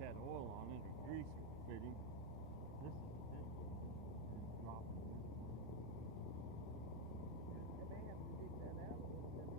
that had oil on it or grease fitting. This is different. It's dropping. They may have to dig that out a little bit.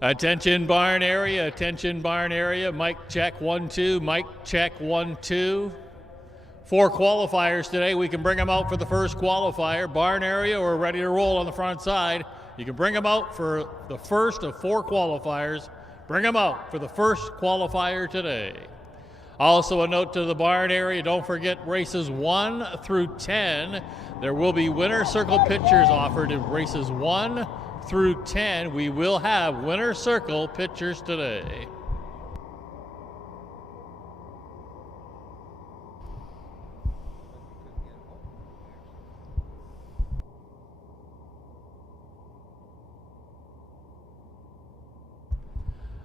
Attention barn area, mic check 1 2, mic check 1 2. 4 qualifiers today. We can bring them out for the first qualifier. Barn area, we're ready to roll on the front side. You can bring them out for the first of 4 qualifiers. Bring them out for the first qualifier today. Also a note to the barn area, don't forget races 1 through 10. There will be winner circle pictures offered in races 1 through 10. We will have winner circle pictures today.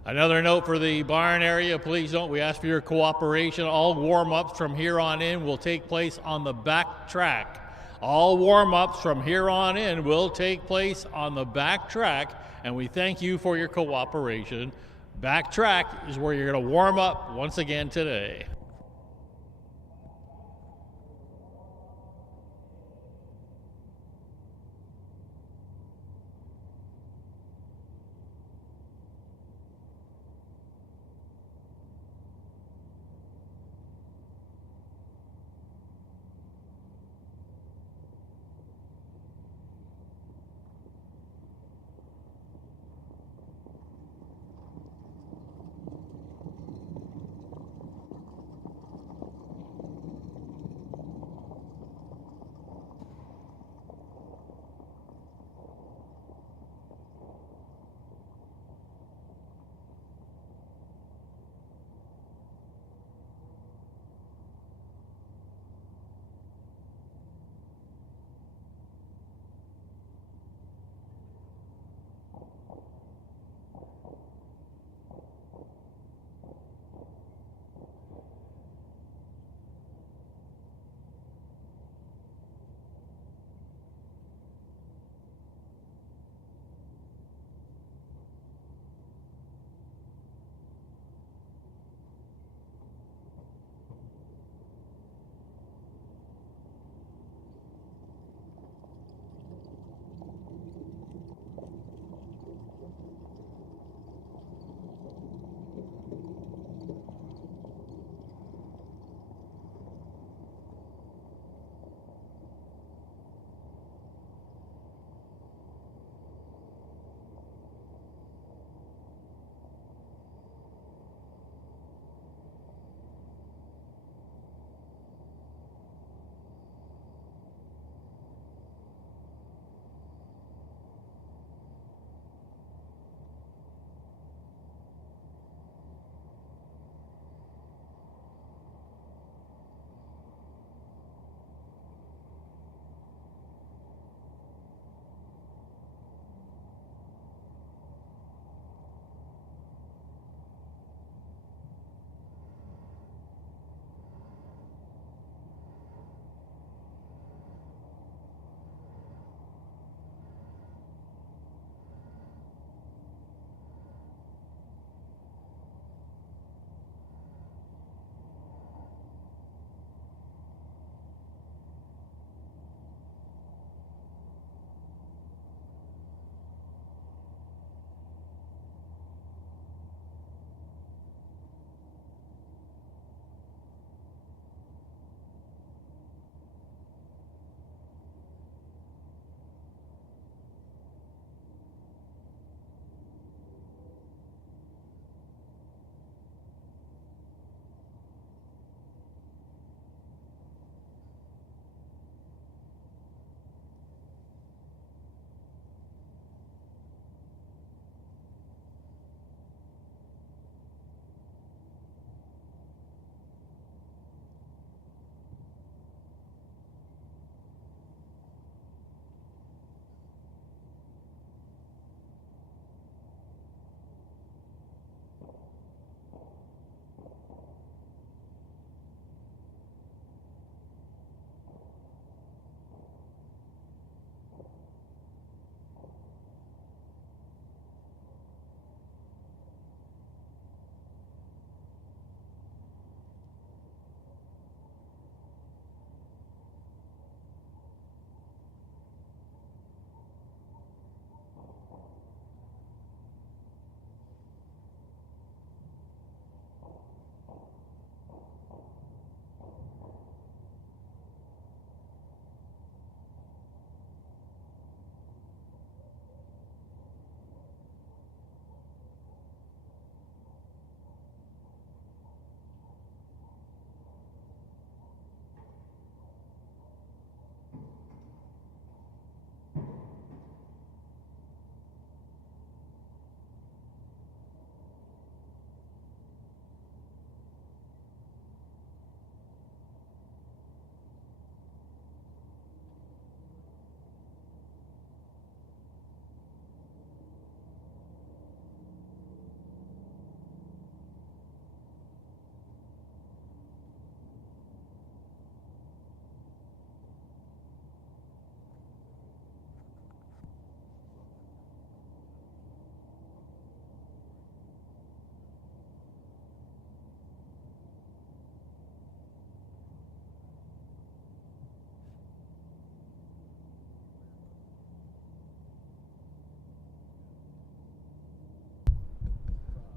Another note for the barn area, please don't, we ask for your cooperation. All warm-ups from here on in will take place on the back track. All warm-ups from here on in will take place on the back track, and we thank you for your cooperation. Back track is where you're going to warm up once again today.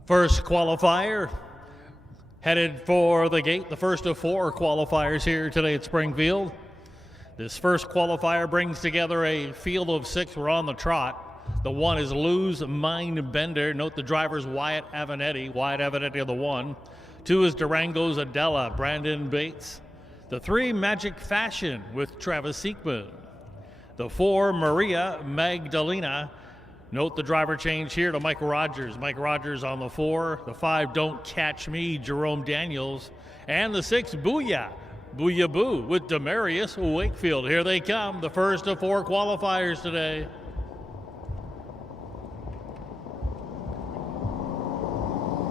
First qualifier headed for the gate, the first of 4 qualifiers here today at Springfield. This first qualifier brings together a field of 6. We're on the trot. The 1 is Lose Mind Bender. Note the driver's Wyatt Avenatti. Wyatt Avenatti of the 1. 2 is Durango's Adela, Brandon Bates. The 3, Magic Fashion with Travis Seekman. The 4, Maria Magdalena. Note the driver change here to Mike Rogers. Mike Rogers on the 4. The 5, Don't Catch Me, Jerome Daniels. And the 6, Booyah, Booyah Boo with Demarius Wakefield. Here they come, the first of 4 qualifiers today.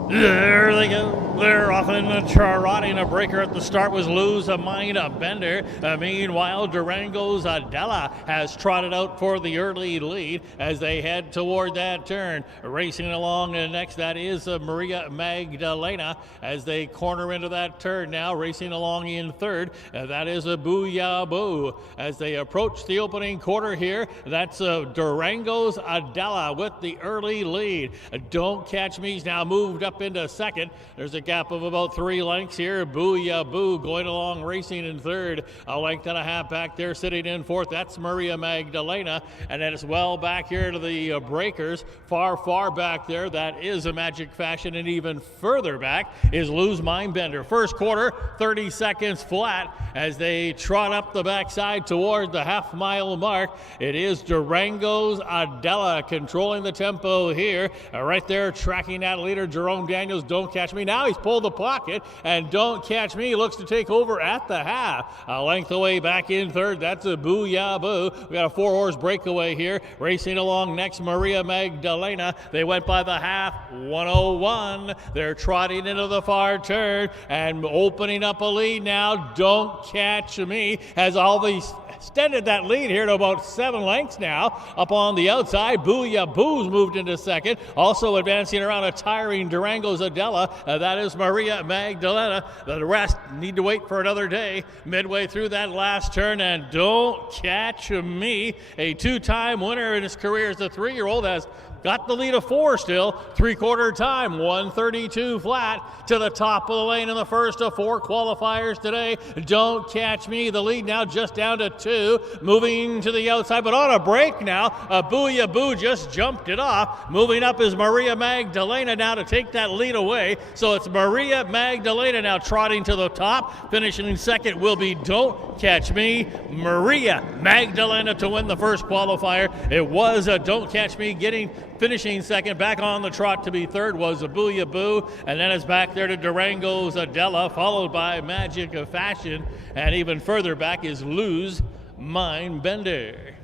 There they go. They're off in the trotting. A breaker at the start was Lose a Mind Bender. Meanwhile, Durango's Adela has trotted out for the early lead as they head toward that turn. Racing along next, that is Maria Magdalena as they corner into that turn now. Racing along in third, that is a Booyah Boo. As they approach the opening quarter here, that's Durango's Adela with the early lead. Don't Catch Me's now moved up into second. There's a gap of about 3 lengths here. Booyah Boo going along racing in third. A length and a half back there sitting in fourth. That's Maria Magdalena. And then it's well back here to the breakers. Far back there, that is a Magic Fashion. And even further back is Lose Mind Bender. First quarter, 30 seconds flat as they trot up the backside toward the half-mile mark. It is Durango's Adela controlling the tempo here. Right there tracking that leader, Jerome Daniels. Don't Catch Me. Now he's pulled the pocket, and Don't Catch Me looks to take over at the half. A length away back in third. That's a Booyah Boo. We got a 4-horse breakaway here. Racing along next, Maria Magdalena. They went by the half, 101. They're trotting into the far turn and opening up a lead now. Don't Catch Me has always extended that lead here to about 7 lengths now. Up on the outside, Booyah Boo's moved into second. Also advancing around a tiring Durango's Adela. That is Maria Magdalena. The rest need to wait for another day. Midway through that last turn, and Don't Catch Me, a 2-time winner in his career as a 3-year-old, has got the lead of 4 still. 3/4 time, 132 flat to the top of the lane in the first of 4 qualifiers today. Don't Catch Me, the lead now just down to 2. Moving to the outside, but on a break now. Booyah Boo just jumped it off. Moving up is Maria Magdalena now to take that lead away. So it's Maria Magdalena now trotting to the top. Finishing in second will be Don't Catch Me. Maria Magdalena to win the first qualifier. It was Don't Catch Me finishing second. Back on the trot to be third was a Booyah Boo, and then it's back there to Durango's Adela, followed by Magic of Fashion, and even further back is Lose Mind Bender.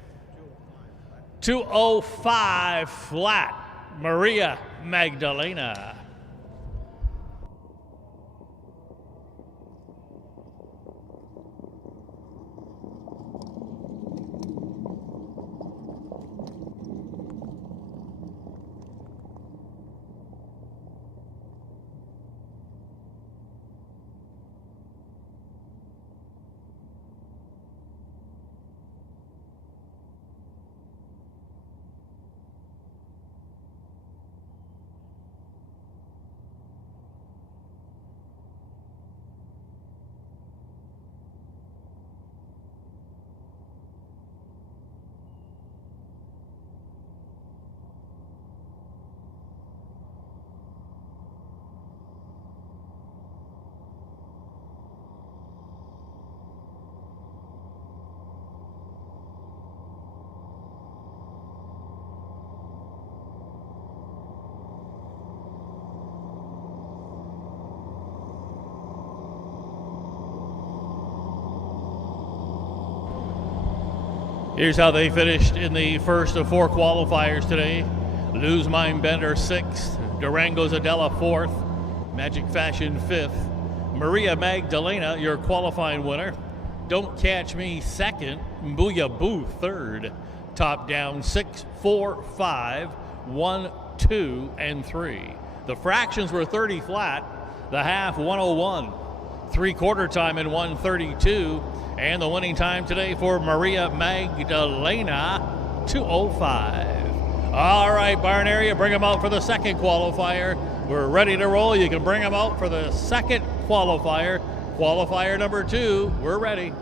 205 flat, Maria Magdalena. Here's how they finished in the first of 4 qualifiers today. Lose Mind Bender 6th, Durango's Adela 4th, Magic Fashion 5th, Maria Magdalena, your qualifying winner. Don't Catch Me 2nd, Booyah Boo 3rd. Top down 6, 4, 5, 1, 2, and 3. The fractions were 30 flat, the half 101, 3/4 time in 132. And the winning time today for Maria Magdalena, 2:05. All right, Barn area, bring them out for the second qualifier. We're ready to roll. You can bring them out for the second qualifier. Qualifier number 2, we're ready.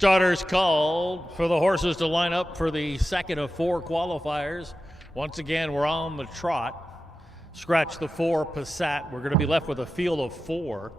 Starters called for the horses to line up for the second of 4 qualifiers. Once again, we're on the trot. Scratch the 4 Passat. We're going to be left with a field of 4.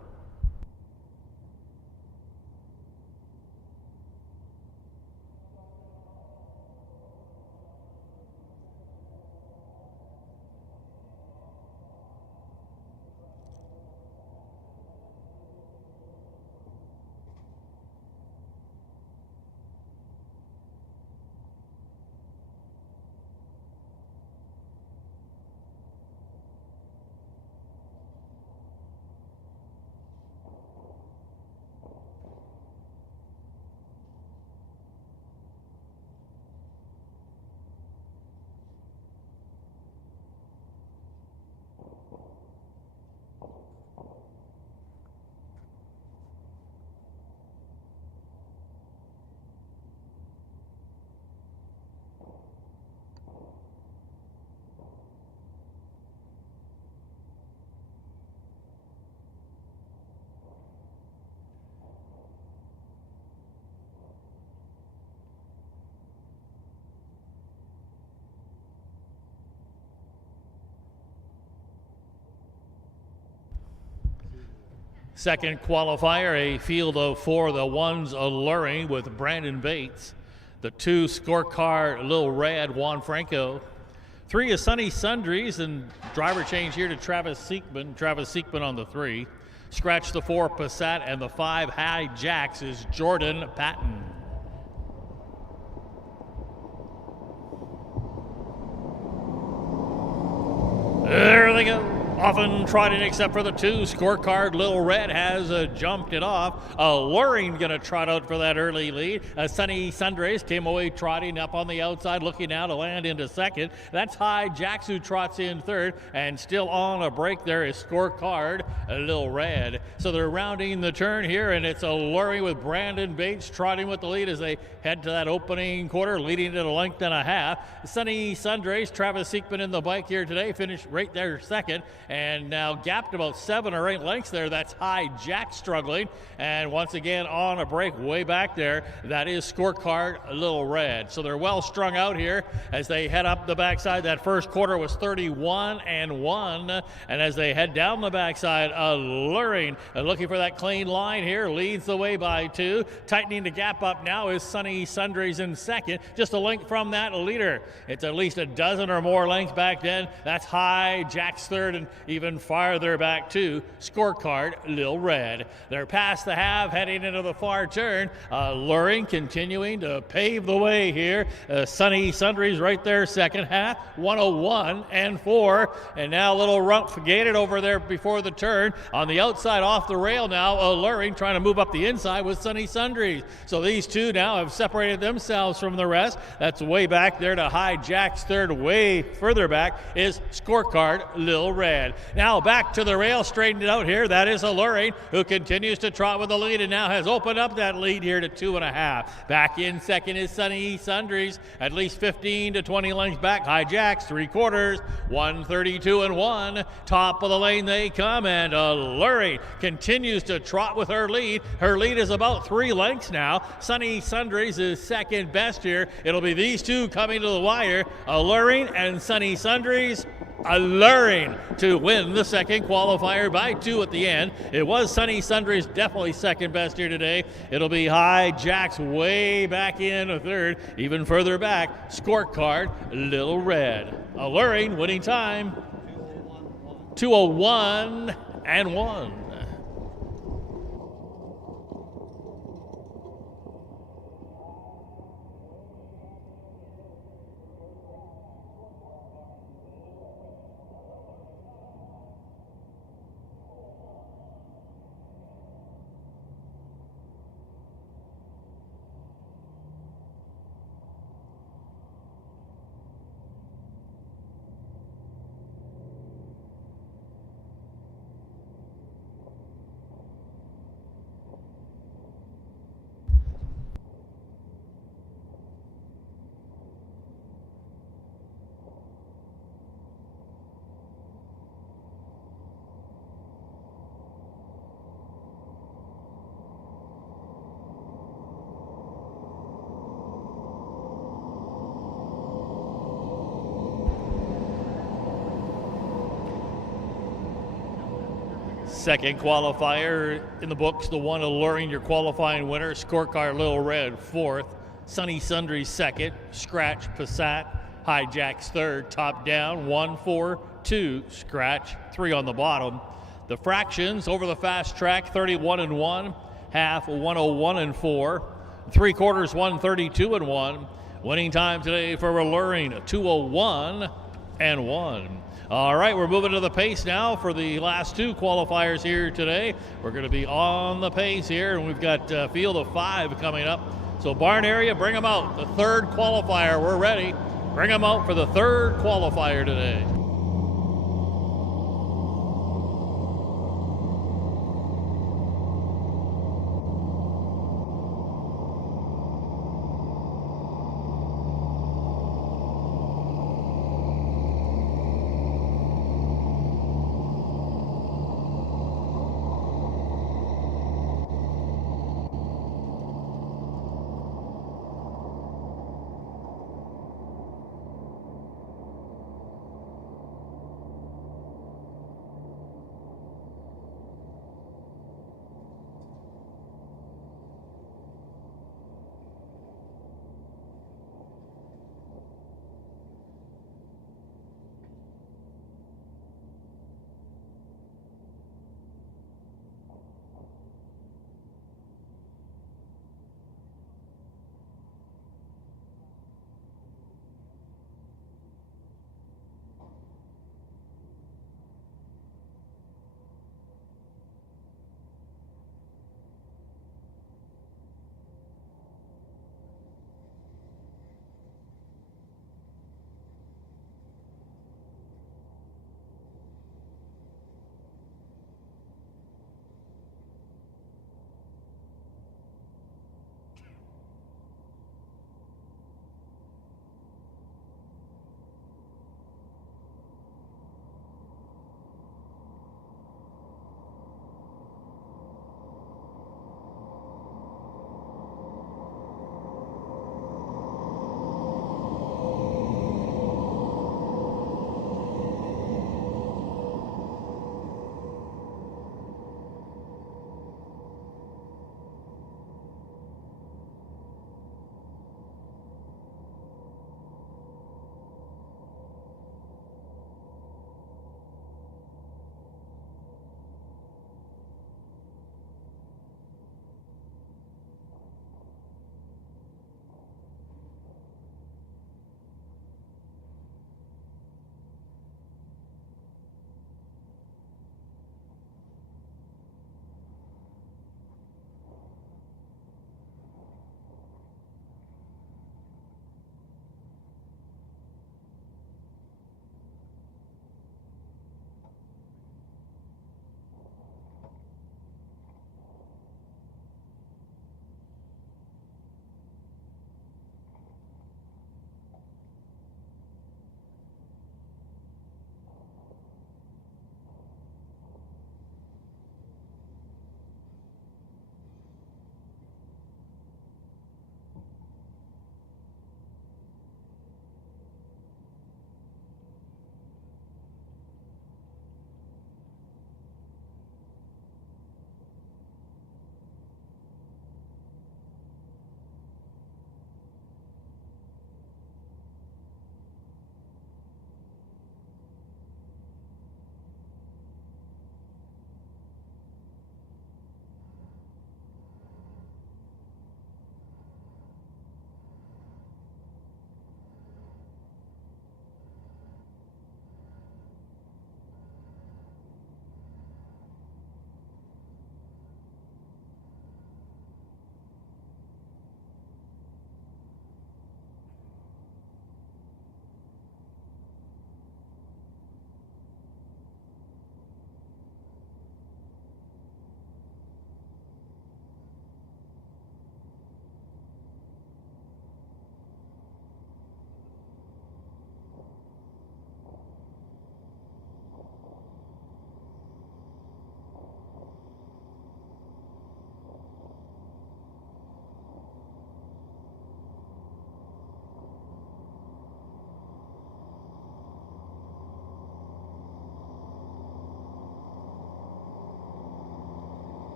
Second qualifier, a field of 4. The 1's Alluring with Brandon Bates. The 2 Scorecard, Lil Red, Juan Franco. 3 is Sunny Sundries, and driver change here to Travis Seekman. Travis Seekman on the 3. Scratch the 4 Passat, and the 5 High Jacks is Jordan Patton. There they go. Often trotting except for the 2. Scorecard, Lil Red has jumped it off. Alluring going to trot out for that early lead. Sunny Sundries came away trotting up on the outside, looking now to land into second. That's High Jacks who trots in third, and still on a break there is Scorecard, Lil Red. So they're rounding the turn here, and it's Alluring with Brandon Bates trotting with the lead as they head to that opening quarter, leading at a length and a half. Sunny Sundries, Travis Seekman in the bike here today, finished right there second. And now gapped about 7 or 8 lengths there. That's High Jack struggling. And once again on a break way back there, that is Scorecard, Lil Red. So they're well strung out here as they head up the backside. That first quarter was 31-1. And as they head down the backside, Alluring, looking for that clean line here, leads the way by 2. Tightening the gap up now is Sunny Sundries in second. Just a length from that leader. It's at least a dozen or more lengths back then. That's High Jack's third, and even farther back to Scorecard, Lil Red. They're past the half, heading into the far turn. Alluring continuing to pave the way here. Sunny Sundries right there, second half, 101-4. And now a little rump gated over there before the turn. On the outside, off the rail now, Alluring trying to move up the inside with Sunny Sundries. So these two now have separated themselves from the rest. That's way back there to High Jack's third. Way further back is Scorecard, Lil Red. Now back to the rail, straightened it out here. That is Alluring, who continues to trot with the lead and now has opened up that lead here to 2.5. Back in second is Sunny Sundries, at least 15 to 20 lengths back. High Jacks, 3/4, 132-1. Top of the lane they come, and Alluring continues to trot with her lead. Her lead is about 3 lengths now. Sunny Sundries is second best here. It'll be these two coming to the wire, Alluring and Sunny Sundries. Alluring to win the second qualifier by 2 at the end. It was Sunny Sundries definitely second best here today. It'll be High Jacks way back in a third, even further back, Scorecard, Lil Red. Alluring winning time, 2:01-1. Second qualifier in the books, the one alluring your qualifying winner, Scorecard Little Red fourth, Sunny Sundry second, Scratch Passat, Hijacks third, Top Down 1, 4, 2, Scratch 3 on the bottom. The fractions over the fast track 31 and 1, half 101 and 4, 3/4 132 and 1. Winning time today for alluring 201 and 1. All right, we're moving to the pace now for the last two qualifiers here today. We're going to be on the pace here, and we've got a field of 5 coming up. So barn area, bring them out. The third qualifier, we're ready. Bring them out for the third qualifier today.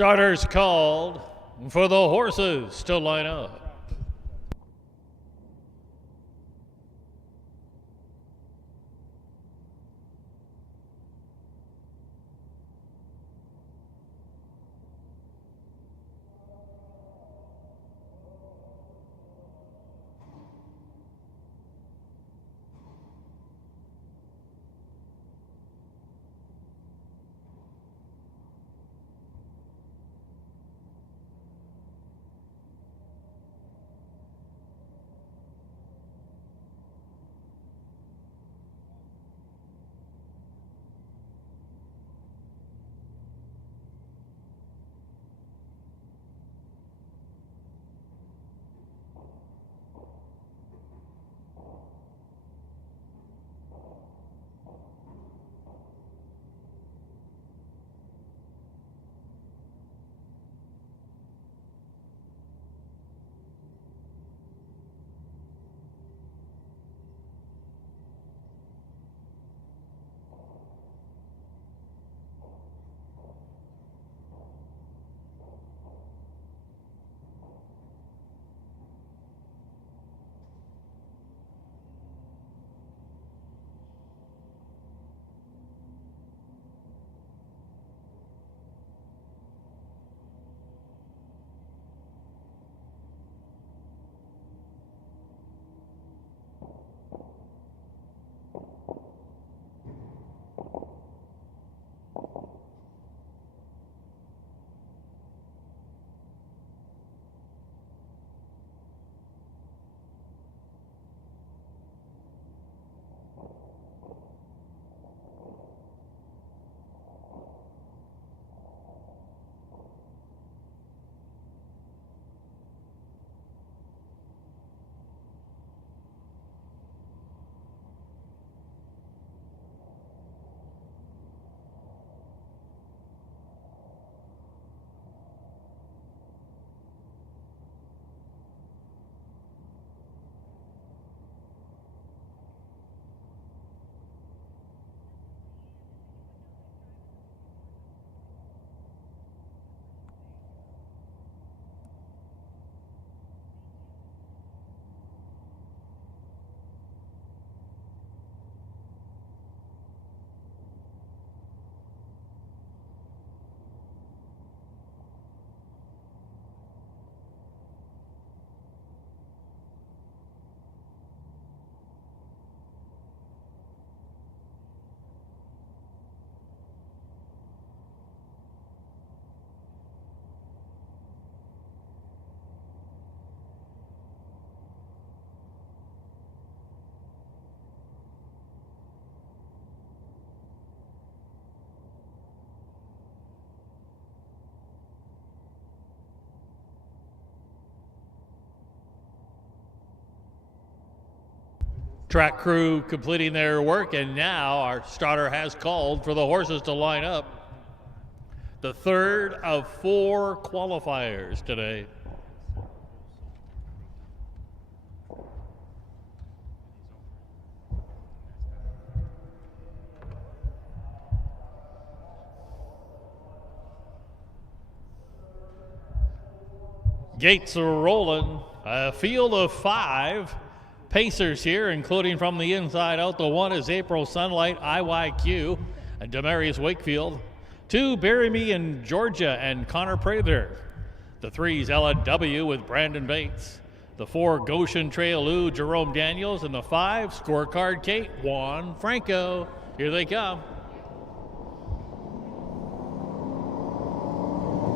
Starters called for the horses to line up. Track crew completing their work, and now our starter has called for the horses to line up. The third of 4 qualifiers today. Gates are rolling. A field of 5 pacers here, including from the inside out. The 1 is April Sunlight, IYQ, and Demarius Wakefield. 2, Bury Me in Georgia and Connor Prather. The 3 is Ella W with Brandon Bates. The 4, Goshen Trail Lou, Jerome Daniels. And the 5, Scorecard Kate, Juan Franco. Here they come.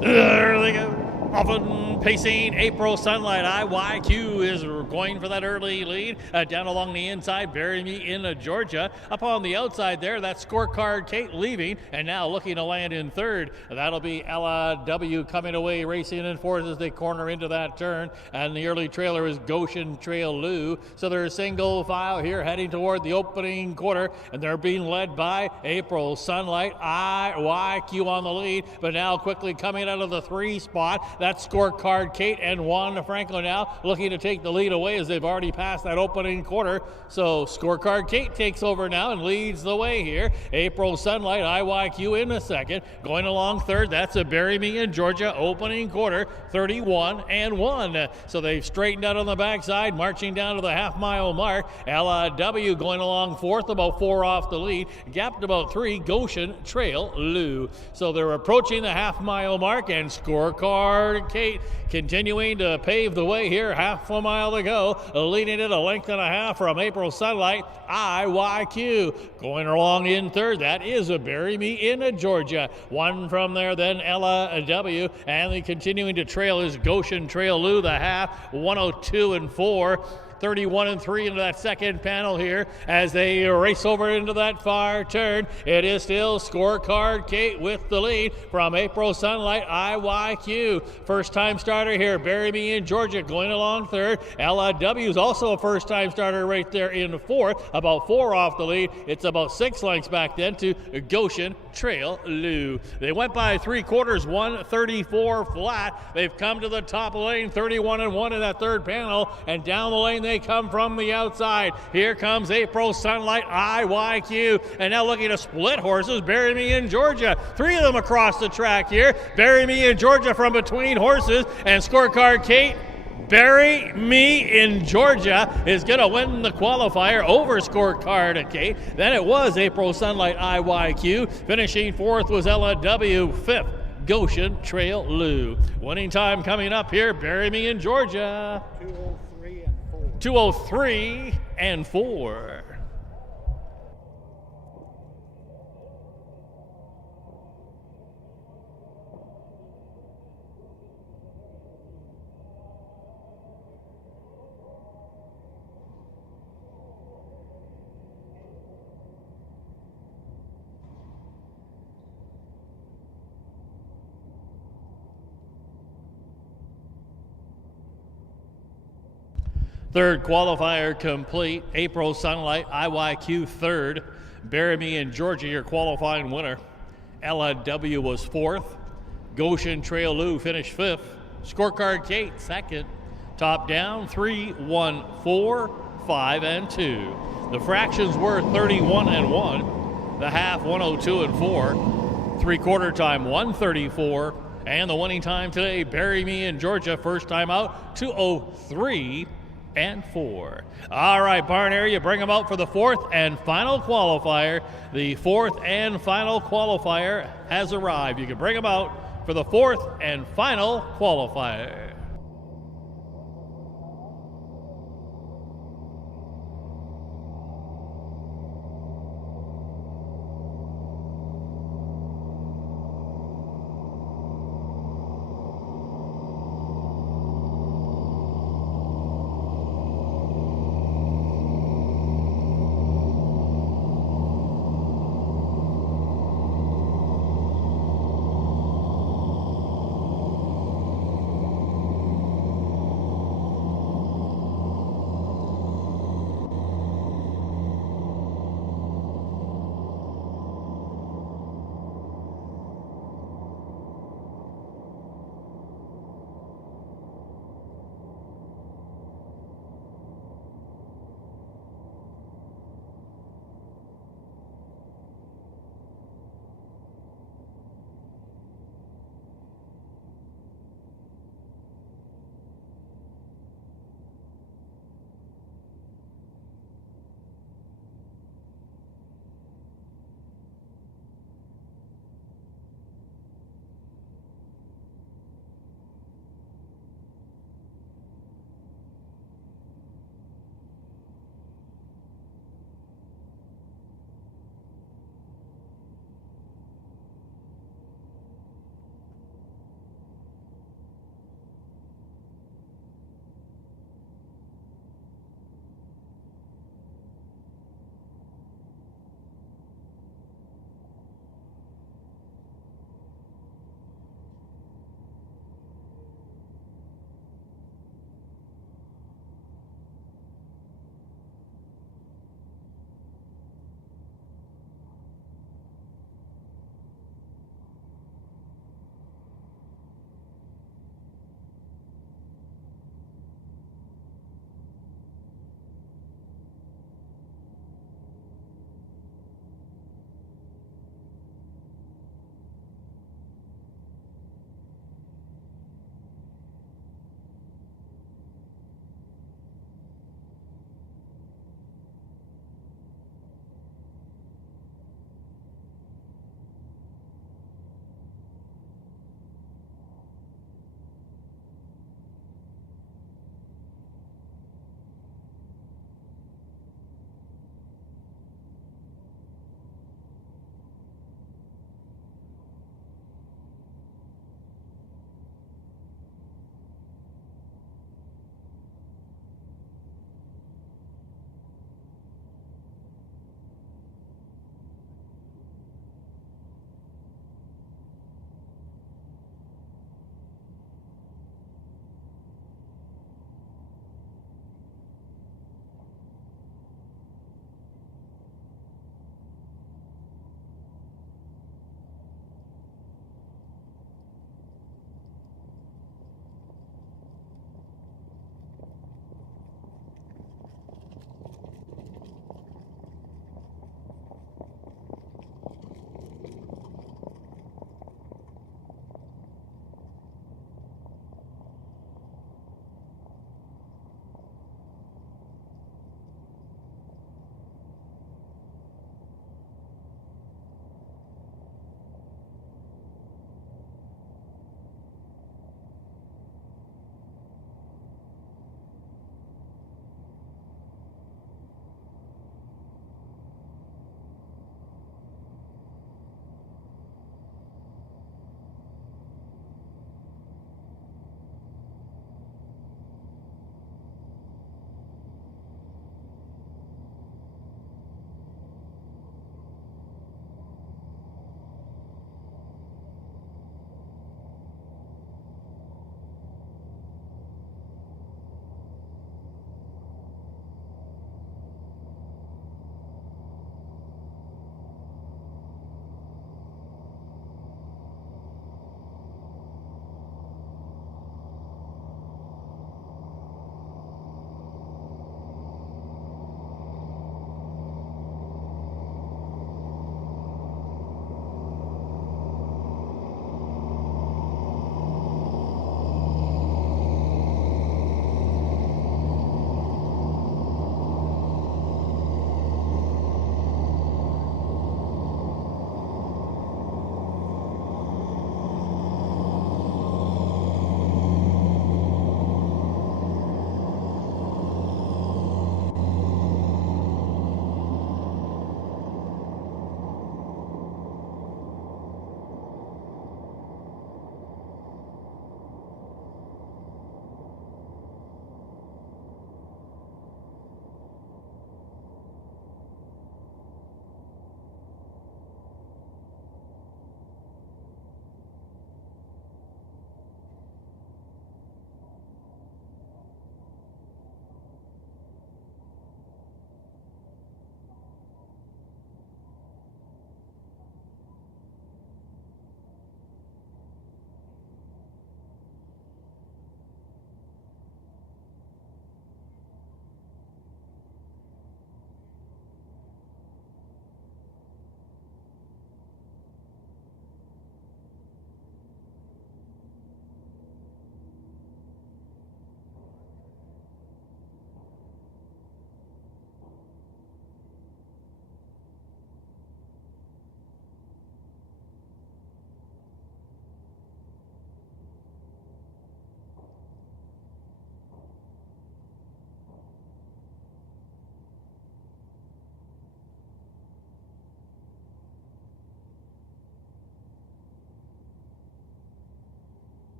There they go. Often pacing, April Sunlight, IYQ is going for that early lead. Down along the inside, Bury Me in Georgia. Up on the outside there, that Scorecard Kate leaving, and now looking to land in third. That'll be Ella W coming away, racing in fourth as they corner into that turn. And the early trailer is Goshen Trail Lou. So they're single file here heading toward the opening quarter, and they're being led by April Sunlight, IYQ on the lead, but now quickly coming out of the 3 spot. That's Scorecard Kate and Juan DeFranco now looking to take the lead away as they've already passed that opening quarter. So Scorecard Kate takes over now and leads the way here. April Sunlight, IYQ in the second. Going along third, that's a Bury Me in Georgia opening quarter, 31-1. So they've straightened out on the backside, marching down to the half-mile mark. LW going along fourth, about 4 off the lead. Gapped about 3, Goshen Trail Lou. So they're approaching the half-mile mark, and Scorecard Kate continuing to pave the way here. Half a mile to go, leading it a length and a half from April Sunlight, IYQ. Going along in third, that is a Bury Me in Georgia. 1 from there, then LW, and the continuing to trail is Goshen Trail Lou, the half, 102-4. 31-3 into that second panel here as they race over into that far turn. It is still Scorecard Kate with the lead from April Sunlight, IYQ. First time starter here, Bury Me in Georgia going along third. LW is also a first time starter right there in fourth, about 4 off the lead. It's about 6 lengths back then to Goshen Trail Lou. They went by 3/4, 134 flat. They've come to the top of the lane, 31-1 in that third panel, and down the lane they come from the outside. Here comes April Sunlight, IYQ, and now looking to split horses, Bury Me in Georgia. 3 of them across the track here. Bury Me in Georgia from between horses, and Scorecard Kate, Bury Me in Georgia is going to win the qualifier over Scorecard Kate. Then it was April Sunlight, IYQ. Finishing fourth was LW, fifth Goshen Trail Lou. Winning time coming up here, Bury Me in Georgia. 2:03-4. Third qualifier complete. April Sunlight, IYQ third. Bury Me in Georgia, your qualifying winner. LW was fourth. Goshen Trail Lou finished fifth. Scorecard Kate second. Top down 3-1-4, 5-2. The fractions were 31-1. The half 102-4. 3/4 time 134. And the winning time today, Bury Me in Georgia, first time out, 2:03-4. All right, barn area, bring them out for the fourth and final qualifier. The fourth and final qualifier has arrived. You can bring them out for the fourth and final qualifier.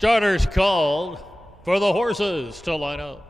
Starters called for the horses to line up.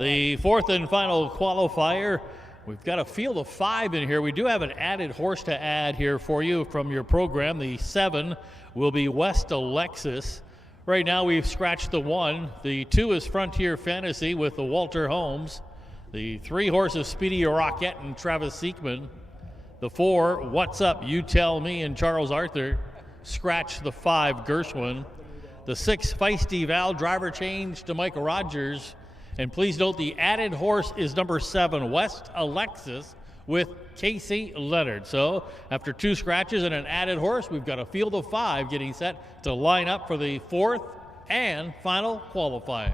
The fourth and final qualifier, we've got a field of 5 in here. We do have an added horse to add here for you from your program. The 7 will be West Alexis. Right now we've scratched the 1. The 2 is Frontier Fantasy with the Walter Holmes. The 3 horses, Speedy Rocket and Travis Seekman. The 4, What's Up, You Tell Me, and Charles Arthur. Scratch the 5, Gershwin. The 6, Feisty Val, driver change to Mike Rogers. And please note the added horse is number 7, West Alexis, with Casey Leonard. So after 2 scratches and an added horse, we've got a field of 5 getting set to line up for the 4th and final qualifier.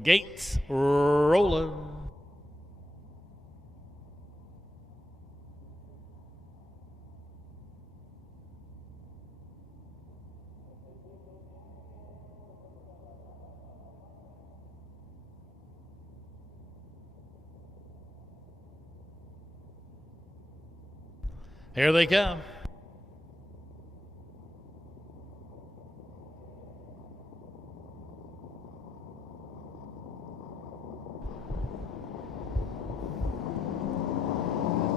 Gates rolling. Here they come.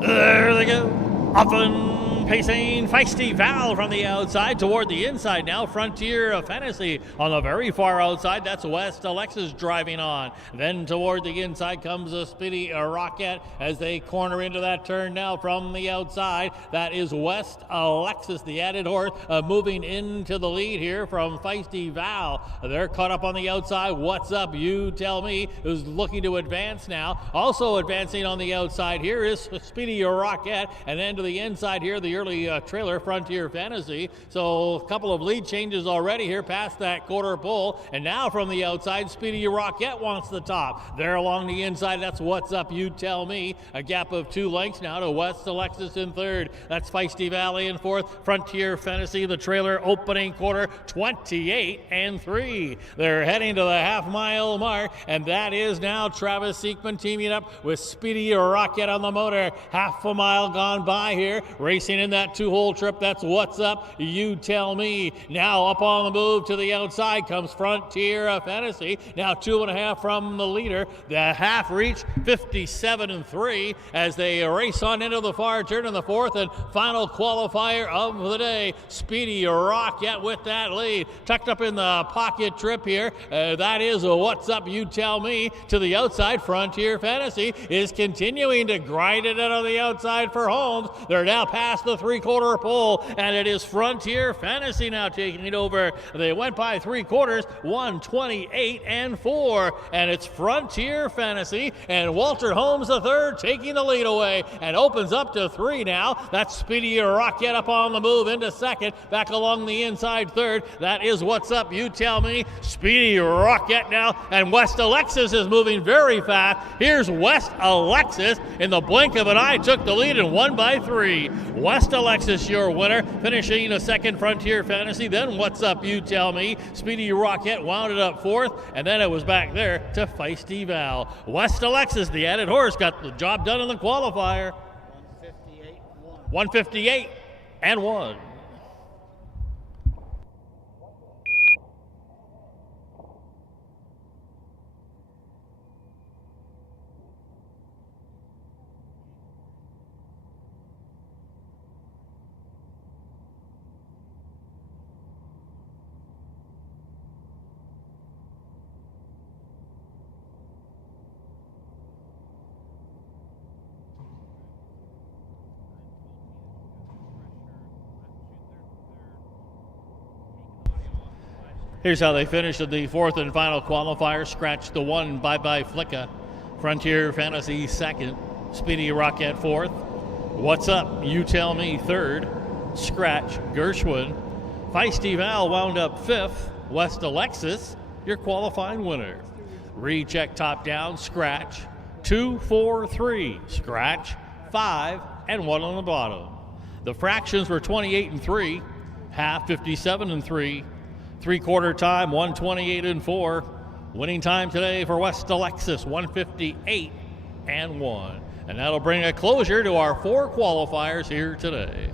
There they go. Up and pacing, Feisty Val from the outside toward the inside now. Frontier Fantasy on the very far outside. That's West Alexis driving on. Then toward the inside comes a Speedy Rocket as they corner into that turn now from the outside. That is West Alexis, the added horse, moving into the lead here from Feisty Val. They're caught up on the outside. What's Up, You Tell Me, who's looking to advance now. Also advancing on the outside here is Speedy Rocket, and then to the inside here, the early trailer, Frontier Fantasy. So a couple of lead changes already here past that quarter pole, and now from the outside, Speedy Rocket wants the top. There along the inside, that's What's Up, You Tell Me. A gap of 2 lengths now to West Alexis in 3rd. That's Feisty Valley in 4th. Frontier Fantasy, the trailer, opening quarter, 28-3. They're heading to the half-mile mark, and that is now Travis Seekman teaming up with Speedy Rocket on the motor. Half a mile gone by here, racing in that 2-hole trip. That's What's Up, You Tell Me. Now up on the move to the outside comes Frontier Fantasy. Now 2.5 from the leader. The half reach, 57-3, as they race on into the far turn in the 4th and final qualifier of the day. Speedy Rocket with that lead. Tucked up in the pocket trip here. That is What's Up, You Tell Me. To the outside, Frontier Fantasy is continuing to grind it out of the outside for Holmes. They're now past the 3/4 pole, and it is Frontier Fantasy now taking it over. They went by 3/4, 128-4, and it's Frontier Fantasy and Walter Holmes III taking the lead away and opens up to 3 now. That's Speedy Rocket up on the move into 2nd, back along the inside 3rd. That is What's Up, You Tell Me. Speedy Rocket now, and West Alexis is moving very fast. Here's West Alexis in the blink of an eye, took the lead and won by 3. West Alexis, your winner, finishing a 2nd, Frontier Fantasy. Then What's Up, You Tell Me. Speedy Rocket wound it up 4th, and then it was back there to Feisty Val. West Alexis, the added horse, got the job done in the qualifier. 158-1. Here's how they finished in the fourth and final qualifier. Scratch the 1, Bye Bye Flicka. Frontier Fantasy second. Speedy Rocket fourth. What's Up, You Tell Me third. Scratch Gershwin. Feisty Val wound up fifth. West Alexis, your qualifying winner. Recheck top down, scratch. 2, 4, 3, scratch. 5, and 1 on the bottom. The fractions were 28 and 3, half 57 and 3, three-quarter time 128 and 4. Winning time today for West Alexis 158 and 1. And that'll bring a closure to our 4 qualifiers here today.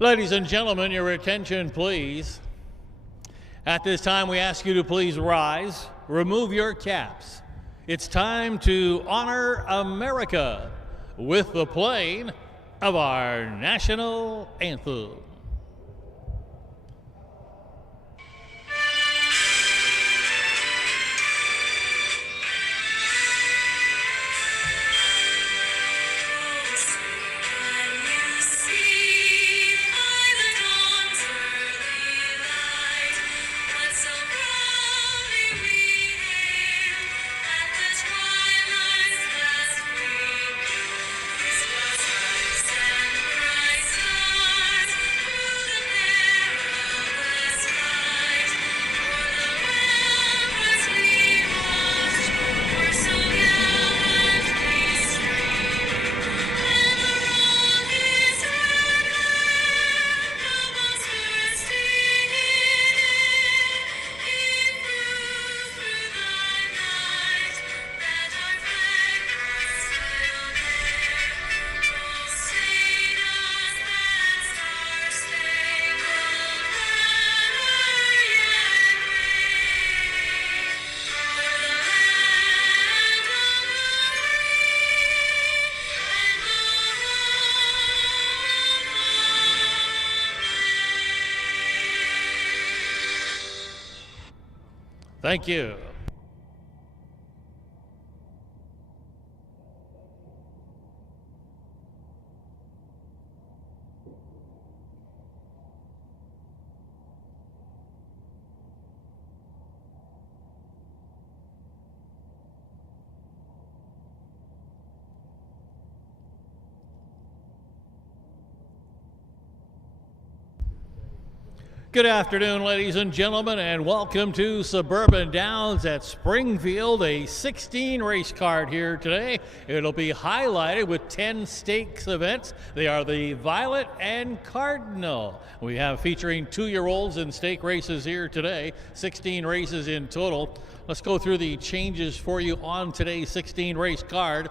Ladies and gentlemen, your attention, please. At this time, we ask you to please rise, remove your caps. It's time to honor America with the playing of our national anthem. Thank you. Good afternoon, ladies and gentlemen, and welcome to Suburban Downs at Springfield, a 16 race card here today. It'll be highlighted with 10 stakes events. They are the Violet and Cardinal. We have featuring 2-year-olds in stake races here today, 16 races in total. Let's go through the changes for you on today's 16 race card.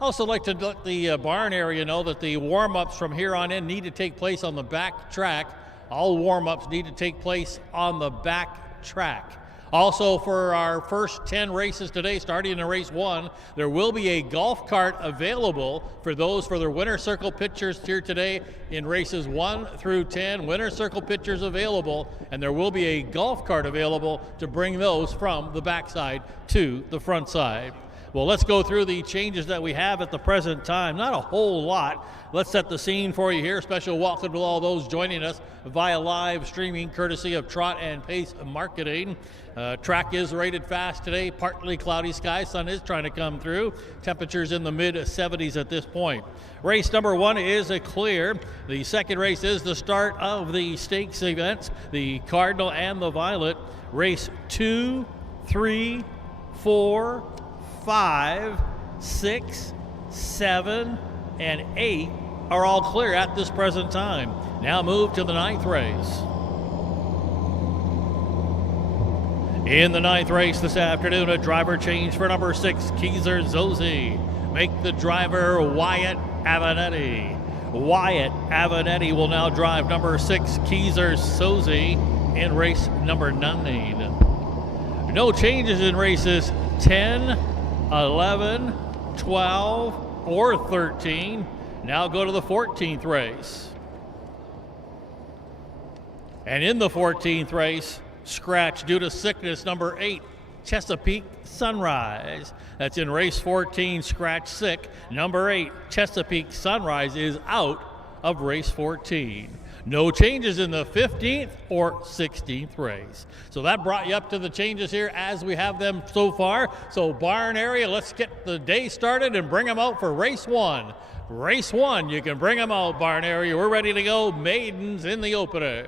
Also like to let the barn area know that the warm-ups from here on in need to take place on the back track. All warm-ups need to take place on the back track. Also, for our first 10 races today, starting in race 1, there will be a golf cart available for those for their winner circle pictures here today in races 1 through 10. Winner circle pictures available, and there will be a golf cart available to bring those from the backside to the front side. Well, let's go through the changes that we have at the present time. Not a whole lot. Let's set the scene for you here. Special welcome to all those joining us via live streaming courtesy of Trot and Pace Marketing. Track is rated fast today. Partly cloudy sky. Sun is trying to come through. Temperatures in the mid-70s at this point. Race number 1 is a clear. The second race is the start of the stakes events, the Cardinal and the Violet. Race 2, 3, 4, 5, 6, 7, and 8 are all clear at this present time. Now move to the 9th race. In the 9th race this afternoon, a driver change for number 6, Keyser Zozie. Make the driver Wyatt Avanetti. Wyatt Avanetti will now drive number 6, Keyser Zozie, in race number 9. No changes in races 10, 11, 12, or 13. Now go to the 14th race. And in the 14th race, scratch due to sickness, number 8, Chesapeake Sunrise. That's in race 14, scratch sick. Number 8, Chesapeake Sunrise, is out of race 14. No changes in the 15th or 16th race. So that brought you up to the changes here as we have them so far. So barn area, let's get the day started and bring them out for race 1. Race 1, you can bring them out, barn area. We're ready to go. Maidens in the opener.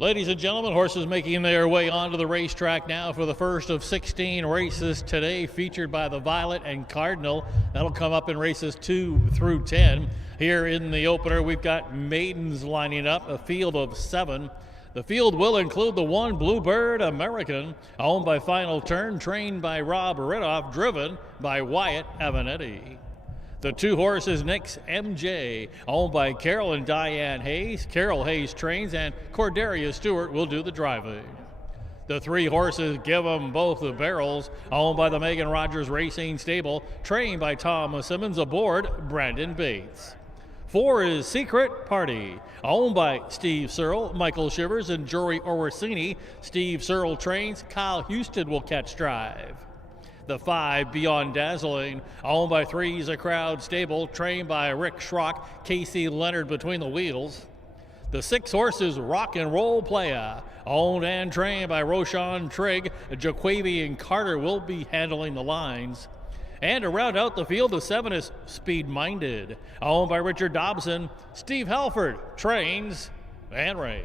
Ladies and gentlemen, horses making their way onto the racetrack now for the first of 16 races today, featured by the Violet and Cardinal. That'll come up in races 2 through 10. Here in the opener, we've got maidens lining up, a field of 7. The field will include the 1 Bluebird American, owned by Final Turn, trained by Rob Ridoff, driven by Wyatt Avanetti. The 2 horses, Nick's MJ, owned by Carol and Diane Hayes. Carol Hayes trains, and Cordelia Stewart will do the driving. The 3 horses, Give 'em Both the Barrels, owned by the Megan Rogers Racing Stable, trained by Tom Simmons, aboard Brandon Bates. 4 is Secret Party, owned by Steve Searle, Michael Shivers, and Jory Orsini. Steve Searle trains, Kyle Houston will catch drive. The 5, Beyond Dazzling, owned by Three's a Crowd Stable, trained by Rick Schrock, Casey Leonard between the wheels. The 6 horses, Rock and Roll Playa, owned and trained by Roshan Trigg, Jaquavian Carter will be handling the lines. And to round out the field, the 7 is Speed Minded, owned by Richard Dobson. Steve Halford trains and reins.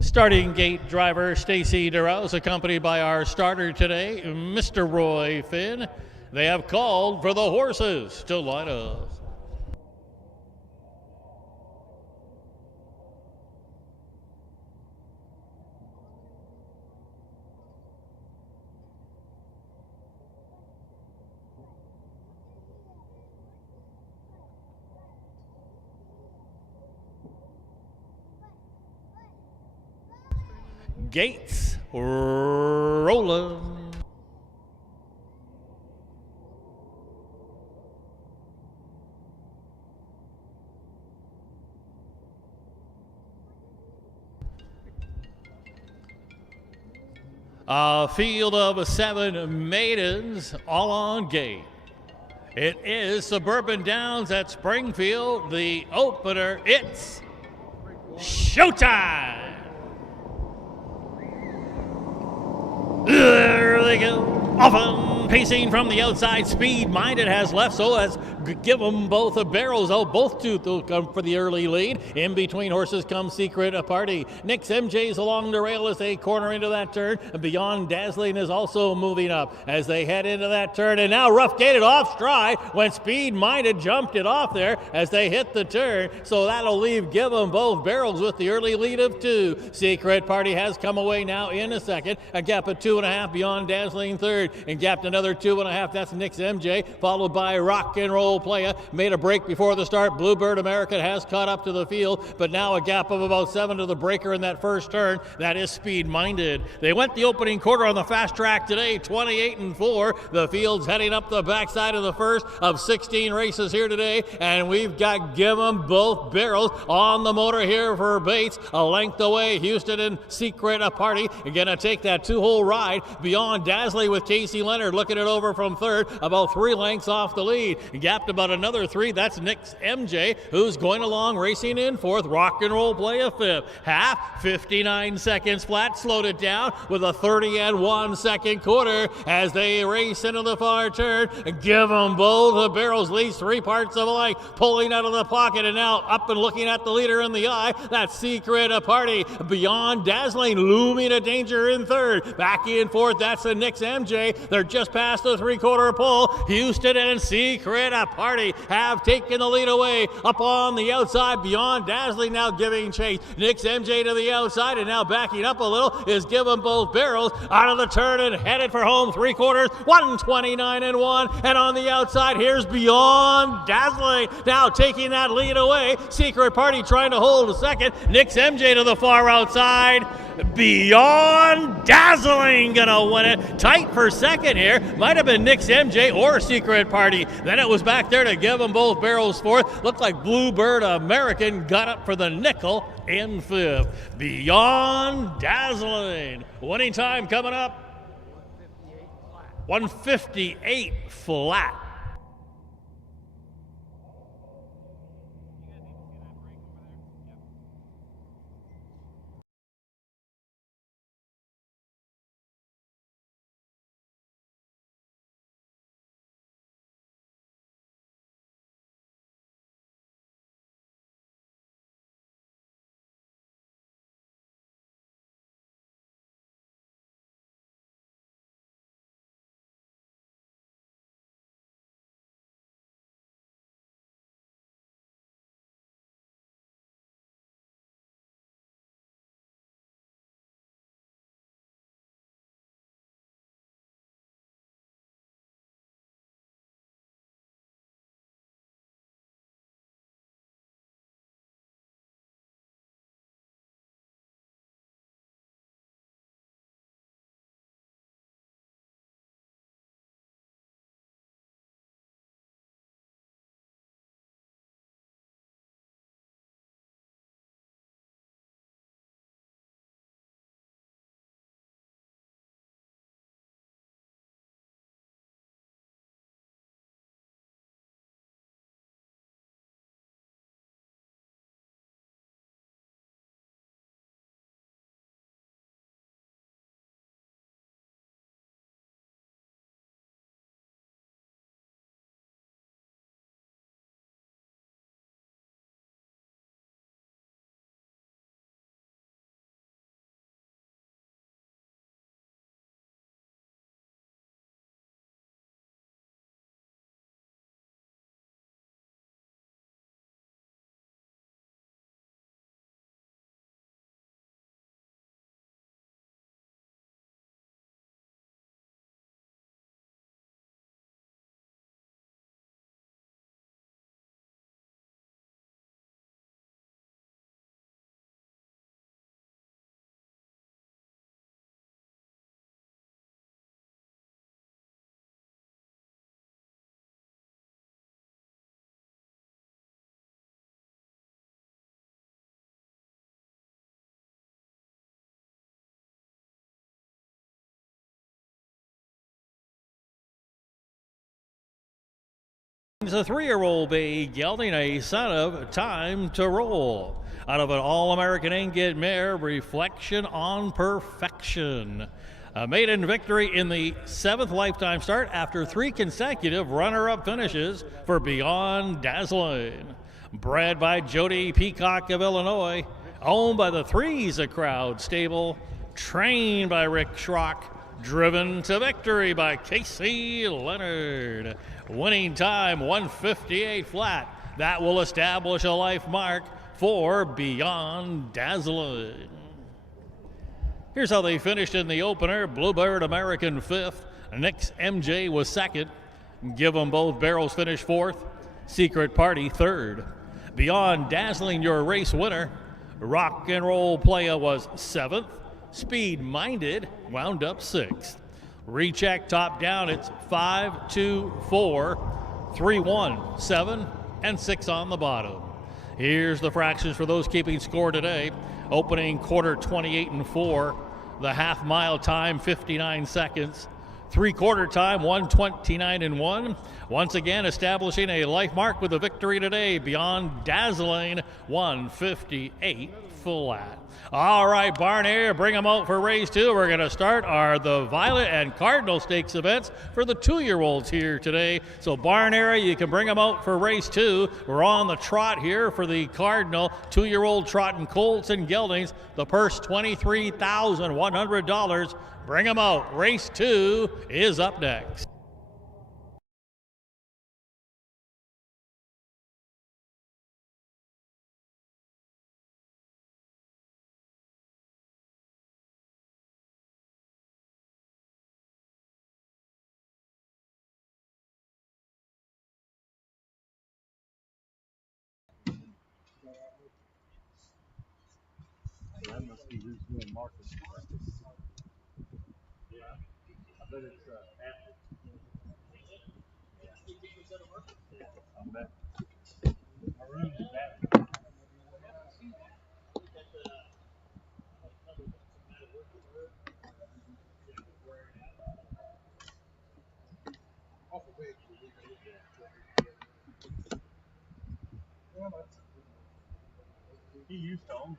Starting gate driver Stacy DeRouse, accompanied by our starter today, Mr. Roy Finn. They have called for the horses to line up. Gates rolling. A field of 7 maidens, all on gate. It is Suburban Downs at Springfield. The opener, it's showtime! There they go. Often pacing from the outside, Speed Minded has left, so as Give 'em Both the Barrels. Oh, both 2 will come for the early lead. In between horses comes Secret Party. Nick's MJ's along the rail as they corner into that turn. Beyond Dazzling is also moving up as they head into that turn. And now rough gated off stride when Speed Minded jumped it off there as they hit the turn. So that'll leave Give 'em Both Barrels with the early lead of 2. Secret Party has come away now in a second. A gap of 2.5. Beyond Dazzling third. And gapped another 2.5. That's Nick's MJ, followed by Rock and Roll Playa. Made a break before the start. Bluebird American has caught up to the field, but now a gap of about 7 to the breaker in that first turn. That is Speed Minded. They went the opening quarter on the fast track today, 28-4. The field's heading up the backside of the first of 16 races here today, and we've got Give 'em Both Barrels on the motor here for Bates. A length away, Houston and Secret Party gonna take that 2-hole ride. Beyond Dazzling with Casey Leonard looking it over from third, about 3 lengths off the lead. Gap gapped about another 3. That's Nick's MJ, who's going along racing in 4th. Rock and Roll Playa 5th. Half, 59 seconds flat. Slowed it down with a 30-1 second quarter as they race into the far turn. Give them both the barrels, leads 3 parts of a length, pulling out of the pocket and now up and looking at the leader in the eye. That's Secret Party. Beyond Dazzling, looming a danger in 3rd. Back in 4th, that's the Nick's MJ. They're just past the 3/4 pole. Houston and Secret Party have taken the lead away. Up on the outside, Beyond Dazzling now giving chase. Nick's MJ to the outside and now backing up a little is Give 'em Both Barrels out of the turn and headed for home 3/4, 129-1. And on the outside, here's Beyond Dazzling now taking that lead away. Secret Party trying to hold a second. Nick's MJ to the far outside. Beyond Dazzling gonna win it. Tight for second here. Might have been Nick's MJ or Secret Party. Then it was back there to Give 'em Both Barrels 4th. Looked like Bluebird American got up for the nickel in 5th. Beyond Dazzling. Winning time coming up. 158 flat. The 3-year-old bay gelding, a son of Time to Roll. Out of an All-American Ingot mare, Reflection on Perfection. A maiden victory in the 7th lifetime start after 3 consecutive runner-up finishes for Beyond Dazzling. Bred by Jody Peacock of Illinois, owned by the Three's a Crowd stable, trained by Rick Schrock, driven to victory by Casey Leonard. Winning time 158 flat. That will establish a life mark for Beyond Dazzling. Here's how they finished in the opener. Bluebird American 5th. Nick's MJ was 2nd. Give 'em Both Barrels finished 4th. Secret Party 3rd. Beyond Dazzling, your race winner. Rock and Roll Playa was 7th. Speed Minded wound up 6th. Recheck top down, it's 5, 2, 4, 3, 1, 7, and 6 on the bottom. Here's the fractions for those keeping score today. Opening quarter 28-4. The half mile time 59 seconds. 3/4 time, 129-1. Once again, establishing a life mark with a victory today beyond dazzling 158 flat. All right, barn area, bring them out for race 2. We're going to start the Violet and Cardinal Stakes events for the 2-year-olds here today. So barn area, you can bring them out for race 2. We're on the trot here for the Cardinal 2-year-old trotting colts and geldings. The purse $23,100. Bring them out. Race 2 is up next. That must be who's doing marketing. Yeah. I bet it's Apple. I bet. Maroon is that. He used to own it.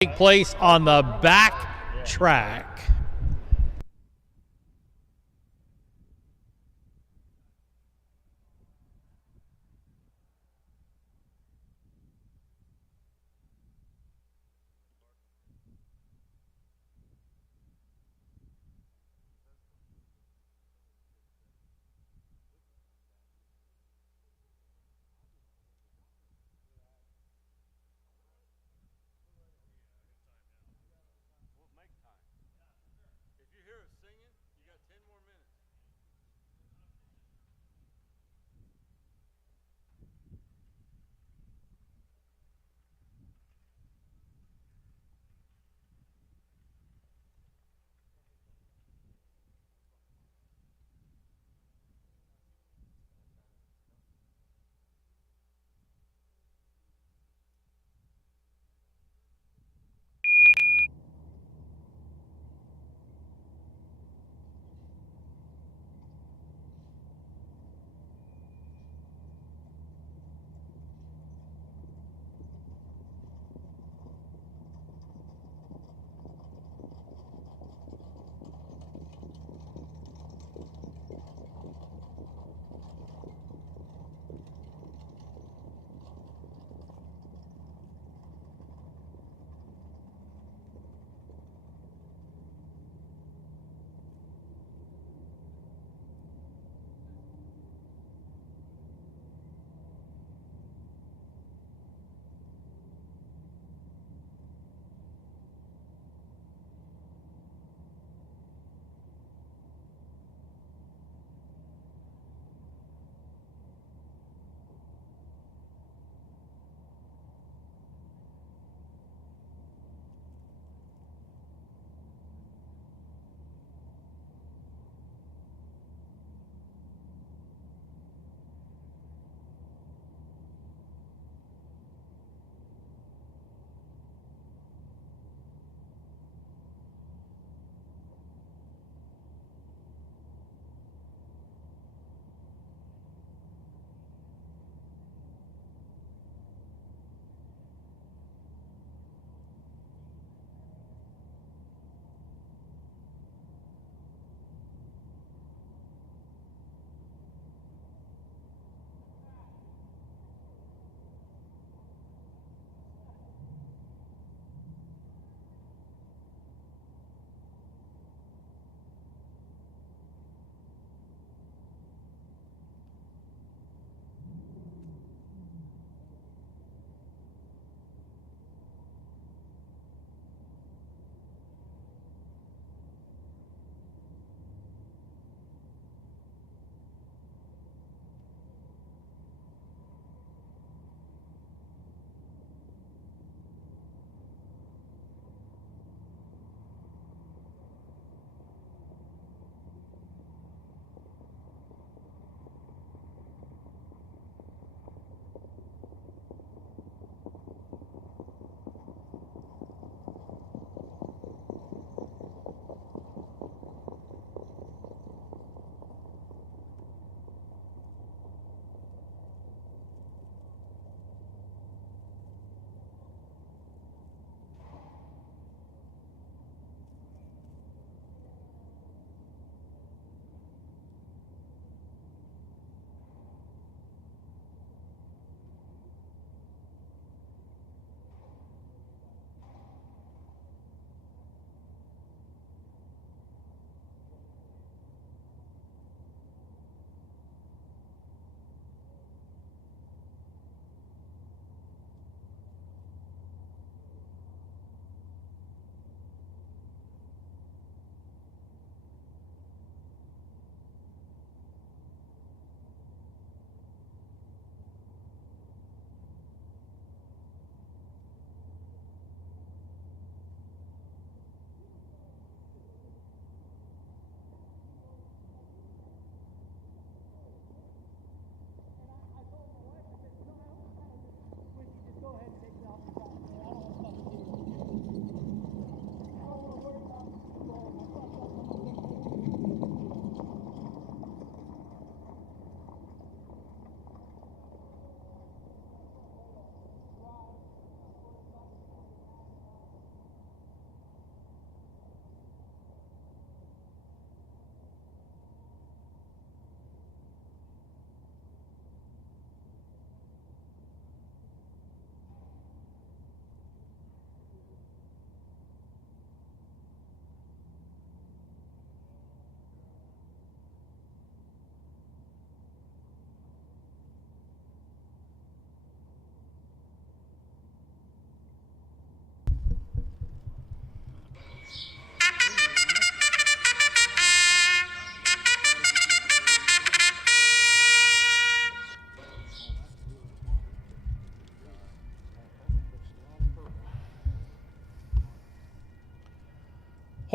Take place on the back track. We'll make time.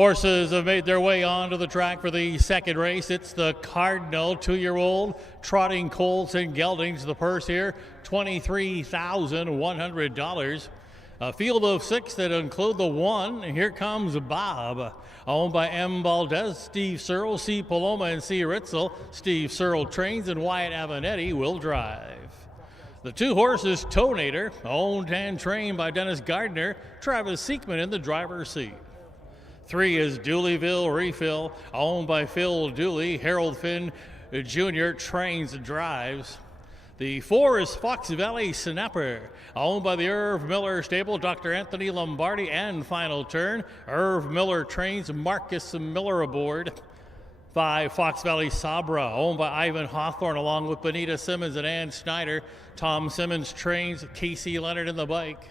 Horses have made their way onto the track for the second race. It's the Cardinal, 2-year-old, trotting colts and geldings. The purse here, $23,100. A field of 6 that include the 1. Here comes Bob, owned by M. Valdez, Steve Searle, C. Paloma, and C. Ritzel. Steve Searle trains and Wyatt Avanetti will drive. The 2 horses, Tonator, owned and trained by Dennis Gardner, Travis Seekman in the driver's seat. 3 is Dooleyville Refill, owned by Phil Dooley. Harold Finn Jr. trains and drives. The 4 is Fox Valley Snapper, owned by the Irv Miller stable, Dr. Anthony Lombardi, and Final Turn. Irv Miller trains, Marcus Miller aboard. 5, Fox Valley Sabra, owned by Ivan Hawthorne, along with Benita Simmons and Ann Snyder. Tom Simmons trains, Casey Leonard in the bike.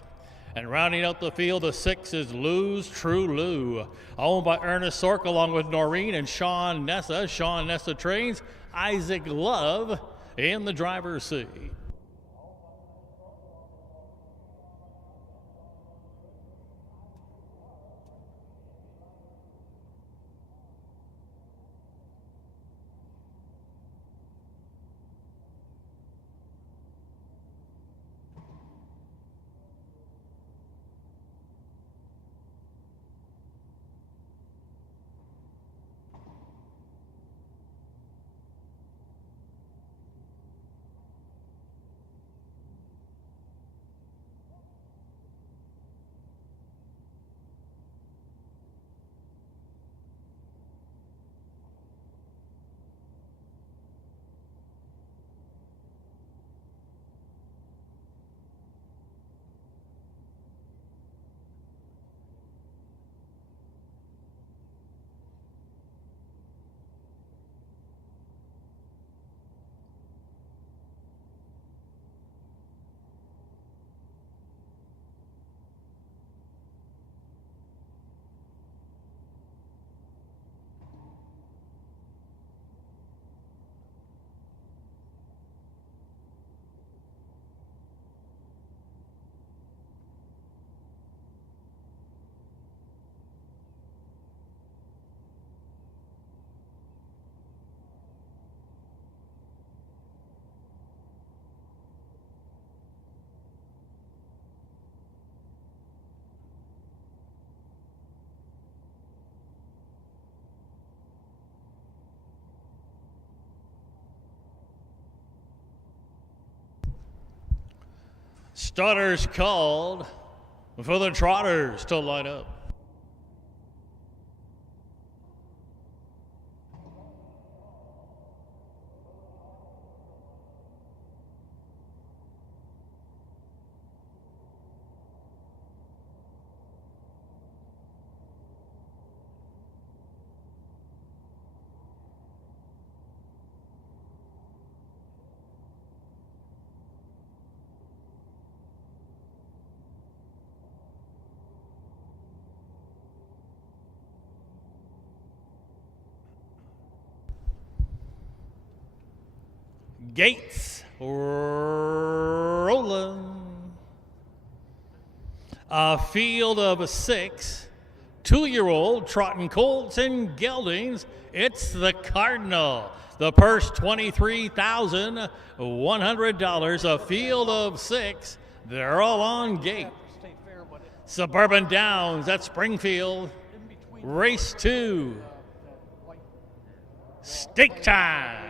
And rounding out the field, the 6 is Lou's True Lou, owned by Ernest Sork, along with Noreen and Sean Nessa. Sean Nessa trains, Isaac Love in the driver's seat. Starters called for the trotters to line up. Gates rolling. A field of 6 2-year-old trotting colts and geldings. It's the Cardinal. The purse, $23,100. A field of 6. They're all on gate. Suburban Downs at Springfield. Race 2. Stake time.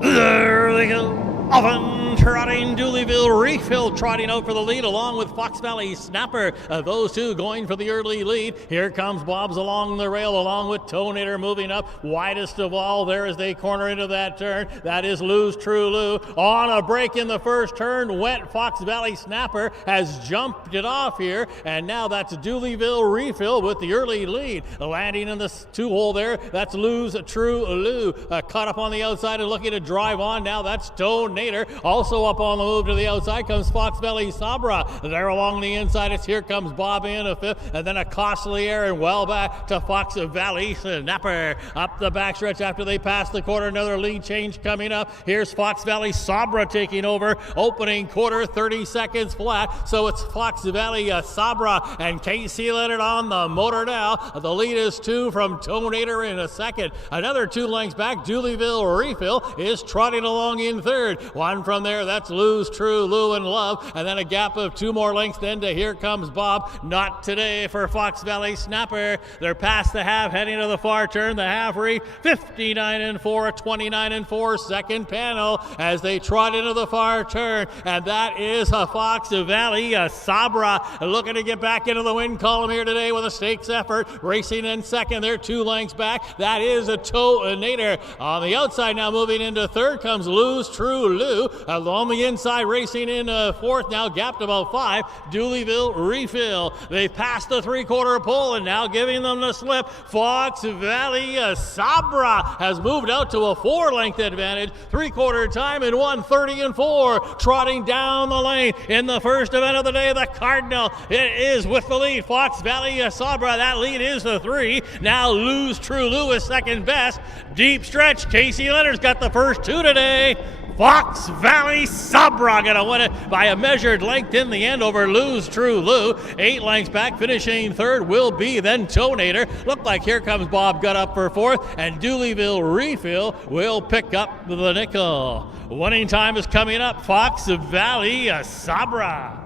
There they go. Often trotting, Dooleyville Refill trotting out for the lead, along with Fox Valley Snapper. Those 2 going for the early lead. Here comes Bob's along the rail, along with Tonator moving up. Widest of all there as they corner into that turn. That is Lou's True Lou. On a break in the first turn went Fox Valley Snapper, has jumped it off here, and now that's Dooleyville Refill with the early lead. Landing in the 2-hole there, that's Lou's True Lou. Caught up on the outside and looking to drive on now. That's Tonator. Nader. Also up on the move to the outside comes Fox Valley Sabra. There along the inside, it's here comes Bob in a fifth, and then a costly air and well back to Fox Valley Snapper. Up the backstretch after they pass the quarter, another lead change coming up. Here's Fox Valley Sabra taking over. Opening quarter, 30 seconds flat. So it's Fox Valley Sabra and Casey Leonard on the motor now. The lead is 2 from Tonator in a second. Another 2 lengths back, Dooleyville Refill is trotting along in third. 1 from there, that's Lou's True, Lou and Love. And then a gap of 2 more lengths then to Here Comes Bob. Not today for Fox Valley Snapper. They're past the half, heading to the far turn. The half read 59 and 4, 29 and 4, second panel as they trot into the far turn. And that is a Fox Valley Sabra looking to get back into the win column here today with a stakes effort. Racing in second, they're 2 lengths back. That is a Tonator. On the outside now, moving into third comes Lou's True Lou. On the inside, racing in fourth now, gapped about 5, Dooleyville Refill. They've passed the 3/4 pole and now giving them the slip. Fox Valley Sabra has moved out to a 4-length advantage. 3/4 time in 1:30 and 4. Trotting down the lane in the first event of the day, the Cardinal. It is with the lead. Fox Valley Sabra, that lead is the 3. Now Lou's True Lou is second best. Deep stretch, Casey Leonard's got the first 2 today. Fox Valley Sabra gonna win it by a measured length in the end over Lou's True Lou. 8 lengths back, finishing third will be then Tonator. Looked like Here Comes Bob got up for fourth, and Dooleyville Refill will pick up the nickel. Winning time is coming up. Fox Valley Sabra.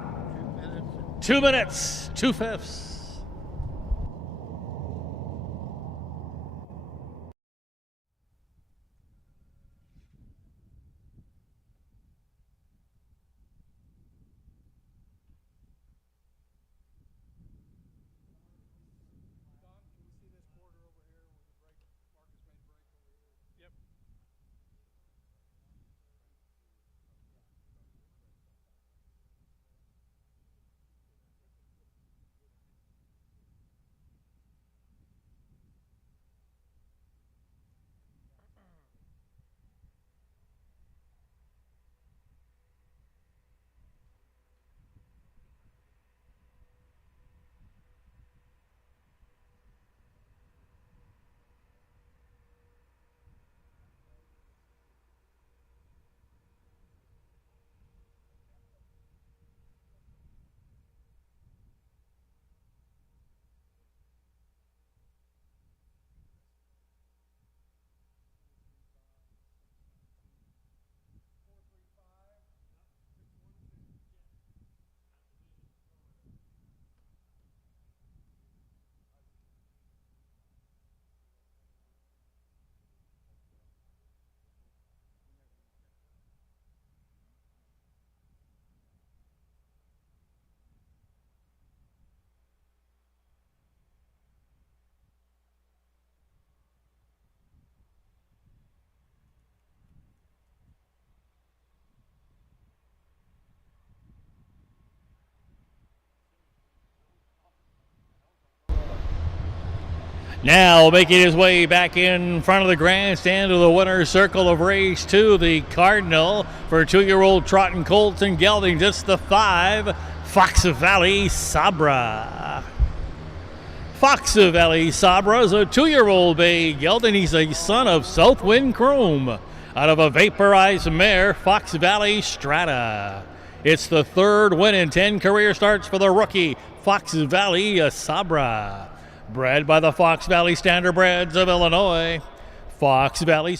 2 minutes, 2/5. Now making his way back in front of the grandstand to the winner's circle of race 2, the Cardinal for 2-year-old trotting colts and geldings. It's the 5, Fox Valley Sabra. Fox Valley Sabra is a 2-year-old bay gelding. He's a son of Southwind Chrome out of a vaporized mare, Fox Valley Strata. It's the 3rd win in 10 career starts for the rookie, Fox Valley Sabra. Bred by the Fox Valley Standardbreds of Illinois, Fox Valley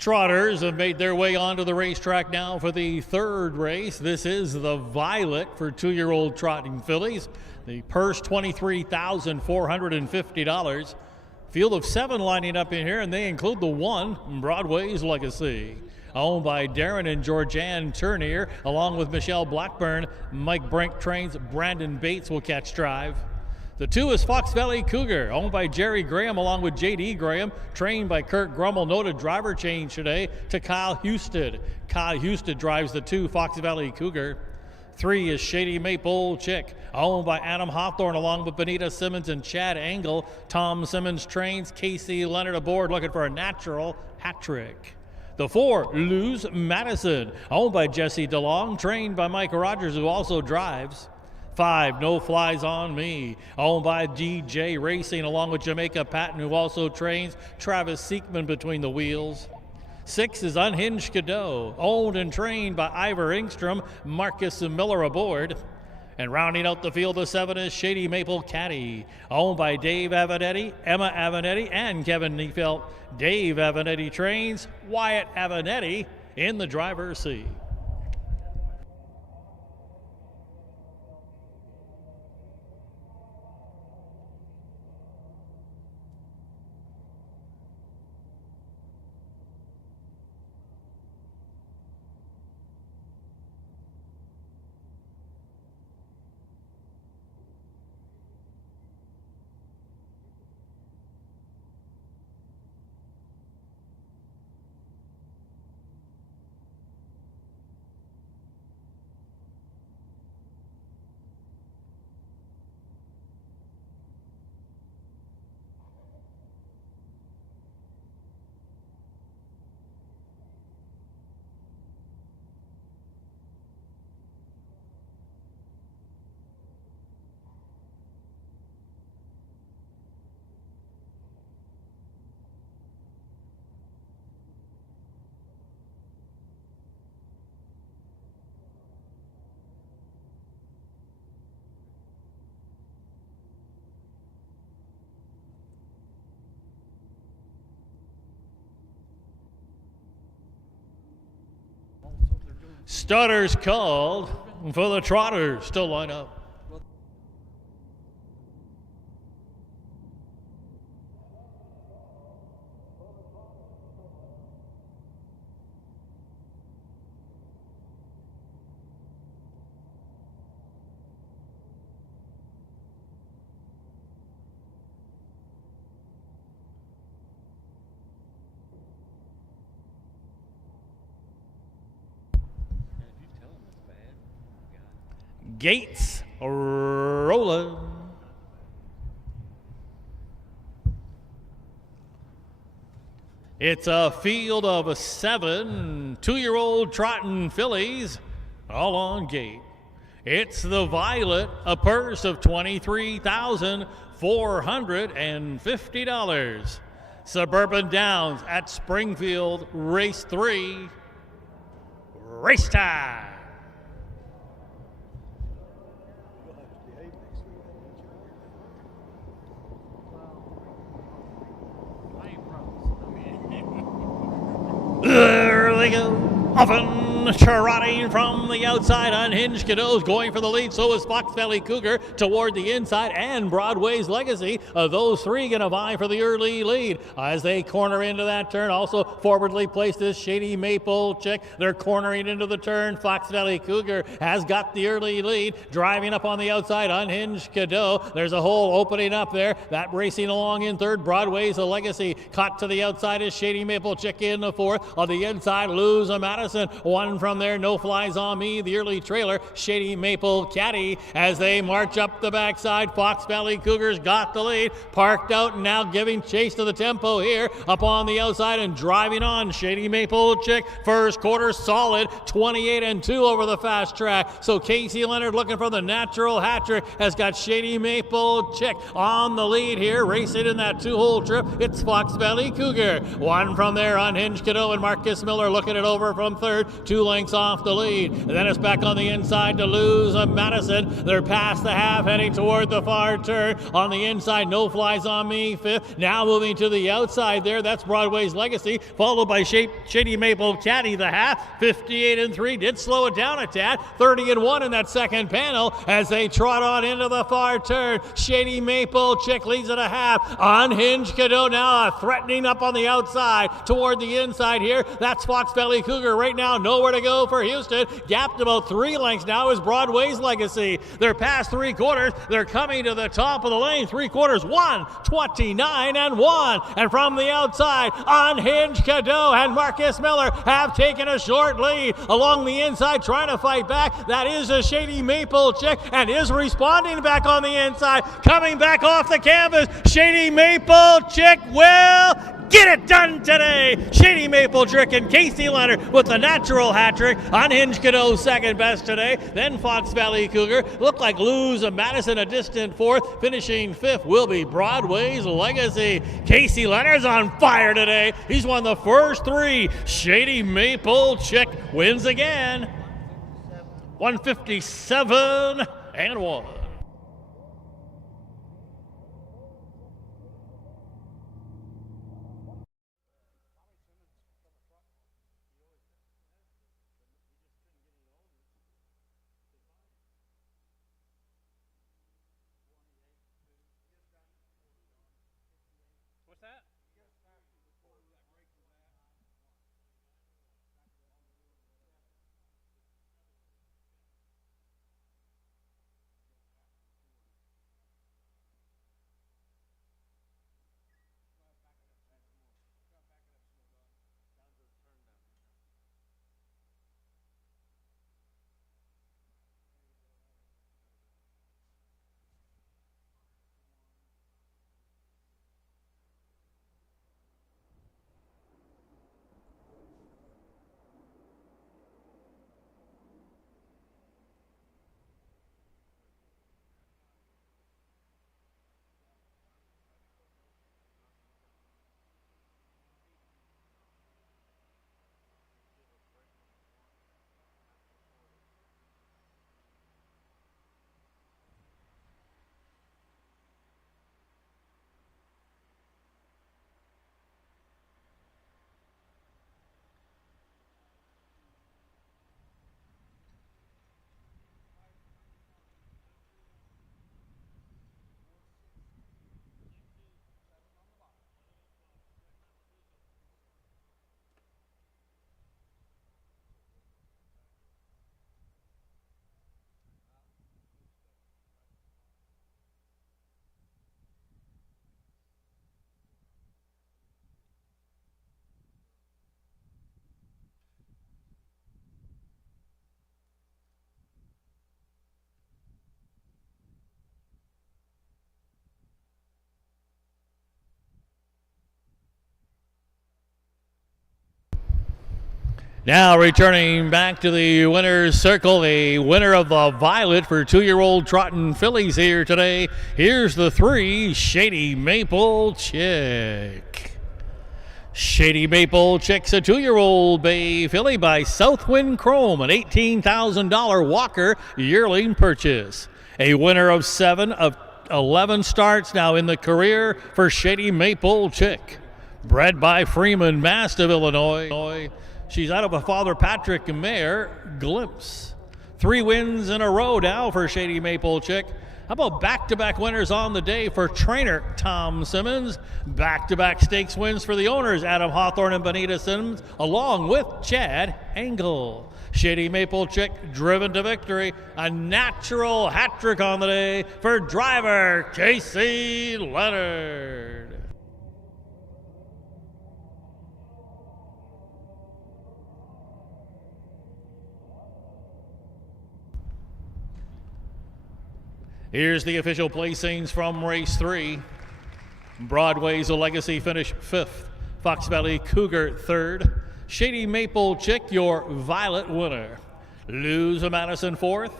Trotters have made their way onto the racetrack now for the third race. This is the Violet for 2-year-old trotting fillies. The purse, $23,450. Field of 7 lining up in here, and they include the 1, Broadway's Legacy. Owned by Darren and Georgianne Turnier, along with Michelle Blackburn. Mike Brink trains. Brandon Bates will catch drive. The 2 is Fox Valley Cougar, owned by Jerry Graham along with J.D. Graham, trained by Kirk Grummel. Noted driver change today to Kyle Husted. Kyle Husted drives the 2 Fox Valley Cougar. 3 is Shady Maple Chick, owned by Adam Hawthorne along with Benita Simmons and Chad Engel. Tom Simmons trains. Casey Leonard aboard looking for a natural hat trick. The 4, Luz Madison, owned by Jesse DeLong, trained by Mike Rogers, who also drives. 5, No Flies on Me, owned by DJ Racing, along with Jamaica Patton, who also trains. Travis Seekman between the wheels. 6 is Unhinged Cadeau, owned and trained by Ivor Engstrom, Marcus Miller aboard. And rounding out the field of 7 is Shady Maple Caddy, owned by Dave Avanetti, Emma Avanetti, and Kevin Neufeld. Dave Avanetti trains. Wyatt Avanetti in the driver's seat. Starters called for the Trotters to line up. Gates rolling. It's a field of 7 2-year-old trotting fillies, all on gate. It's the Violet, a purse of $23,450. Suburban Downs at Springfield, race 3. Race time. There they go. Often trotting from the outside. Unhinged Cadeau's going for the lead. So is Fox Valley Cougar toward the inside, and Broadway's Legacy. Those 3 going to vie for the early lead as they corner into that turn. Also forwardly placed is Shady Maple Chick. They're cornering into the turn. Fox Valley Cougar has got the early lead. Driving up on the outside, Unhinged Cadeau. There's a hole opening up there. That racing along in third. Broadway's a Legacy. Caught to the outside is Shady Maple Chick in the 4th. On the inside, Luz Madison. 1 from there. No Flies on Me. The early trailer, Shady Maple Caddy. As they march up the backside, Fox Valley Cougars got the lead. Parked out and now giving chase to the tempo here. Up on the outside and driving on, Shady Maple Chick. First quarter solid, 28-2 over the fast track. So Casey Leonard looking for the natural hat trick has got Shady Maple Chick on the lead here, racing in that 2-hole trip. It's Fox Valley Cougar. 1 from there, Unhinged Cadeau and Marcus Miller looking it over from third. 2 2 lengths off the lead. And then it's back on the inside to lose Madison. They're past the half, heading toward the far turn. On the inside, No Flies on Me, 5th. Now moving to the outside there, that's Broadway's Legacy, followed by Shady Maple Caddy, the half. 58-3, did slow it down a tad. 30-1 in that second panel as they trot on into the far turn. Shady Maple Chick leads at a half. Unhinged Cadeau now threatening up on the outside toward the inside here. That's Fox Valley Cougar right now, nowhere to go for Houston. Gapped about 3 lengths now is Broadway's Legacy. They're past 3/4. They're coming to the top of the lane. 3/4, 1:29-1. And from the outside, Unhinged Cadeau and Marcus Miller have taken a short lead. Along the inside, trying to fight back. That is a Shady Maple Chick and is responding back on the inside. Coming back off the canvas, Shady Maple Chick will get it done today. Shady Maple Chick and Casey Leonard with the natural hat trick. Unhinged Cadeau second best today. Then Fox Valley Cougar. Looked like Luz Madison a distant 4th. Finishing 5th will be Broadway's Legacy. Casey Leonard's on fire today. He's won the first 3. Shady Maple Chick wins again. 157-1. What's that? Now returning back to the winner's circle, the winner of the Violet for 2-year-old trotting fillies here today. Here's the 3, Shady Maple Chick. Shady Maple Chick's a 2-year-old bay filly by Southwind Chrome, an $18,000 Walker yearling purchase. A winner of 7 of 11 starts now in the career for Shady Maple Chick. Bred by Freeman Mast of Illinois. She's out of a Father Patrick mare, Glimpse. 3 wins in a row now for Shady Maple Chick. How about back-to-back winners on the day for trainer Tom Simmons? Back-to-back stakes wins for the owners, Adam Hawthorne and Benita Simmons, along with Chad Engel. Shady Maple Chick driven to victory. A natural hat trick on the day for driver Casey Leonard. Here's the official placings from race 3. Broadway's Legacy finished 5th. Fox Valley Cougar 3rd. Shady Maple Chick, your Violet winner. Luz Madison 4th.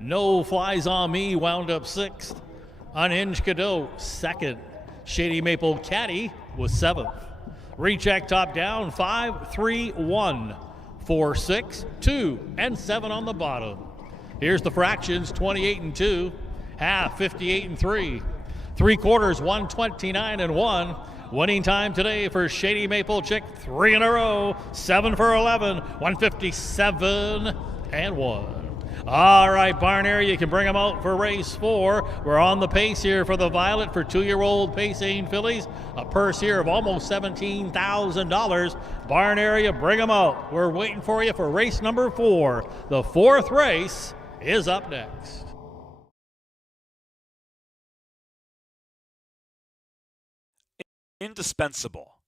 No Flies on Me wound up 6th. Unhinged Cadeau 2nd. Shady Maple Caddy was 7th. Recheck top down 5-3-1. 4, 6, 2, and 7 on the bottom. Here's the fractions, 28 and 2, half, 58 and 3, 3/4, 129 and 1. Winning time today for Shady Maple Chick, 3 in a row, 7 for 11, 157 and 1. All right, barn area, you can bring them out for race 4. We're on the pace here for the Violet for 2-year-old Pacing fillies. A purse here of almost $17,000. Barn area, bring them out. We're waiting for you for race number 4. The 4th race is up next. Indispensable.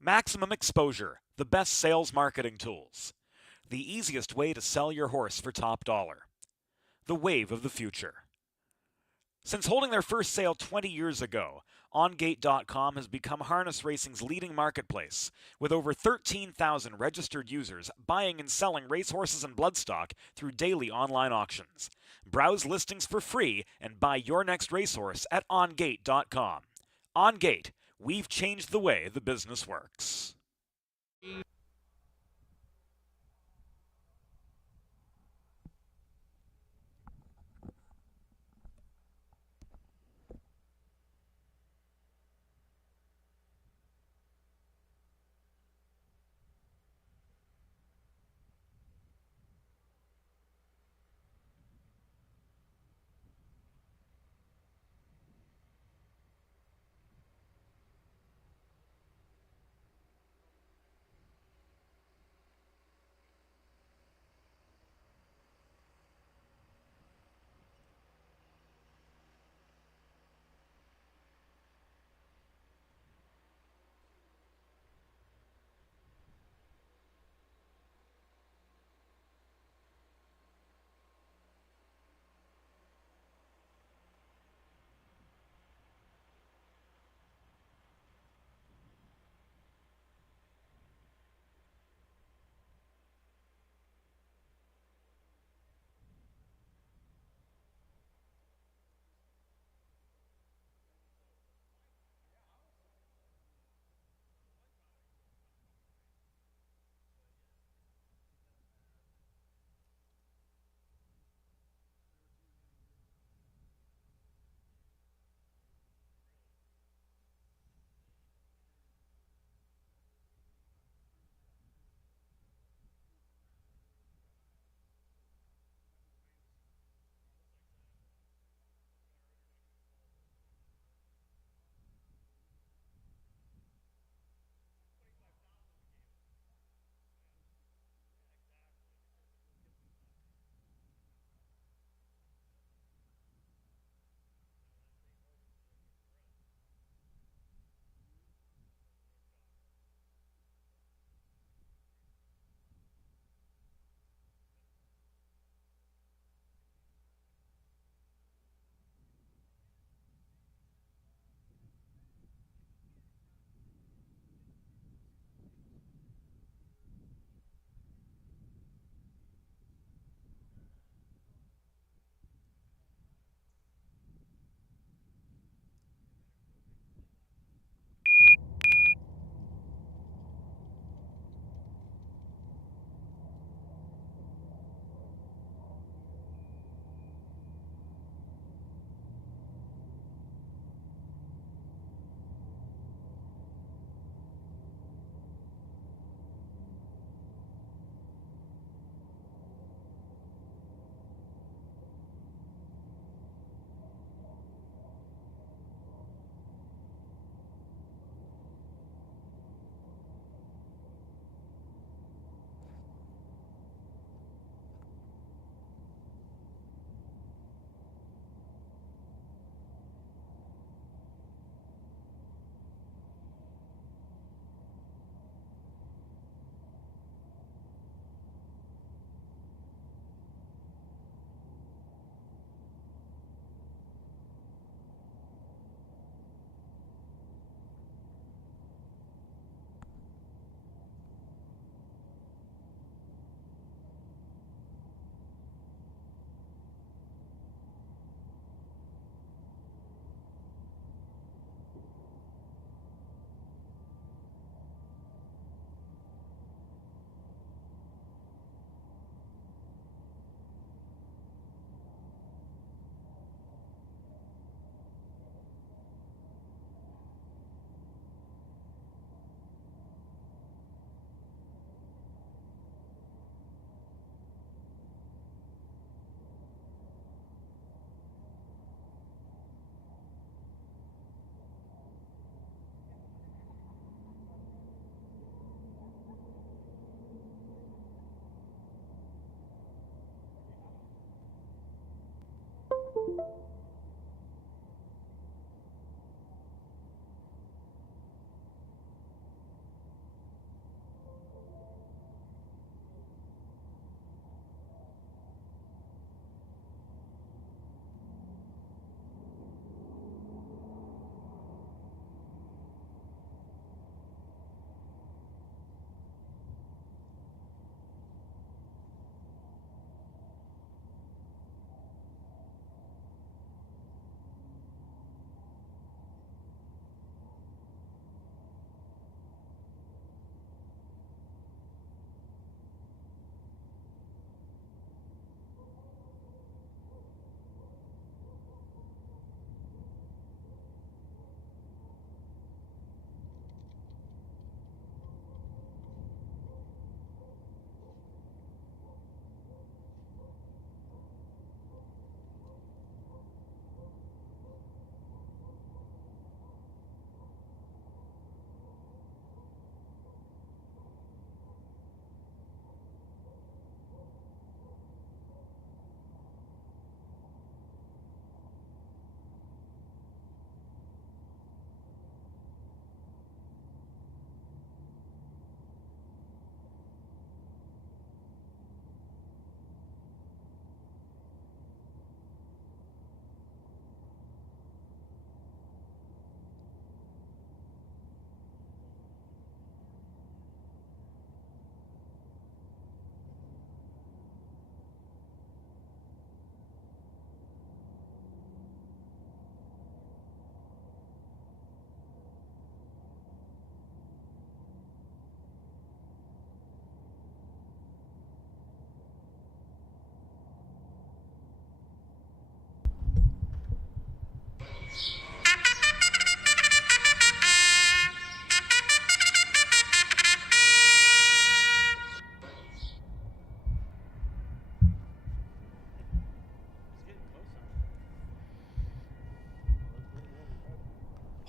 Maximum exposure, the best sales marketing tools. The easiest way to sell your horse for top dollar. The wave of the future. Since holding their first sale 20 years ago, OnGate.com has become harness racing's leading marketplace, with over 13,000 registered users buying and selling racehorses and bloodstock through daily online auctions. Browse listings for free and buy your next racehorse at OnGate.com. OnGate, we've changed the way the business works.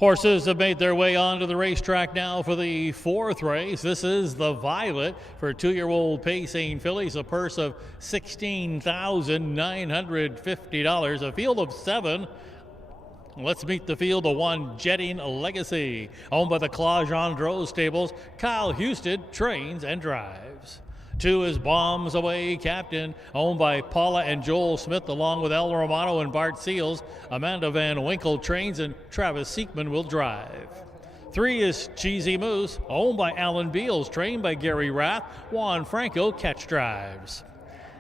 Horses have made their way onto the racetrack now for the fourth race. This is the Violet for 2-year-old pacing fillies, a purse of $16,950. A field of 7. Let's meet the field of 1, Jetting Legacy, owned by the Claude Gendreau stables. Kyle Houston trains and drives. 2 is Bombs Away Captain, owned by Paula and Joel Smith, along with El Romano and Bart Seals. Amanda Van Winkle trains, and Travis Seekman will drive. 3 is Cheesy Moose, owned by Alan Beals, trained by Gary Rath. Juan Franco catch drives.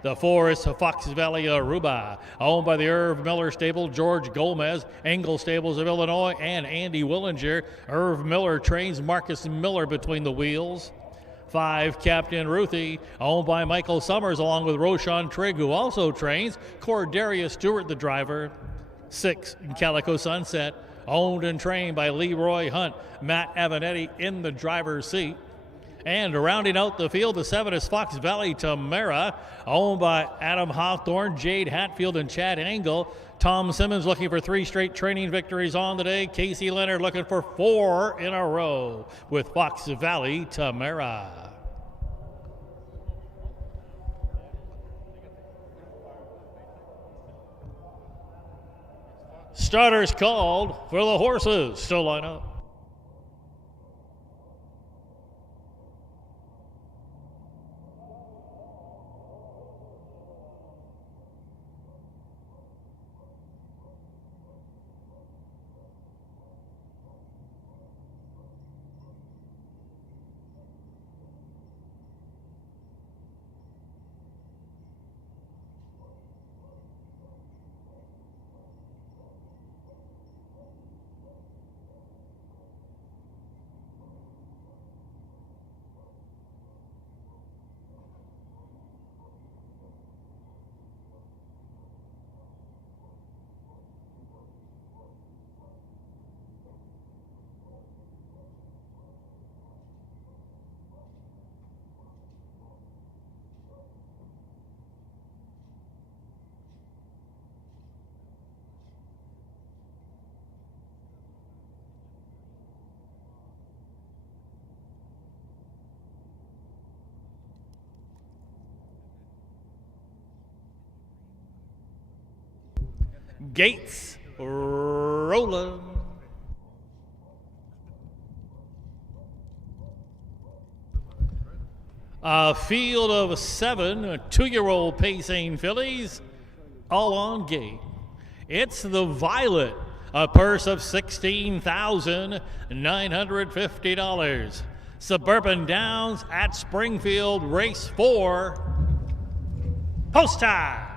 The 4 is Fox Valley Aruba, owned by the Irv Miller stable, George Gomez, Engel Stables of Illinois, and Andy Willinger. Irv Miller trains Marcus Miller between the wheels. 5, Captain Ruthie, owned by Michael Summers, along with Roshan Trigg, who also trains. Cordelia Stewart, the driver. 6, Calico Sunset, owned and trained by Leroy Hunt, Matt Avanetti in the driver's seat. And rounding out the field, the 7 is Fox Valley Tamara, owned by Adam Hawthorne, Jade Hatfield, and Chad Engel. Tom Simmons looking for 3 straight training victories on the day. Casey Leonard looking for 4 in a row with Fox Valley Tamara. Starters called for the horses to line up. Gates rolling. A field of 7 2-year-old pacing fillies, all on gate. It's the Violet, a purse of $16,950. Suburban Downs at Springfield, race 4. Post time.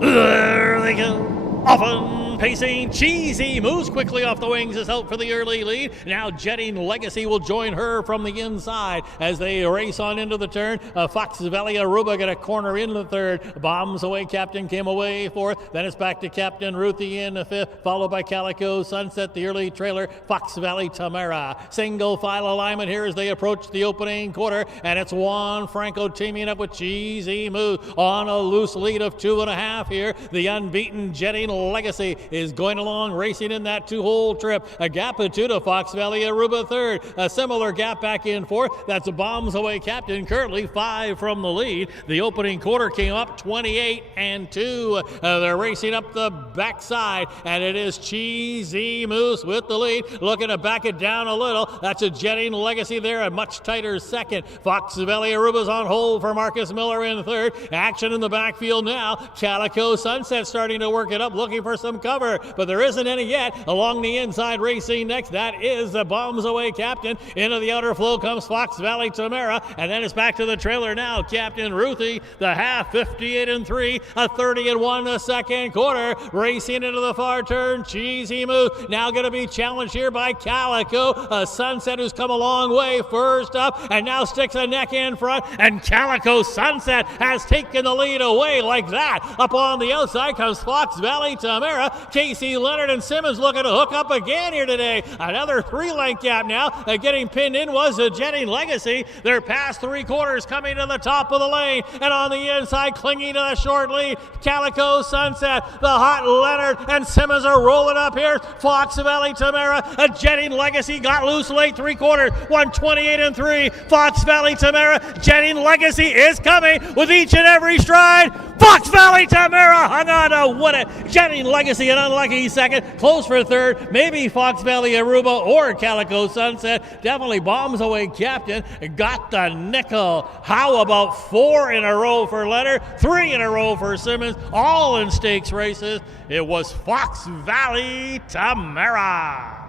There they go. Often pacing, Cheesy Moose quickly off the wings is out for the early lead. Now Jetting Legacy will join her from the inside as they race on into the turn. Fox Valley Aruba got a corner in the 3rd. Bombs Away Captain came away 4th. Then it's back to Captain Ruthie in the 5th, followed by Calico Sunset, the early trailer, Fox Valley Tamara. Single file alignment here as they approach the opening quarter, and it's Juan Franco teaming up with Cheesy Moose on a loose lead of 2.5 here. The unbeaten Jetting Legacy is going along, racing in that 2-hole trip. A gap of 2 to Fox Valley Aruba 3rd. A similar gap back in 4th. That's a Bombs Away Captain, currently 5 from the lead. The opening quarter came up 28-2. They're racing up the backside, and it is Cheesy Moose with the lead, looking to back it down a little. That's a Jetting Legacy there, a much tighter 2nd. Fox Valley Aruba's on hold for Marcus Miller in 3rd. Action in the backfield now. Calico Sunset starting to work it up, looking for some cover, but there isn't any yet. Along the inside, racing next, that is the Bombs Away Captain. Into the outer flow comes Fox Valley Tamara, and then it's back to the trailer now. Captain Ruthie, the half, 58-3, a 30-1 the 2nd quarter. Racing into the far turn, Cheesy Moose now going to be challenged here by Calico. A Sunset who's come a long way first up, and now sticks a neck in front, and Calico Sunset has taken the lead away like that. Up on the outside comes Fox Valley Tamara. Casey Leonard and Simmons looking to hook up again here today. Another 3-length gap now. Getting pinned in was the Jetting Legacy. They're past 3/4 coming to the top of the lane. And on the inside, clinging to the short lead, Calico Sunset. The hot Leonard and Simmons are rolling up here. Fox Valley Tamara. A Jetting Legacy got loose late 3/4. 128-3. Fox Valley Tamara. Jetting Legacy is coming with each and every stride. Fox Valley Tamara hung on to win it. Jetting Legacy an unlucky second. Close for third. Maybe Fox Valley Aruba or Calico Sunset. Definitely bombs away captain. Got the nickel. How about 4 in a row for Leonard? 3 in a row for Simmons. All in stakes races. It was Fox Valley Tamara.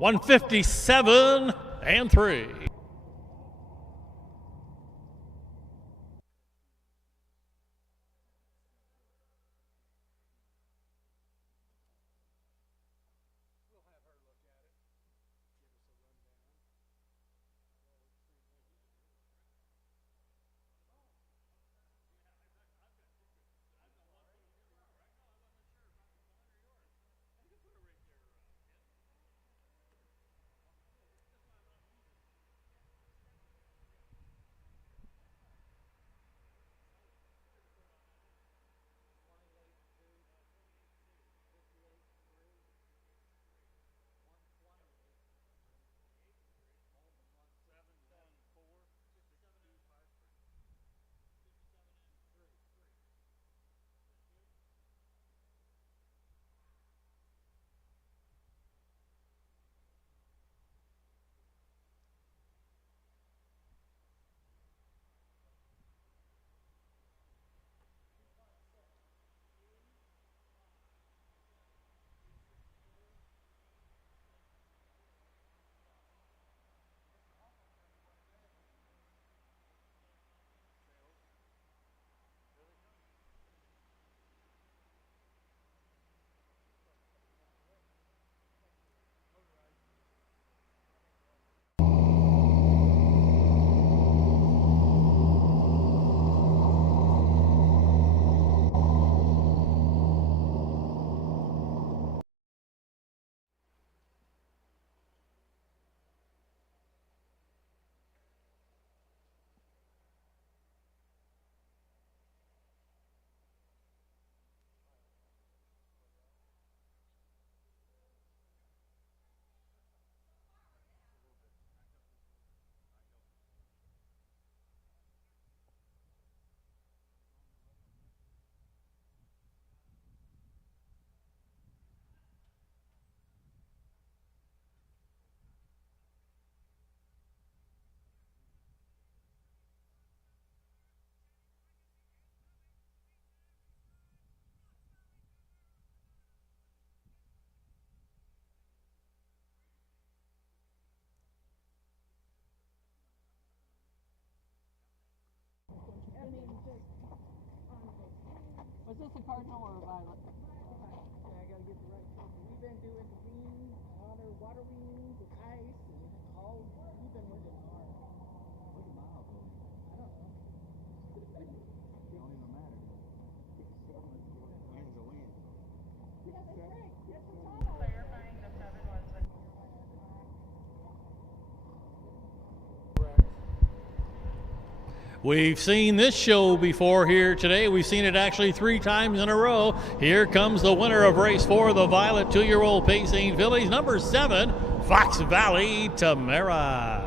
157-3. Was this a cardinal or a violet? Yeah, I gotta get the right color. We've been doing the beans, water beans, and ice, and all. We've been working hard. What's the mile though? I don't know. It don't even matter. Wind's a wind. Yeah, that's right. Yes, it's all. Clarifying the 7 was the. We've seen this show before here today. We've seen it actually 3 times in a row. Here comes the winner of race 4, the Violet 2-year-old pacing fillies, number 7, Fox Valley Tamara.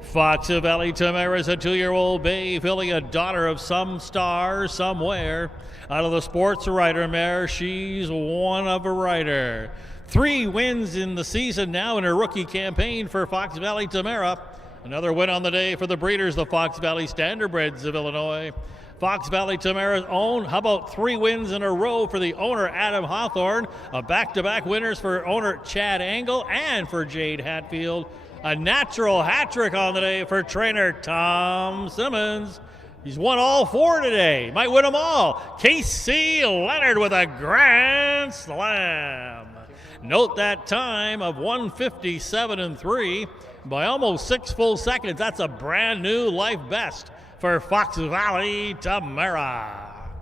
Fox Valley Tamara is a 2-year-old bay filly, a daughter of some star somewhere. Out of the sports rider mare, she's one of a rider. 3 wins in the season now in her rookie campaign for Fox Valley Tamara. Another win on the day for the breeders, the Fox Valley Standardbreds of Illinois. Fox Valley Tamara's own, how about 3 wins in a row for the owner, Adam Hawthorne? A back-to-back winners for owner Chad Angle and for Jade Hatfield. A natural hat trick on the day for trainer Tom Simmons. He's won all 4 today. Might win them all. Casey Leonard with a grand slam. Note that time of 157-3. By almost 6 full seconds. That's a brand new life best for Fox Valley Tamara.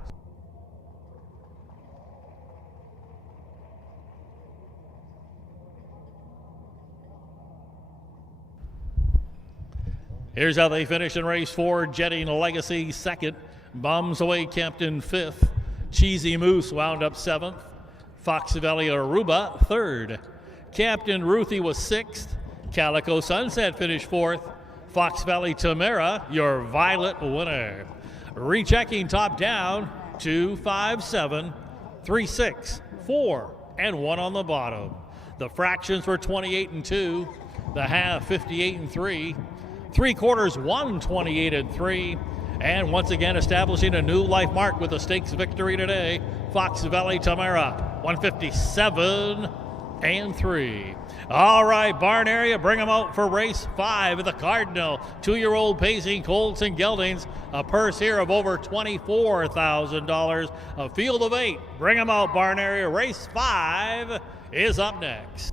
Here's how they finish in race 4. Jetting Legacy second. Bombs Away Captain fifth. Cheesy Moose wound up 7th. Fox Valley Aruba third. Captain Ruthie was 6th. Calico Sunset finished 4th. Fox Valley Tamara, your violet winner. Rechecking top down, 2, 5, 7, 3, 6, 4, and 1 on the bottom. The fractions were 28 and 2. The half 58 and 3. 3/4 128 and 3. And once again establishing a new life mark with a stakes victory today, Fox Valley Tamara 157 and 3. All right, barn area, bring them out for race 5 of the Cardinal. 2-year-old pacing colts and geldings. A purse here of over $24,000. A field of 8. Bring them out, barn area. Race 5 is up next.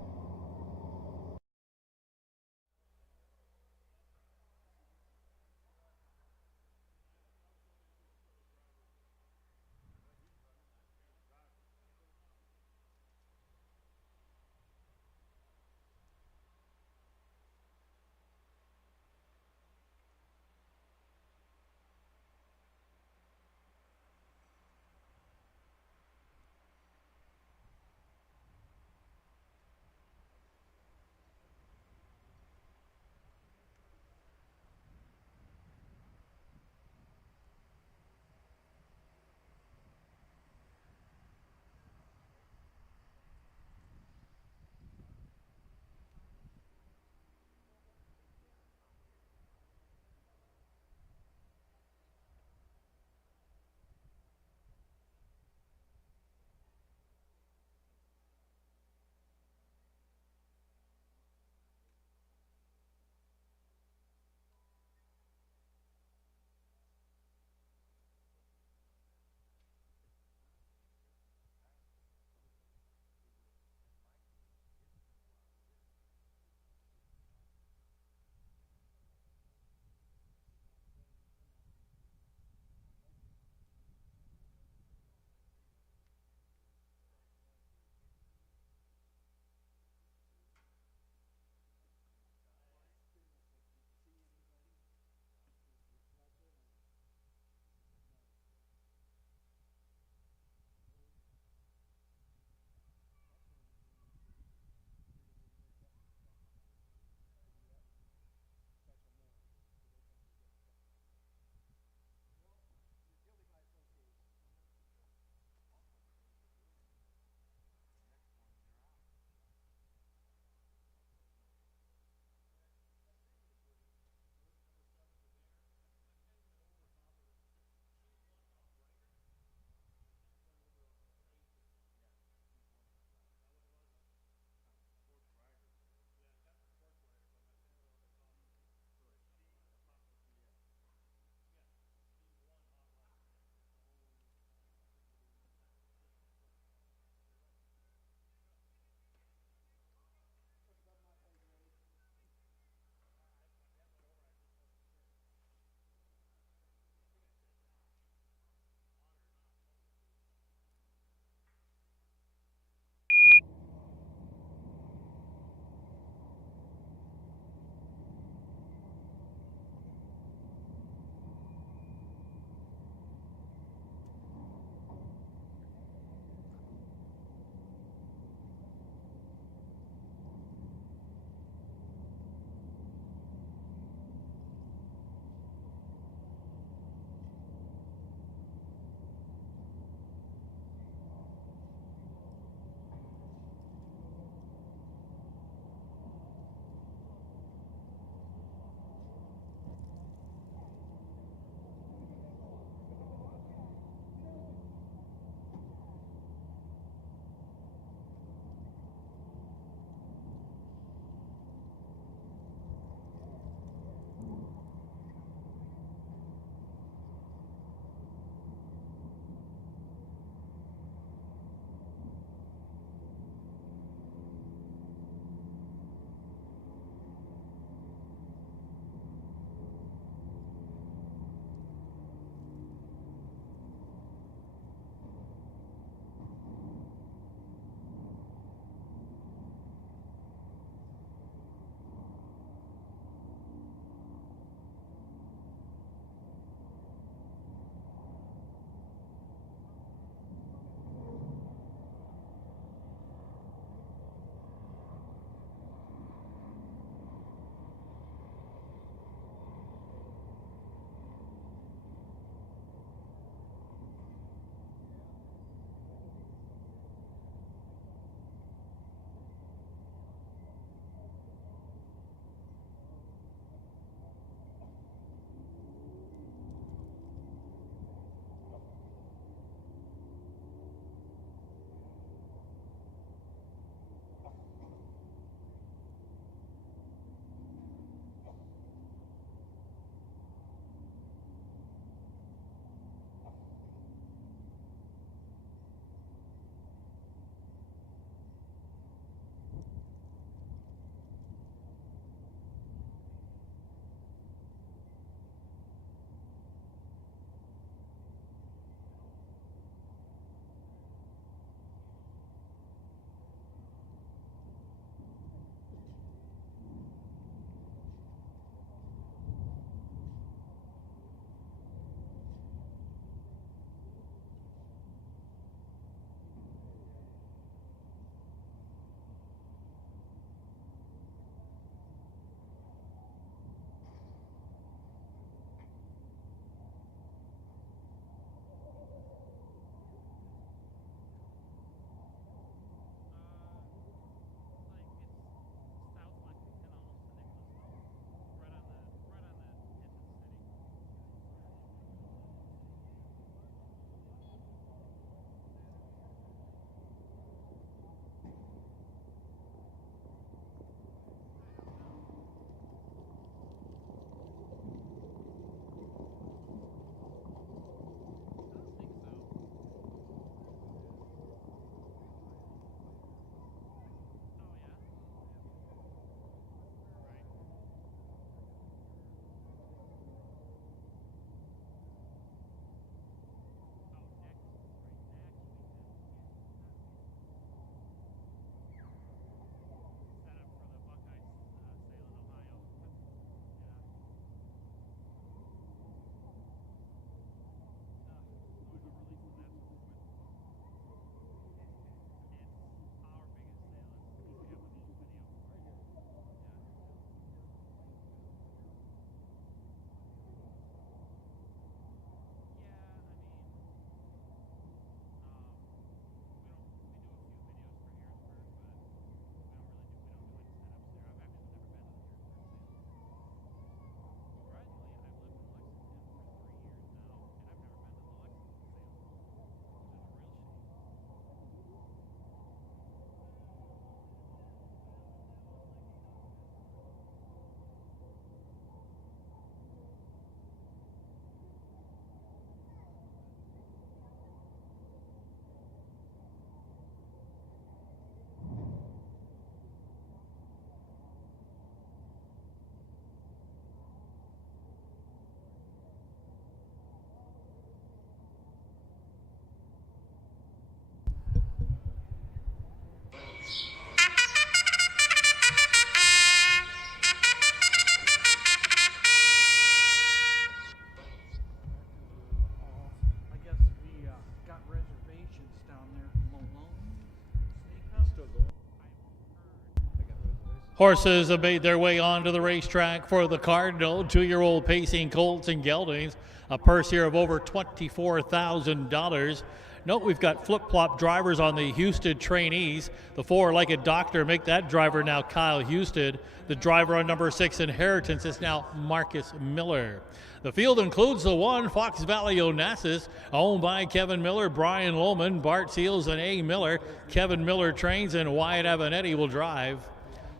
Horses have made their way onto the racetrack for the Cardinal. 2-year-old pacing colts and geldings. A purse here of over $24,000. Note we've got flip-flop drivers on the Houston trainees. The 4 Like a Doctor make that driver now Kyle Houston. The driver on number 6 Inheritance is now Marcus Miller. The field includes the 1 Fox Valley Onassis, owned by Kevin Miller, Brian Lohman, Bart Seals, and A. Miller. Kevin Miller trains and Wyatt Avanetti will drive.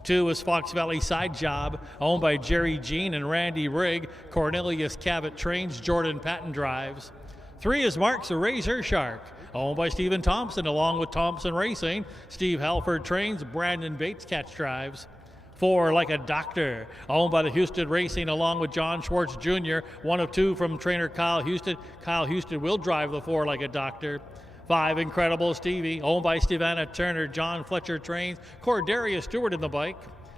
2 is Fox Valley Side Job, owned by Jerry Jean and Randy Rigg. Cornelius Cavett trains, Jordan Patton drives. 3 is Mark's Razor Shark, owned by Stephen Thompson, along with Thompson Racing. Steve Halford trains, Brandon Bates catch drives. 4 Like a Doctor, owned by the Houston Racing, along with John Schwartz Jr., 1 of 2 from trainer Kyle Houston. Kyle Houston will drive the 4 Like a Doctor. 5 Incredible Stevie, owned by Stevana Turner. John Fletcher trains, Cordarius Stewart in the bike.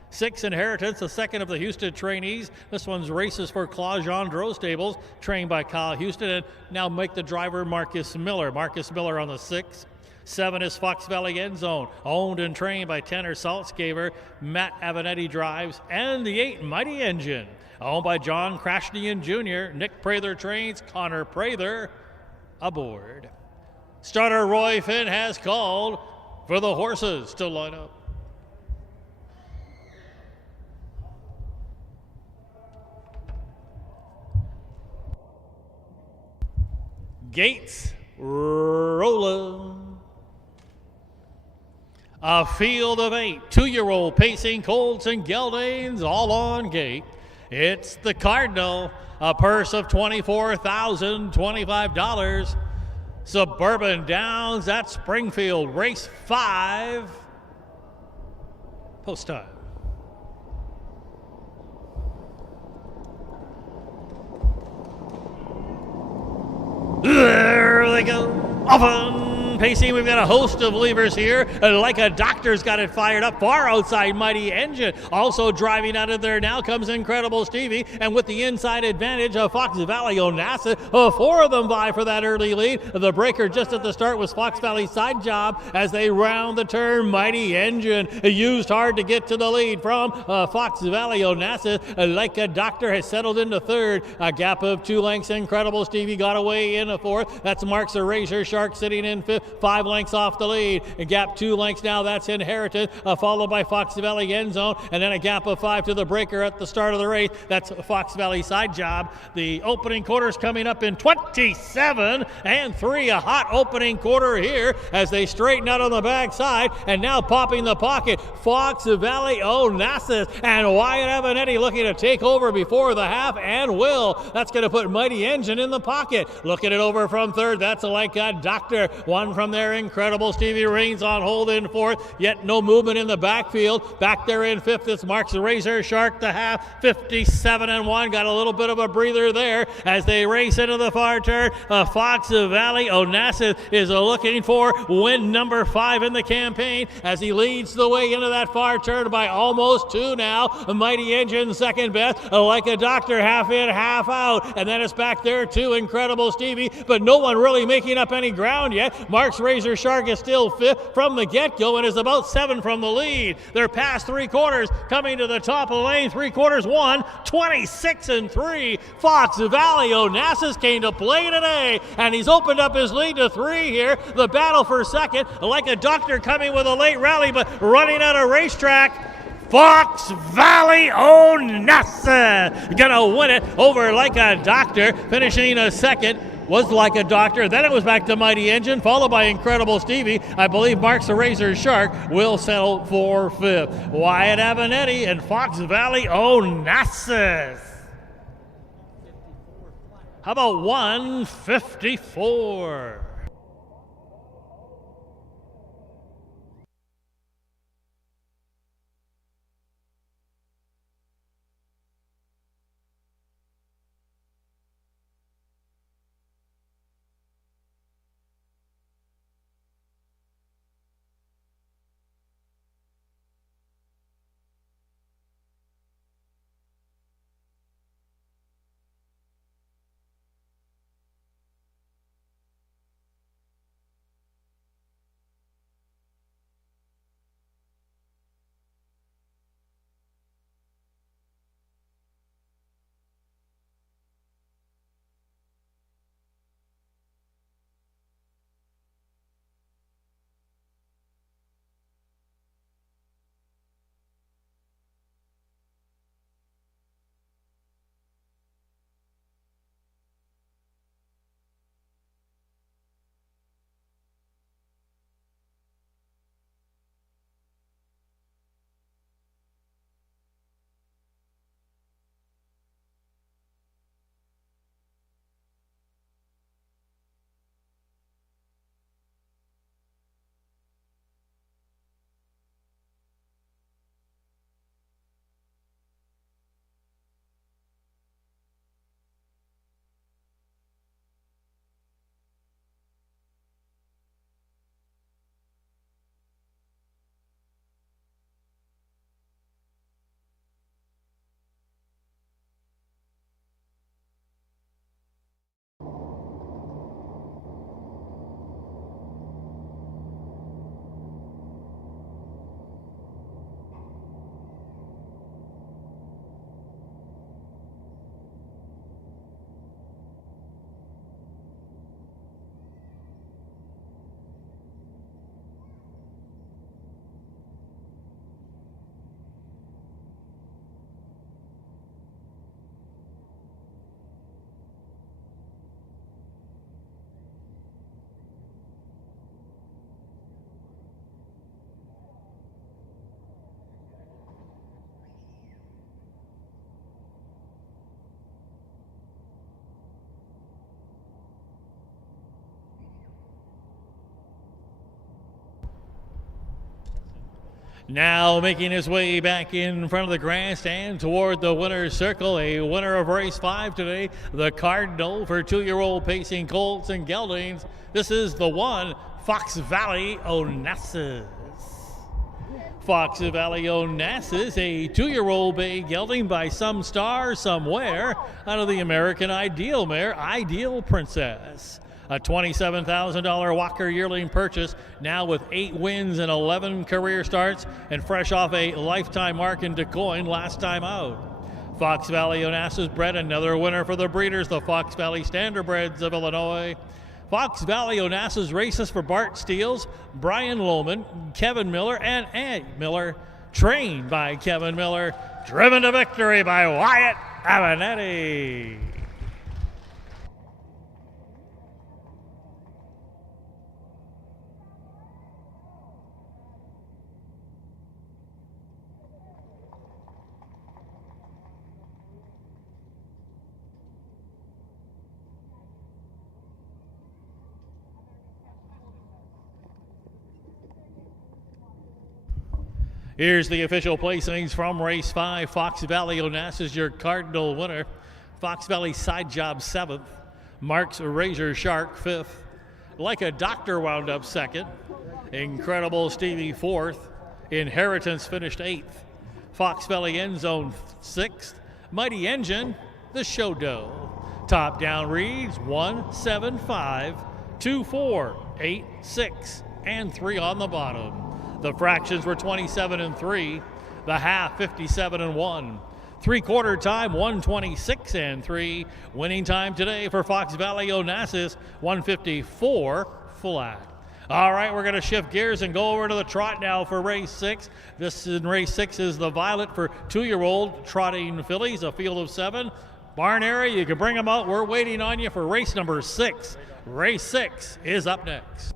6 Inheritance, the 2nd of the Houston trainees. This one's races for Claude Gendreau Stables, trained by Kyle Houston, and now make the driver Marcus Miller. Marcus Miller on the 6. 7 is Fox Valley End Zone, owned and trained by Tanner Saltzgaver. Matt Avanetti drives. And the 8 Mighty Engine, owned by John Krashnian Jr. Nick Prather trains, Connor Prather aboard. Starter Roy Finn has called for the horses to line up. Gates rolling. A field of 8 2-year-old pacing colts and geldings all on gate. It's the Cardinal, a purse of $24,025. Suburban Downs at Springfield, race 5. Post time. There they go. Often pacing. We've got a host of levers here. Like a Doctor's got it fired up far outside Mighty Engine. Also driving out of there now comes Incredible Stevie. And with the inside advantage of Fox Valley Onassis, 4 of them vie for that early lead. The breaker just at the start was Fox Valley Side Job as they round the turn. Mighty Engine used hard to get to the lead from Fox Valley Onassis. Like a Doctor has settled into 3rd. A gap of 2 lengths. Incredible Stevie got away in a 4th. That's Mark's Razor Shark sitting in 5th. 5 lengths off the lead. A gap 2 lengths now. That's Inherited, followed by Fox Valley End Zone, and then a gap of 5 to the breaker at the start of the race. That's Fox Valley Side Job. The opening quarter's coming up in 27 and 3. A hot opening quarter here as they straighten out on the backside, and now popping the pocket. Fox Valley Onassis and Wyatt Avanetti looking to take over before the half, and will. That's going to put Mighty Engine in the pocket. Looking it over from 3rd. That's Like a Doctor. 1 from there. Incredible Stevie Reigns on hold in 4th. Yet no movement in the backfield. Back there in 5th. It's Mark's Razor Shark the half. 57 and 1. Got a little bit of a breather there as they race into the far turn. Fox Valley Onassis is looking for win number 5 in the campaign as he leads the way into that far turn by almost 2 now. Mighty Engine second best. Like a Doctor half in, half out. And then it's back there to Incredible Stevie, but no one really making up any ground yet. Mark's Razor Shark is still 5th from the get-go and is about 7 from the lead. They're past 3 quarters, coming to the top of the lane. 3 quarters, 1, 26 and 3. Fox Valley Onassis came to play today, and he's opened up his lead to 3 here. The battle for second, Like a Doctor coming with a late rally, but running out of racetrack. Fox Valley Onassis gonna win it over Like a Doctor, finishing a second. Was Like a Doctor. Then it was back to Mighty Engine, followed by Incredible Stevie. I believe Mark's Razor Shark will settle for 5th. Wyatt Avanetti and Fox Valley Onassis. How about 154? Now making his way back in front of the grandstand toward the winner's circle, a winner of race 5 today, the Cardinal for 2-year-old pacing colts and geldings. This is the one, Fox Valley Onassis. Fox Valley Onassis, a 2-year-old bay gelding by some star somewhere out of the American Ideal mare, Ideal Princess. A $27,000 Walker yearling purchase, now with 8 wins and 11 career starts, and fresh off a lifetime mark in DuQuoin last time out. Fox Valley Onassis bred another winner for the breeders, the Fox Valley Standardbreds of Illinois. Fox Valley Onassis races for Bart Steels, Brian Lohman, Kevin Miller, and Ed Miller, trained by Kevin Miller, driven to victory by Wyatt Avenetti. Here's the official placings from race 5. Fox Valley Onassis, your Cardinal winner. Fox Valley Side Job 7th. Mark's Razor Shark 5th. Like a Doctor wound up 2nd. Incredible Stevie 4th. Inheritance finished 8th. Fox Valley End Zone 6th. Mighty Engine, the Show Doe. Top down reads 1, 7, 5, 2, 4, 8, 6, and 3 on the bottom. The fractions were 27 and 3. The half 57 and 1. 3/4 time 126 and 3. Winning time today for Fox Valley Onassis 154 flat. All right, we're going to shift gears and go over to the trot now for race 6. This in race 6 is the Violet for 2-year-old trotting fillies, a field of 7. Barn area, you can bring them out. We're waiting on you for race number 6. Race 6 is up next.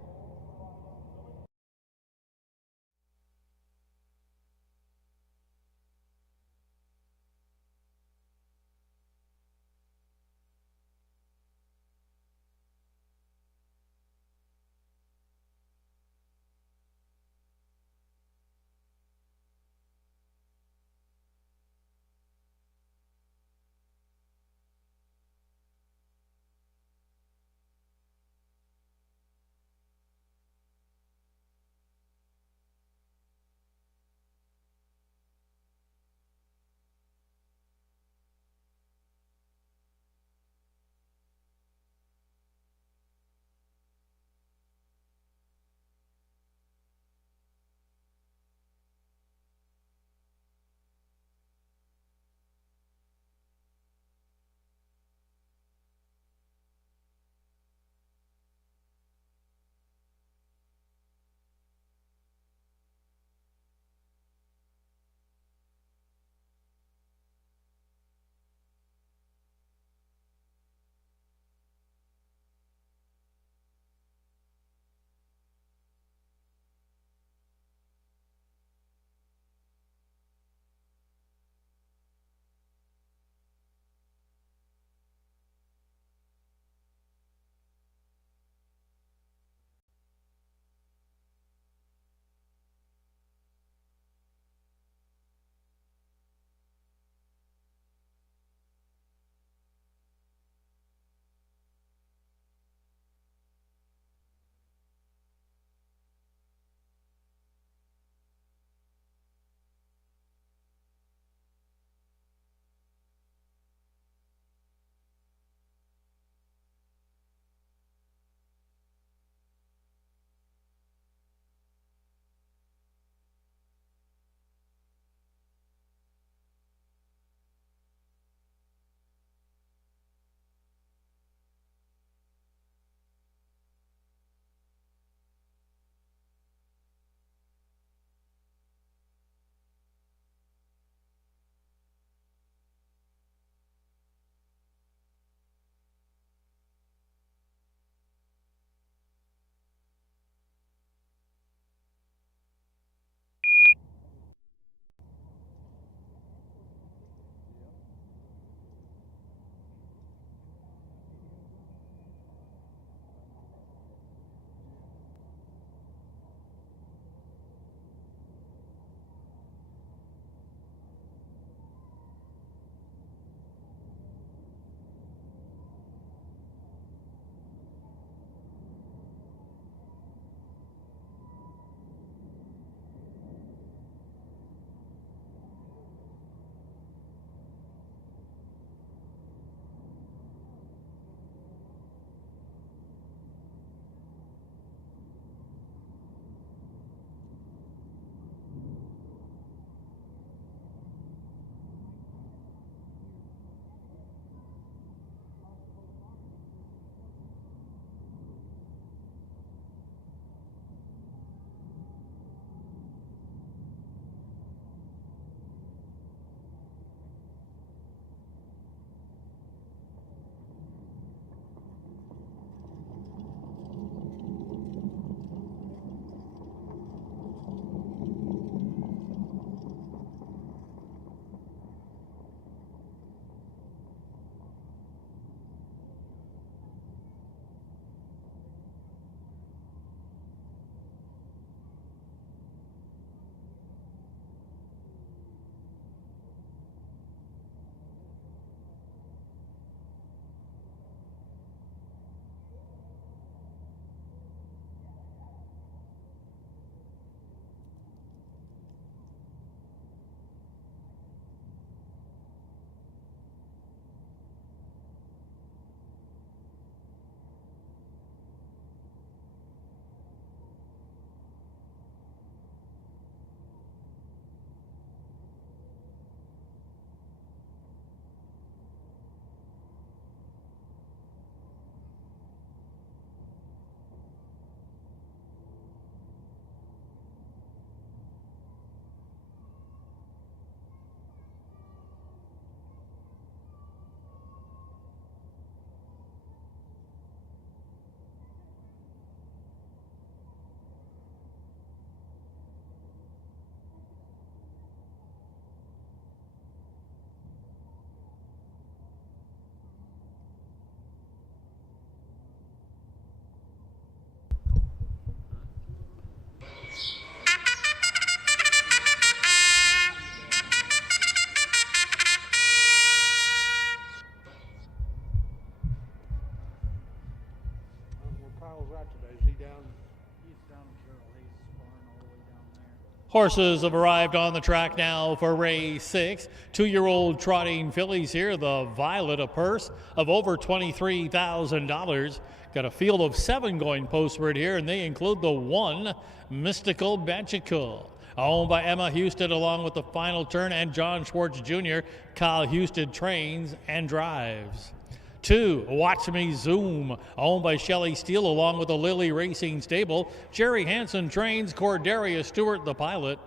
Horses have arrived on the track now for race 6. 2-year-old trotting fillies here. The Violet, a purse of over $23,000. Got a field of 7 going postward here, and they include the 1 Mystical Magical, owned by Emma Houston, along with the Final Turn and John Schwartz Jr. Kyle Houston trains and drives. 2, Watch Me Zoom, owned by Shelley Steele, along with the Lily Racing Stable. Jerry Hansen trains, Cordelia Stewart the pilot.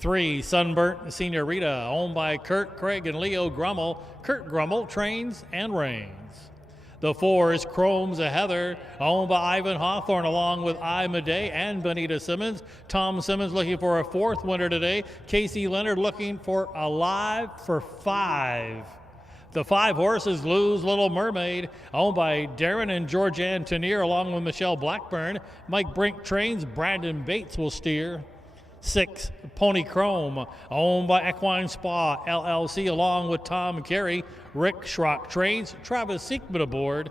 3, Sunburnt Senorita, owned by Kurt Craig and Leo Grummel. Kurt Grummel trains and reigns. The 4 is Chrome's a Heather, owned by Ivan Hawthorne, along with I Madey and Benita Simmons. Tom Simmons looking for a 4th winner today. Casey Leonard looking for a live for 5. The 5 horses, Lou's Little Mermaid, owned by Darren and Georgianne Tenier, along with Michelle Blackburn. Mike Brink trains, Brandon Bates will steer. 6, Pony Chrome, owned by Equine Spa LLC, along with Tom Carey. Rick Schrock trains, Travis Siekman aboard.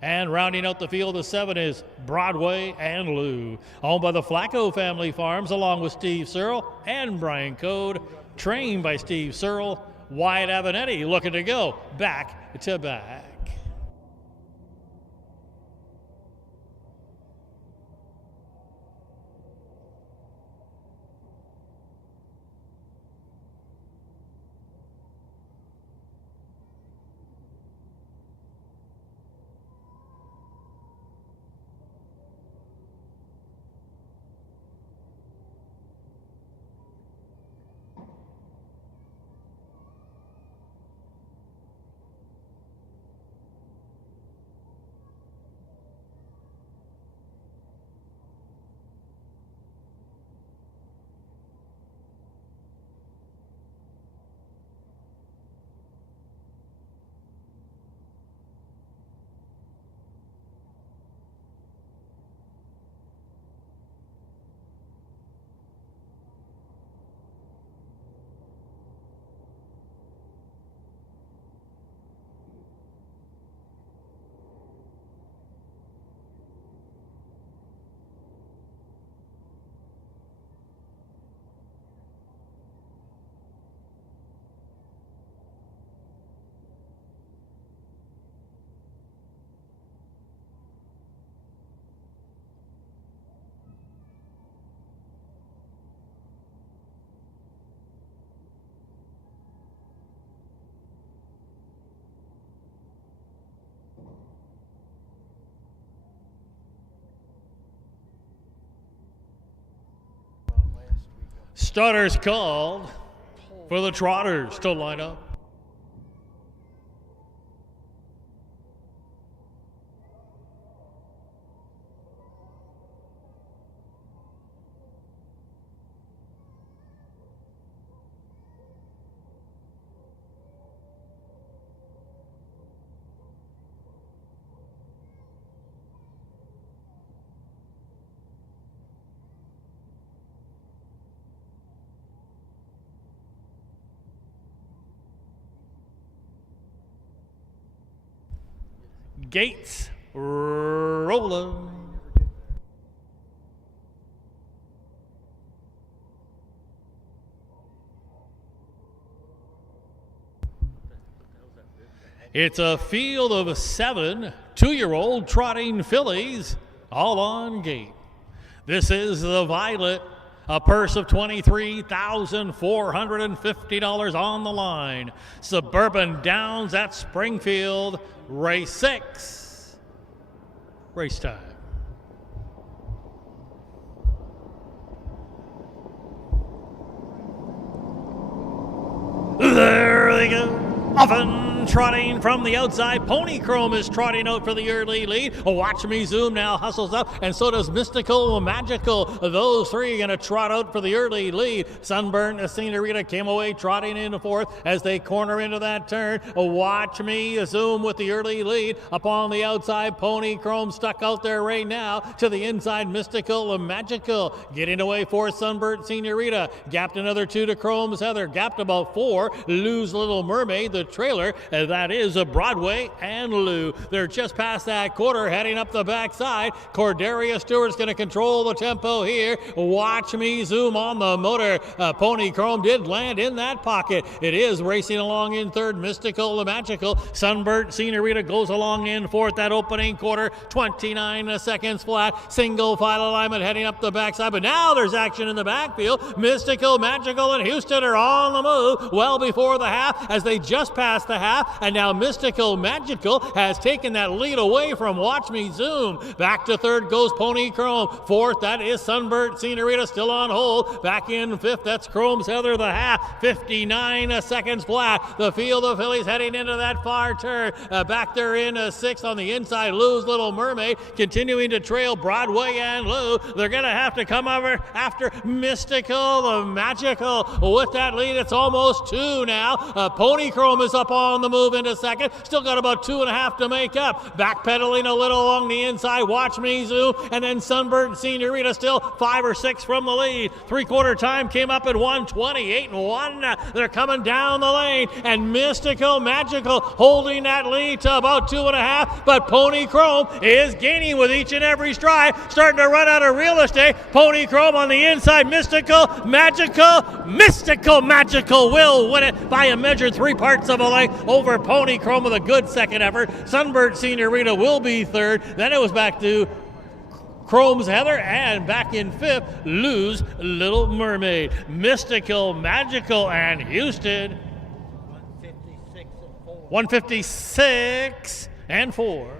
And rounding out the field of 7 is Broadway and Lou, owned by the Flacco Family Farms, along with Steve Searle and Brian Code, trained by Steve Searle. Wyatt Avenetti looking to go back to back. Starters called for the Trotters to line up. Gates rolling. It's a field of 7 2-year-old trotting fillies, all on gate. This is the Violet, a purse of $23,450 on the line. Suburban Downs at Springfield, race 6. Race time. There they go. Often trotting from the outside. Pony Chrome is trotting out for the early lead. Watch Me Zoom now hustles up, and so does Mystical Magical. Those 3 going to trot out for the early lead. Sunburnt Senorita came away trotting in the 4th as they corner into that turn. Watch Me Zoom with the early lead. Upon the outside, Pony Chrome stuck out there right now. To the inside, Mystical Magical. Getting away for Sunburnt Senorita. Gapped another 2 to Chrome's Heather. Gapped about 4. Lou's Little Mermaid, the trailer. and that is a Broadway and Lou. They're just past that quarter, heading up the backside. Corderia Stewart's going to control the tempo here. Watch me zoom on the motor. Pony Chrome did land in that pocket. It is racing along in third. Mystical Magical. Sunburnt Senorita goes along in fourth. That opening quarter, 29 seconds flat. Single file alignment heading up the backside, but now there's action in the backfield. Mystical Magical and Houston are on the move well before the half as they just passed the half, and now Mystical Magical has taken that lead away from Watch Me Zoom. Back to third goes Pony Chrome. Fourth, that is Sunburnt Senorita still on hold. Back in fifth, that's Chrome's Heather the half. 59 seconds flat. The field of fillies heading into that far turn. Back there in sixth on the inside, Lou's Little Mermaid continuing to trail Broadway and Lou. They're going to have to come over after Mystical the Magical with that lead. It's almost two now. Pony Chrome is up on the move into second. Still got about 2.5 to make up. Backpedaling a little along the inside. Watch Me Zoom. And then Sunburnt Senorita still 5 or 6 from the lead. Three-quarter time came up at 1:28.1. They're coming down the lane. And Mystical Magical holding that lead to about 2.5. But Pony Chrome is gaining with each and every stride. Starting to run out of real estate. Pony Chrome on the inside. Mystical Magical will win it by a measured 3 parts of a length over Pony Chrome with a good second effort. Sunburnt Senorita will be third. Then it was back to Chrome's Heather, and back in fifth, Lou's Little Mermaid. Mystical Magical and Houston. 156 and 4.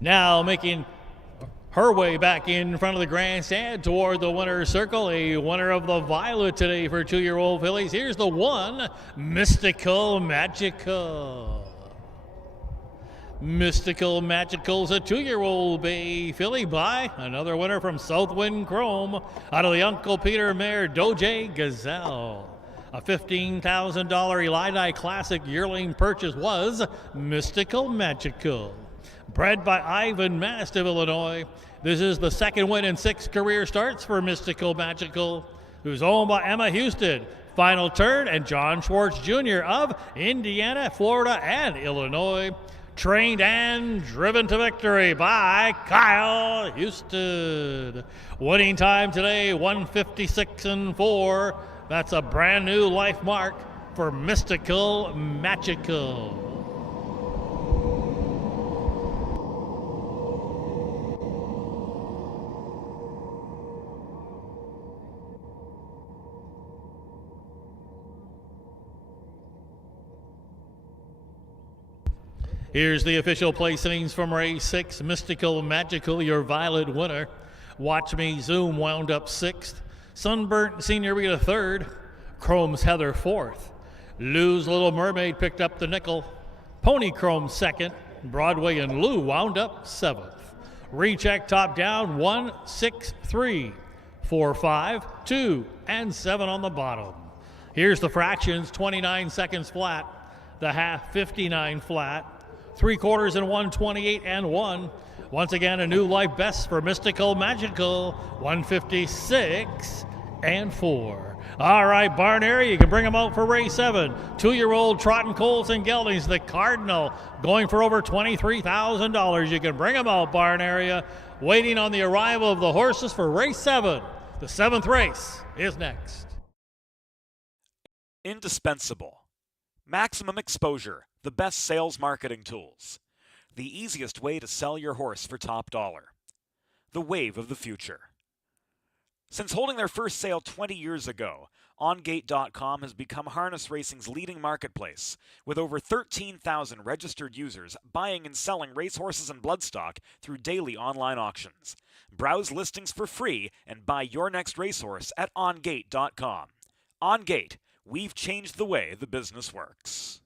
Now making her way back in front of the grandstand toward the winner's circle, a winner of the Violet today for 2-year-old fillies. Here's the one, Mystical Magical. Mystical Magical's a 2-year-old bay filly by another winner from Southwind Chrome out of the Uncle Peter mare Doje Gazelle. A $15,000 Elidi Classic yearling purchase was Mystical Magical. Bred by Ivan Mast of Illinois, this is the second win in 6 career starts for Mystical Magical, who's owned by Emma Houston, Final Turn, and John Schwartz Jr. of Indiana, Florida, and Illinois. Trained and driven to victory by Kyle Houston. Winning time today, 156 and 4. That's a brand new life mark for Mystical Magical. Here's the official placings from race 6, Mystical Magical, your violet winner. Watch Me Zoom wound up 6th. Sunburnt Senorita 3rd. Chrome's Heather 4th. Lou's Little Mermaid picked up the nickel. Pony Chrome 2nd. Broadway and Lou wound up 7th. Recheck top down 1, 6, 3, 4, 5, 2, and 7 on the bottom. Here's the fractions: 29 seconds flat, the half 59 flat, 3/4 and 1, 28 and 1. Once again, a new life best for Mystical Magical, 156 and 4. All right, barn area, you can bring them out for race 7. 2-year-old Trotting Coles and Geldings, the Cardinal, going for over $23,000. You can bring them out, barn area. Waiting on the arrival of the horses for race 7. The 7th race is next. Indispensable. Maximum exposure, the best sales marketing tools. The easiest way to sell your horse for top dollar. The wave of the future. Since holding their first sale 20 years ago, OnGate.com has become harness racing's leading marketplace, with over 13,000 registered users buying and selling racehorses and bloodstock through daily online auctions. Browse listings for free and buy your next racehorse at OnGate.com. OnGate, we've changed the way the business works.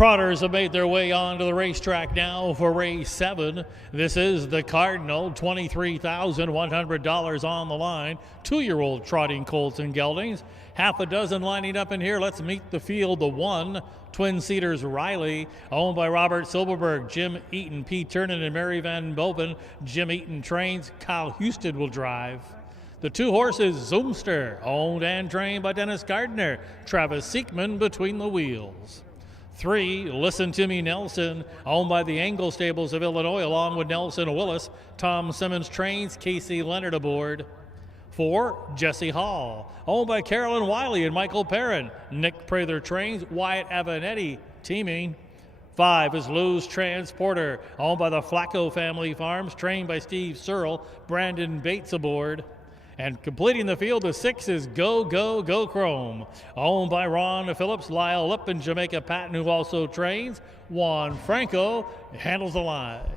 Trotters have made their way onto the racetrack now for race 7. This is the Cardinal, $23,100 on the line. 2-year-old trotting colts and geldings. Half a dozen lining up in here. Let's meet the field. The 1, Twin Cedars Riley, owned by Robert Silverberg, Jim Eaton, Pete Turner, and Mary Van Boven. Jim Eaton trains. Kyle Houston will drive. The 2 horses, Zoomster, owned and trained by Dennis Gardner. Travis Siekman between the wheels. 3, Listen to Me Nelson, owned by the Angle Stables of Illinois, along with Nelson Willis. Tom Simmons trains, Casey Leonard aboard. 4, Jesse Hall, owned by Carolyn Wiley and Michael Perrin. Nick Prather trains, Wyatt Avanetti teaming. 5 is Lou's Transporter, owned by the Flacco Family Farms, trained by Steve Searle. Brandon Bates aboard. And completing the field, the 6 is Go, Go, Go Chrome, owned by Ron Phillips, Lyle Lip, and Jamaica Patton, who also trains. Juan Franco handles the lines.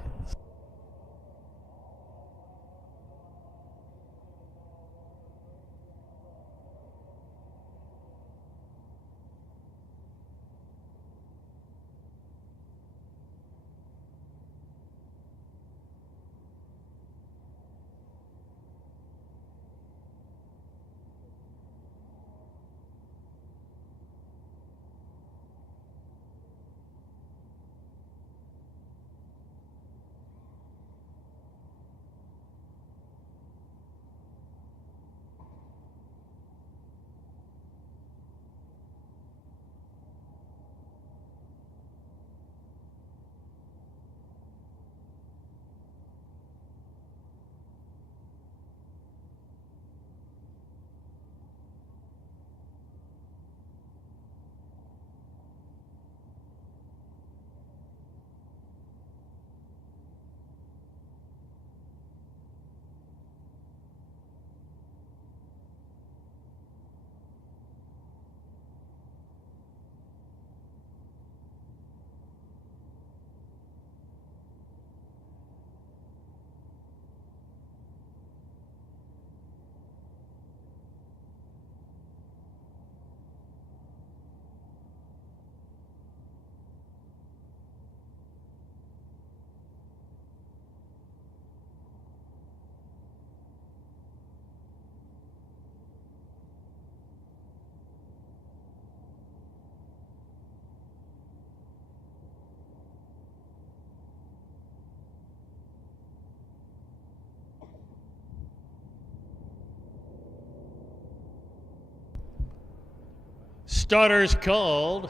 Starters called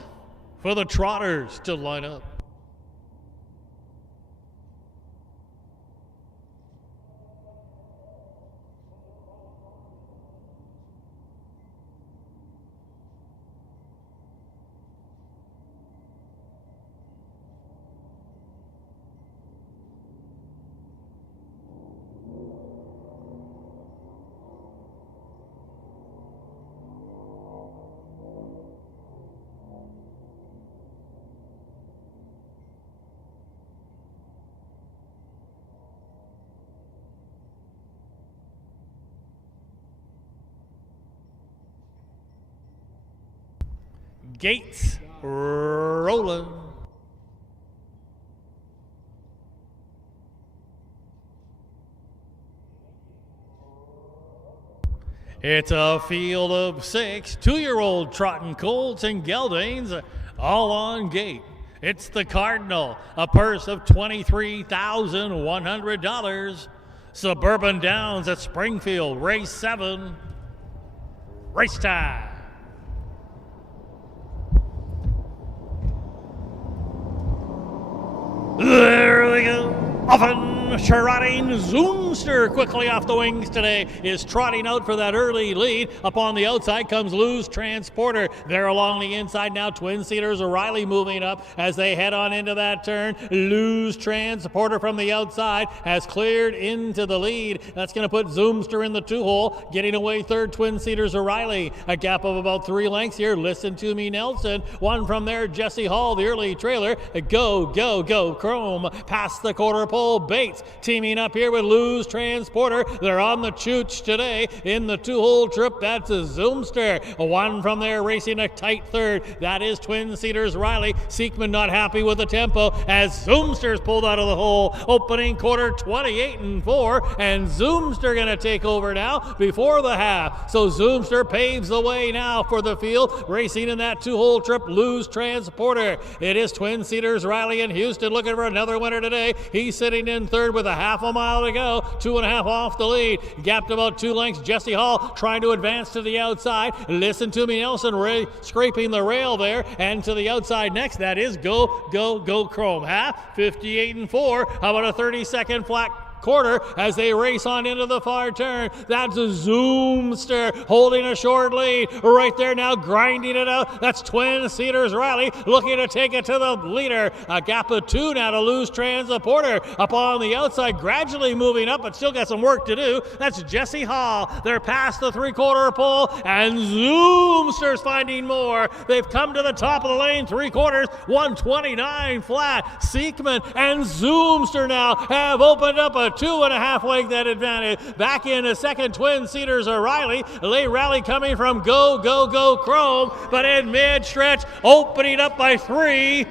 for the Trotters to line up. Gates rolling. It's a field of 6 2-year-old trotting colts and geldings, all on gate. It's the Cardinal, a purse of $23,100. Suburban Downs at Springfield, race 7. Race time. There we go. Often trotting Zoomster quickly off the wings today is trotting out for that early lead. Upon the outside comes Lou's Transporter. There along the inside now, Twin Cedars O'Reilly moving up as they head on into that turn. Lou's Transporter from the outside has cleared into the lead. That's going to put Zoomster in the 2-hole. Getting away third, Twin Cedars O'Reilly. A gap of about 3 lengths here. Listen to Me Nelson. One from there, Jesse Hall, the early trailer. Go, go, go, Chrome. Past the quarter pole, Bates teaming up here with Lou's Transporter. They're on the chooch today in the two-hole trip. That's a Zoomster. One from there racing a tight third. That is Twin Cedars Riley. Seekman not happy with the tempo as Zoomster's pulled out of the hole. Opening quarter 28-4, and Zoomster going to take over now before the half. So Zoomster paves the way now for the field. Racing in that two-hole trip, Lou's Transporter. It is Twin Cedars Riley in Houston looking for another winner today. He's sitting in third with a half a mile to go. 2.5 off the lead. Gapped about 2 lengths. Jesse Hall trying to advance to the outside. Listen to me, Nelson scraping the rail there. And to the outside next, that is Go, Go, Go Chrome. Half, 58-4. How about a 30-second flat quarter as they race on into the far turn? That's a Zoomster holding a short lead right there now, grinding it out. That's Twin Cedars Riley looking to take it to the leader. A gap of 2 now to Lou's Transporter up on the outside, gradually moving up, but still got some work to do. That's Jesse Hall. They're past the 3/4 pole, and Zoomster's finding more. They've come to the top of the lane, 3/4, 129 flat. Seekman and Zoomster now have opened up a 2.5 length advantage. Back in a second, Twin Cedars Riley. Late rally coming from Go, Go, Go Chrome, but in mid-stretch, opening up by 3.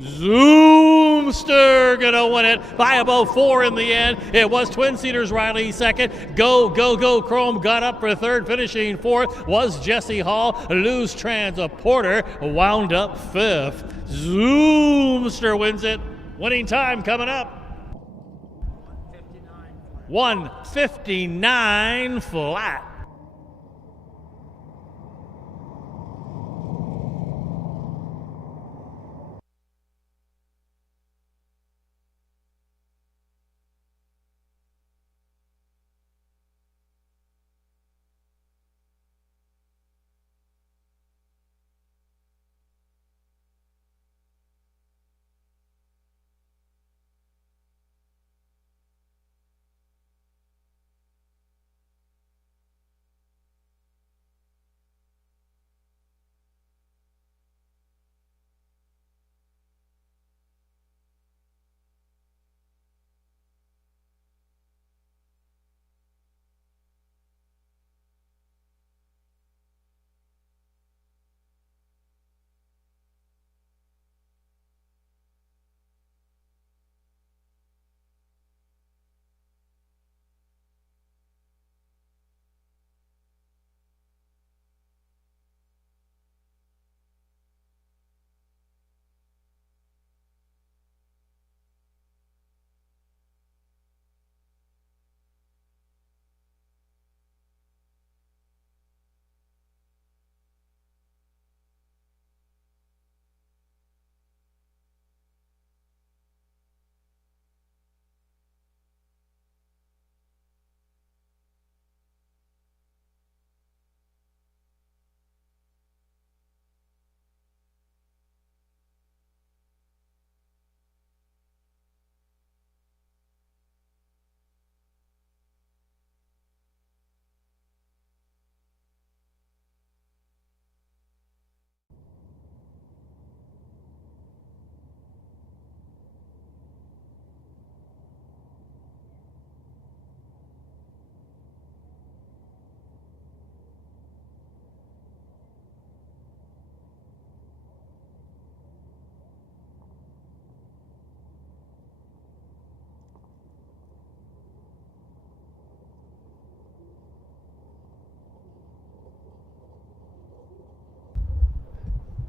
Zoomster gonna win it by about 4 in the end. It was Twin Cedars Riley second. Go, Go, Go Chrome got up for third. Finishing fourth was Jesse Hall. Lou's Transporter wound up fifth. Zoomster wins it. Winning time coming up. 1:59 flat.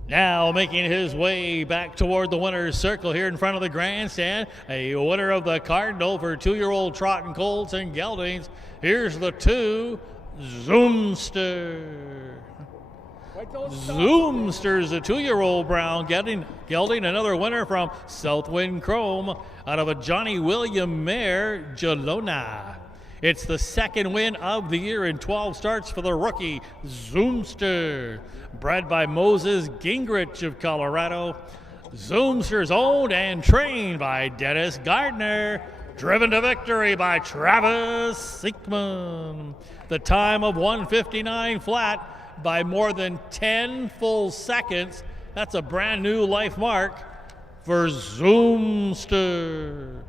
Now making his way back toward the winner's circle here in front of the grandstand, a winner of the Cardinal for 2-year-old Trotting Colts and Geldings. Here's the 2, Zoomster. Zoomster's a 2-year-old brown gelding, another winner from Southwind Chrome out of a Johnny William mare, Gelona. It's the second win of the year in 12 starts for the rookie, Zoomster. Bred by Moses Gingrich of Colorado. Zoomster's owned and trained by Dennis Gardner. Driven to victory by Travis Seekman. The time of 1:59 flat by more than 10 full seconds. That's a brand new life mark for Zoomster.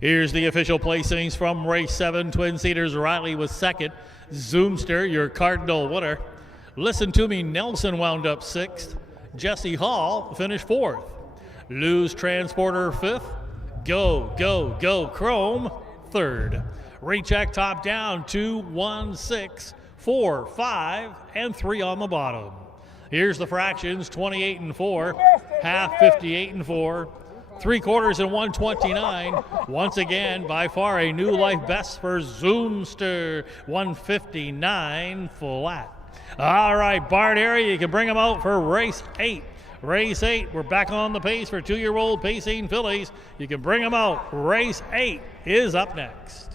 Here's the official placings from race 7. Twin Cedars Riley was second. Zoomster, your Cardinal winner. Listen to Me Nelson wound up 6th. Jesse Hall finished 4th. Lose Transporter 5th. Go, Go, Go Chrome 3rd. Recheck top down 2, 1, 6, 4, 5, and 3 on the bottom. Here's the fractions: 28 and 4, half 58 and 4, 3/4 and 129. Once again, by far a new life best for Zoomster, 159 flat. All right, Barn area, you can bring them out for race 8. Race 8, we're back on the pace for 2-year-old pacing fillies. You can bring them out. Race 8 is up next.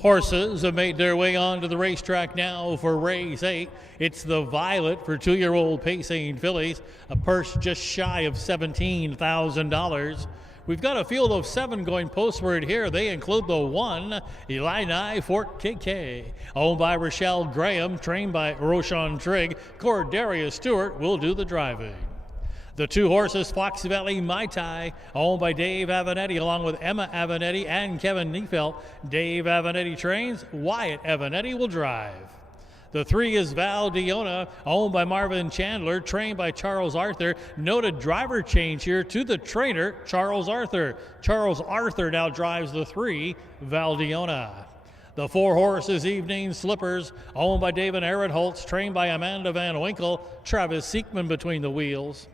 Horses have made their way onto the racetrack now for race 8. It's the Violet for 2-year-old pacing fillies, a purse just shy of $17,000. We've got a field of 7 going postward here. They include the 1, Illini Fort KK, owned by Rochelle Graham, trained by Roshan Trigg. Cordelia Stewart will do the driving. The 2 horses, Fox Valley Mai Tai, owned by Dave Avanetti, along with Emma Avanetti and Kevin Neufeld. Dave Avanetti trains, Wyatt Avanetti will drive. The 3 is Val Diona, owned by Marvin Chandler, trained by Charles Arthur. Noted driver change here to the trainer, Charles Arthur. Charles Arthur now drives the 3, Val Diona. The 4 horses, Evening Slippers, owned by David Ehrenholtz, trained by Amanda Van Winkle, Travis Siekman between the wheels.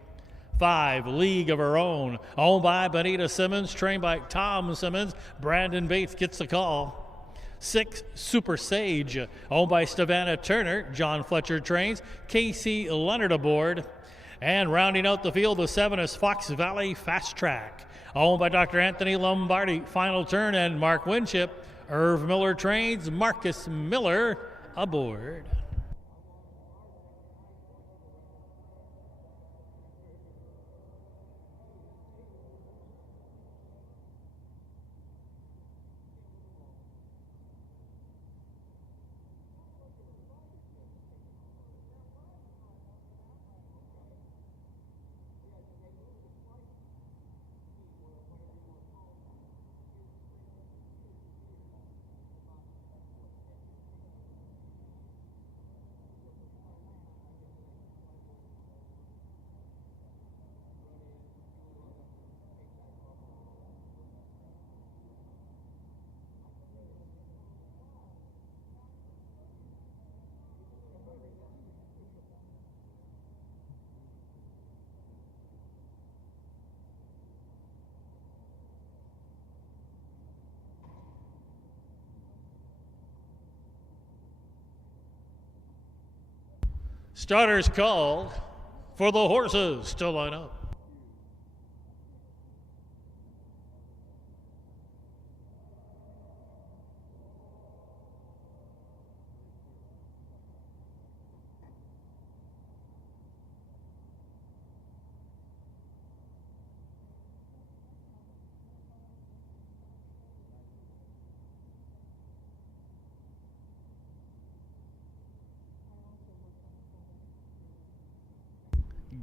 5, League of Her Own, owned by Benita Simmons, trained by Tom Simmons. Brandon Bates gets the call. 6, Super Sage, owned by Savannah Turner. John Fletcher trains. Casey Leonard aboard. And rounding out the field, the 7 is Fox Valley Fast Track, owned by Dr. Anthony Lombardi. Final Turn and Mark Winship. Irv Miller trains. Marcus Miller aboard. Starters called for the horses to line up.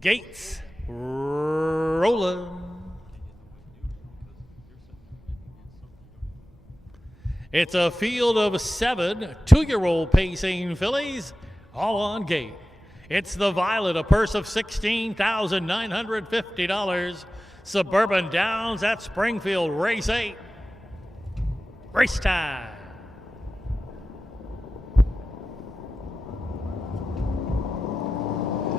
Gates rolling. It's a field of 7 2-year-old pacing fillies, all on gate. It's the Violet, a purse of $16,950. Suburban Downs at Springfield, race 8. Race time.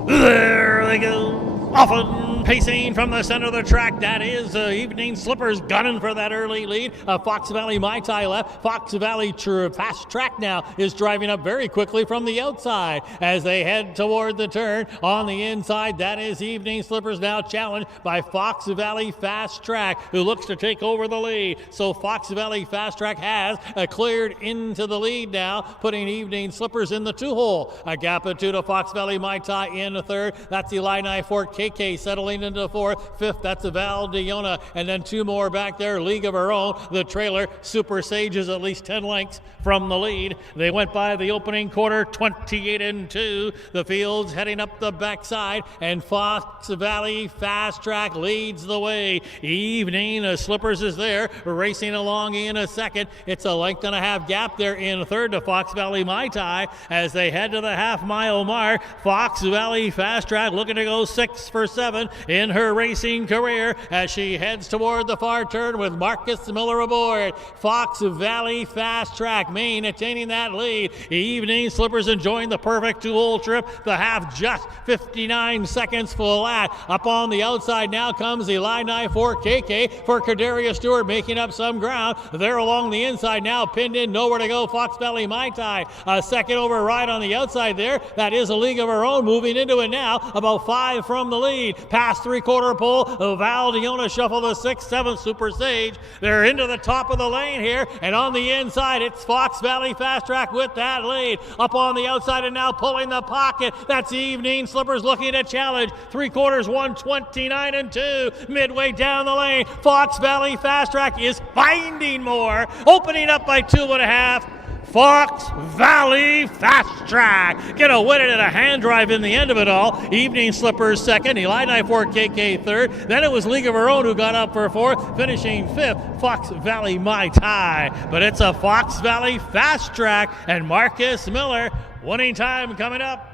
There they go. Often pacing from the center of the track. That is Evening Slippers gunning for that early lead. Fox Valley Mai Tai left. Fox Valley Fast Track now is driving up very quickly from the outside as they head toward the turn. On the inside, that is Evening Slippers now challenged by Fox Valley Fast Track, who looks to take over the lead. So Fox Valley Fast Track has cleared into the lead now, putting Evening Slippers in the 2-hole. A gap of 2 to Fox Valley Mai Tai in the 3rd. That's Illini Fort KK settling into the 4th. 5th, that's Val Diona. And then 2 more back there, League of Her Own. The trailer, Super Sage, is at least 10 lengths from the lead. They went by the opening quarter, 28-2. The field's heading up the backside, and Fox Valley Fast Track leads the way. Evening Slippers is there, racing along in a 2nd. It's a length and a half gap there in 3rd to Fox Valley Mai Tai as they head to the half-mile mark. Fox Valley Fast Track looking to go 6 for 7 in her racing career as she heads toward the far turn with Marcus Miller aboard. Fox Valley Fast Track maintaining that lead. Evening Slippers enjoying the perfect 2-hole trip. The half just 59 seconds flat. Up on the outside now comes Illini Fort KK for Cordelia Stewart, making up some ground. They're along the inside now, pinned in, nowhere to go. Fox Valley Mai Tai, a second over ride on the outside there. That is a League of Her Own moving into it now, about 5 from the lead. Past last three-quarter pole. Valdiona shuffle the 6th, 7th Super Sage. They're into the top of the lane here, and on the inside, it's Fox Valley Fast Track with that lead. Up on the outside and now pulling the pocket. That's Evening Slippers looking to challenge. Three quarters, 129 and 2. Midway down the lane, Fox Valley Fast Track is finding more. Opening up by 2.5. Fox Valley Fast Track. Gonna win it at a hand drive in the end of it all. Evening Slippers second, Illini 4 KK third. Then it was League of Her Own who got up for fourth, finishing fifth, Fox Valley Mai Tai. But it's a Fox Valley Fast Track, and Marcus Miller winning time coming up.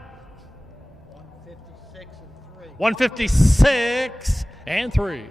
156 and 3.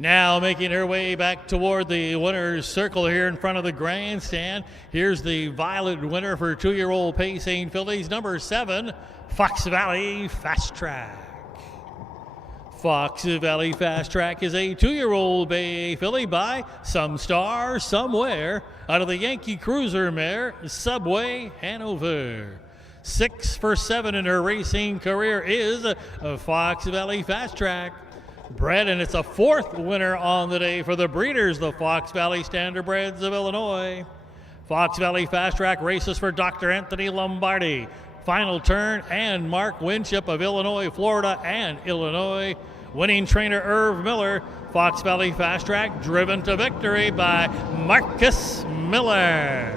Now making her way back toward the winner's circle here in front of the grandstand. Here's the violet winner for 2-year-old Paysain fillies, number 7, Fox Valley Fast Track. Fox Valley Fast Track is a 2-year-old bay filly by Some Star Somewhere out of the Yankee Cruiser mare, Subway Hanover. 6 for 7 in her racing career is a Fox Valley Fast Track. Bred, and it's a 4th winner on the day for the breeders, the Fox Valley Standardbreds of Illinois. Fox Valley Fast Track races for Dr. Anthony Lombardi, Final Turn, and Mark Winship of Illinois, Florida, and Illinois. Winning trainer Irv Miller. Fox Valley Fast Track driven to victory by Marcus Miller.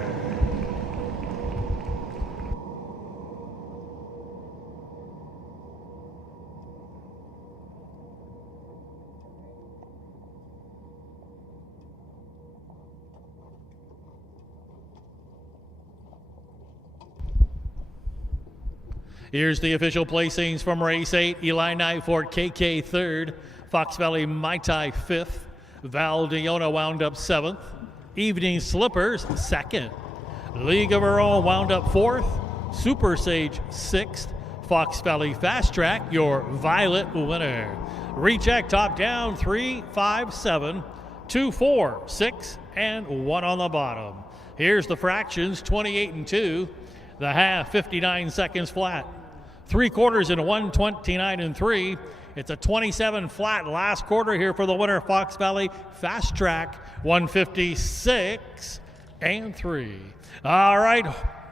Here's the official placings from race 8. Illini for KK 3rd, Fox Valley Mai Tai 5th, Valdiona wound up 7th, Evening Slippers 2nd, League of Her Own wound up 4th, Super Sage 6th, Fox Valley Fast Track, your violet winner. Recheck top down 3, 5, 7, 2, 4, 6, and 1 on the bottom. Here's the fractions, 28 and 2, the half 59 seconds flat. 3 quarters in 129 and 3. It's a 27 flat last quarter here for the winner, Fox Valley Fast Track, 156 and 3. All right,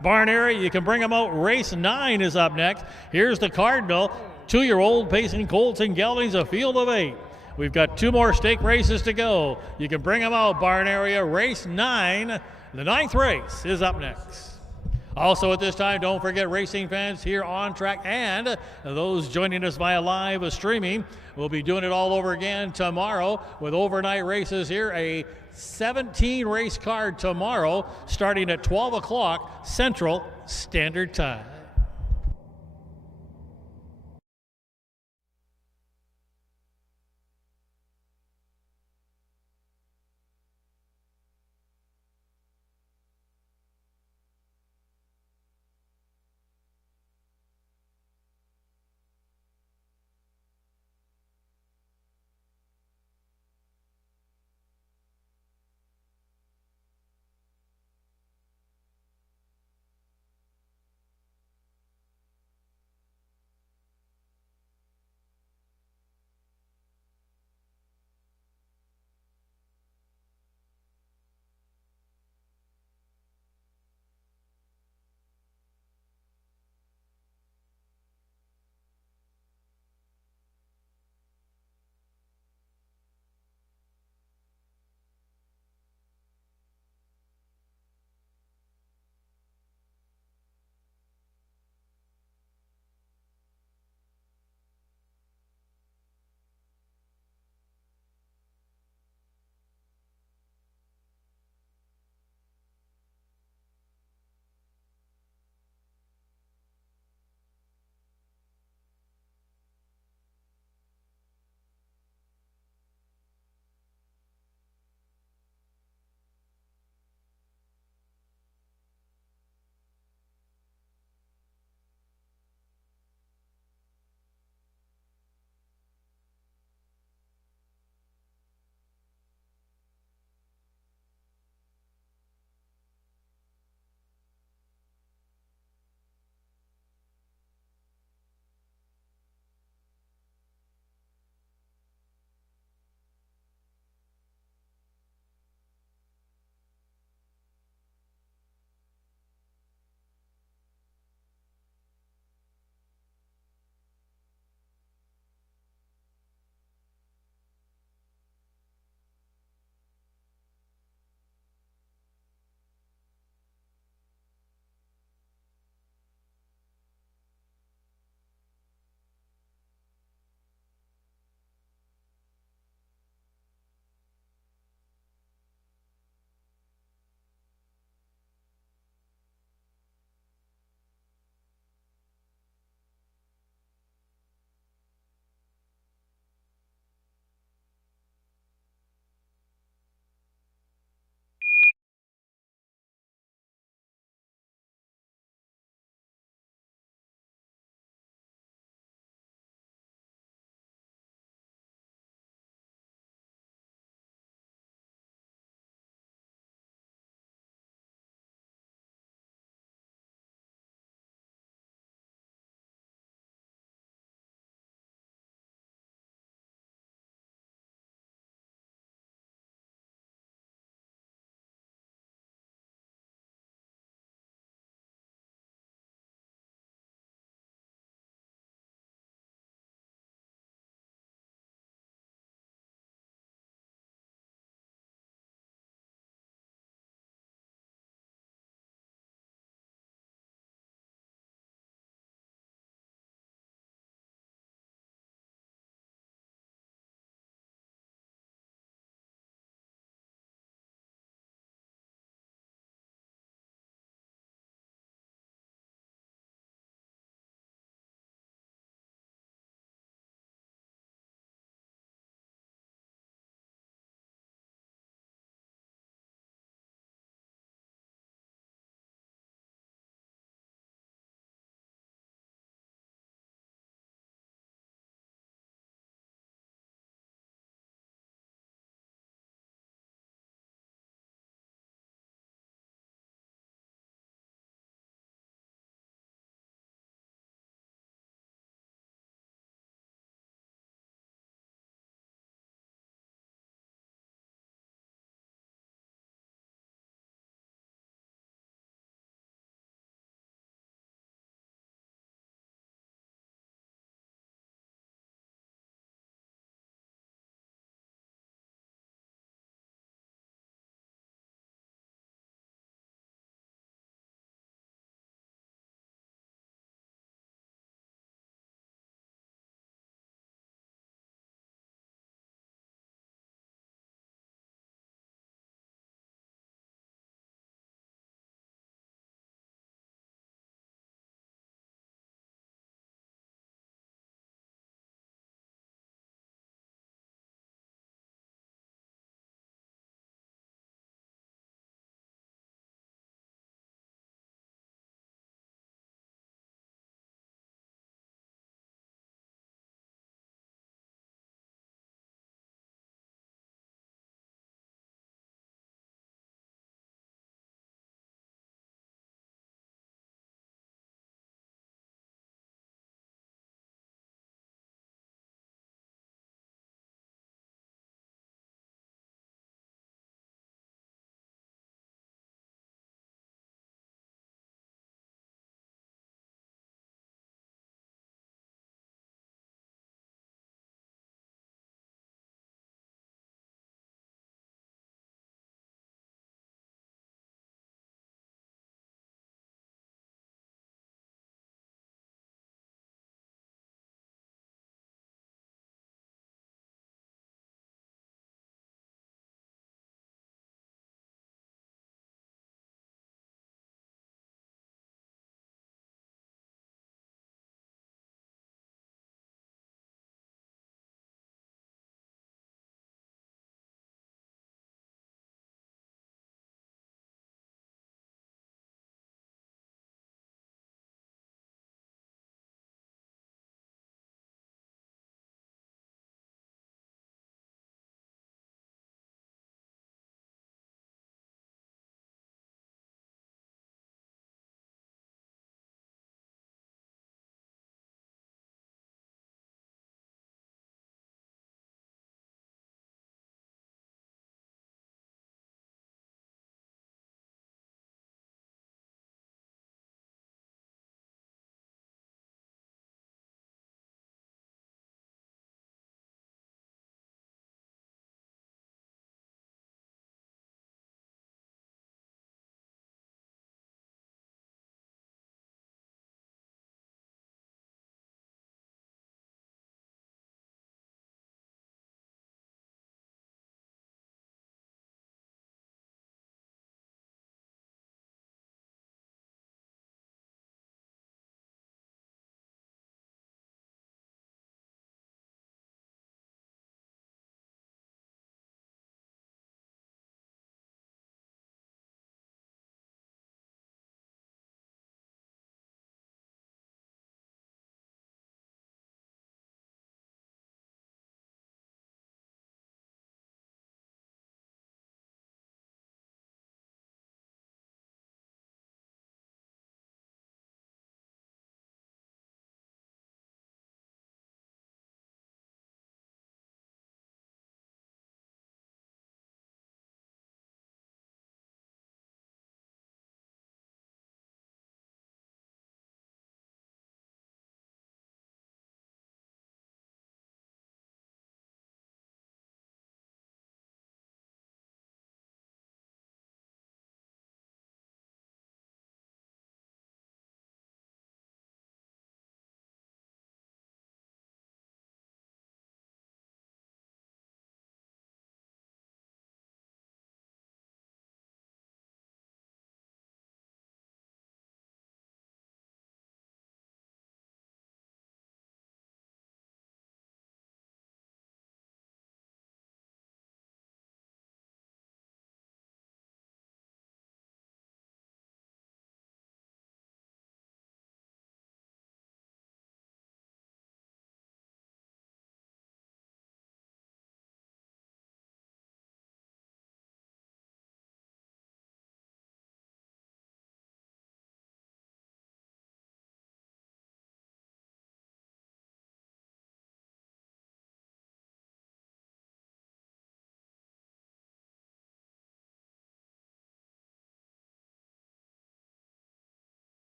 barn area, you can bring them out. Race 9 is up next. Here's the Cardinal, 2-year-old pacing colts and geldings, a field of 8. We've got 2 more stake races to go. You can bring them out, barn area. Race 9, the 9th race is up next. Also at this time, don't forget racing fans here on track and those joining us via live streaming. We'll be doing it all over again tomorrow with overnight races here. A 17 race card tomorrow starting at 12 o'clock Central Standard Time.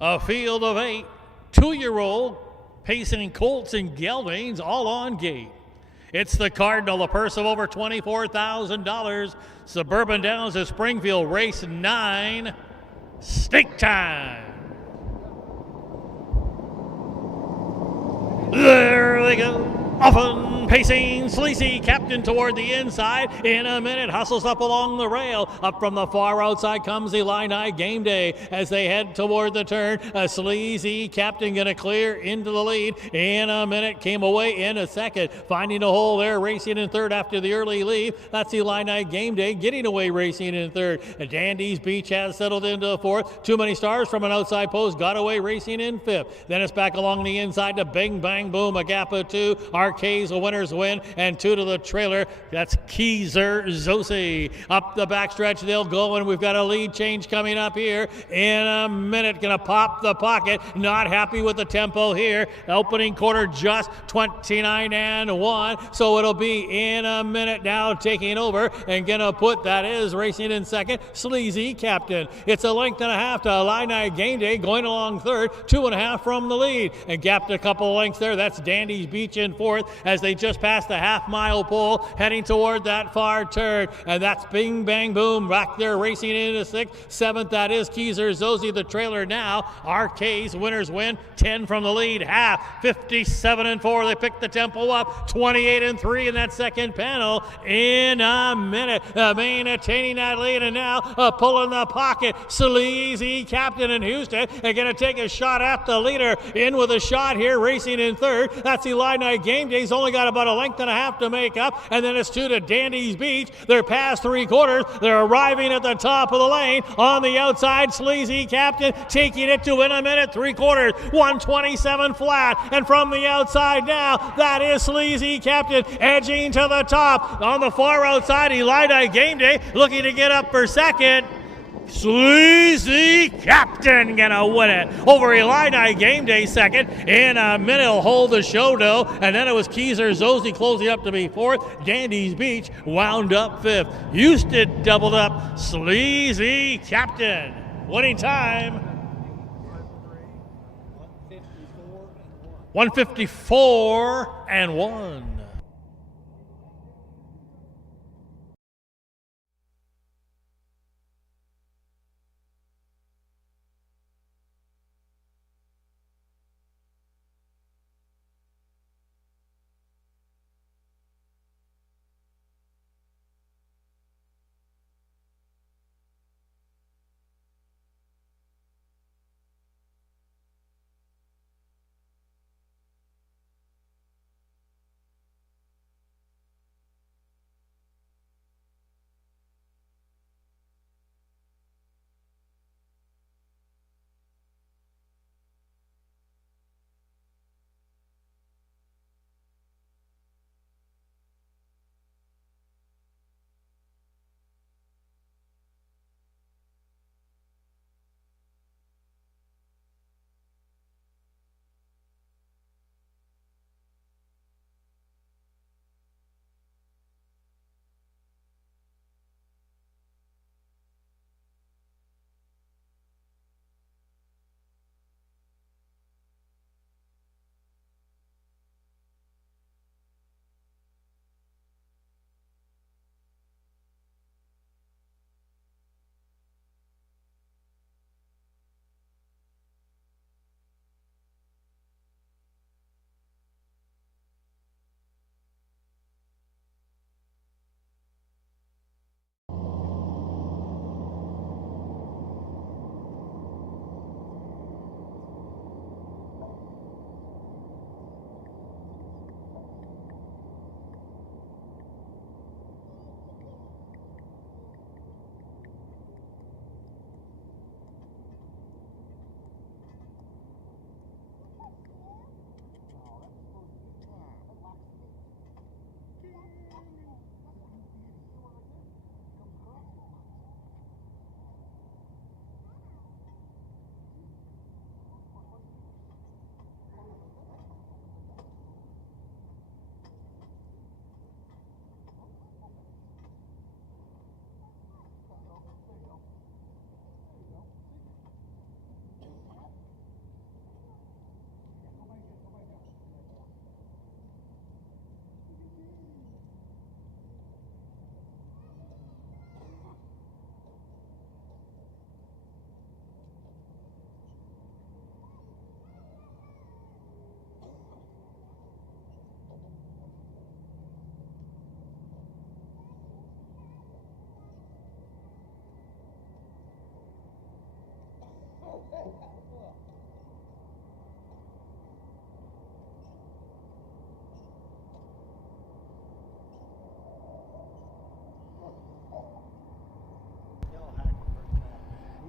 A field of 8 2-year-old pacing colts and geldings all on gate. It's the Cardinal, a purse of over $24,000. Suburban Downs of Springfield, race 9, stake time. There they go. Often pacing, Sleazy Captain toward the inside. In a minute, hustles up along the rail. Up from the far outside comes Illini Game Day as they head toward the turn. A Sleazy Captain going to clear into the lead. In a minute, came away in a second. Finding a hole there, racing in third after the early leave. That's Illini Game Day getting away racing in third. Dandy's Beach has settled into fourth. Too Many Stars from an outside post got away racing in fifth. Then it's back along the inside to Bing Bang Boom, a gap of 2. Arcade's a winner's win, and 2 to the trailer. That's Keyser Zosi. Up the backstretch they'll go, and we've got a lead change coming up here in a minute. Gonna pop the pocket. Not happy with the tempo here. Opening quarter just 29 and 1. So it'll be in a minute now taking over and gonna put, that is racing in second, Sleazy Captain. It's a length and a half to Illini Game Day going along third, 2.5 from the lead, and gapped a couple of lengths there. That's Dandy's Beach in fourth as they just passed the half-mile pole heading toward that far turn. And that's Bing Bang Boom back there racing into sixth. Seventh, that is Keyser Zosi, the trailer now. Arcade's winners win, 10 from the lead, half, 57 and 4. They pick the tempo up, 28 and 3 in that second panel in a minute. Maintaining that lead, and now pulling the pocket, Sleazy Captain in Houston. They're going to take a shot at the leader. In with a shot here, racing in third. That's Illini Game Day's only got about a length and a half to make up, and then it's 2 to Dandy's Beach. They're past 3/4. They're arriving at the top of the lane. On the outside, Sleazy Captain taking it to in a minute 3/4, 127 flat, and from the outside now, that is Sleazy Captain edging to the top. On the far outside, Illini Game Day looking to get up for second. Sleazy Captain gonna win it over Illini Game Day second. In a minute, he'll hold the show though, and then it was Keyser Zosi closing up to be fourth. Dandy's Beach wound up fifth. Houston doubled up. Sleazy Captain winning time 154 and 1.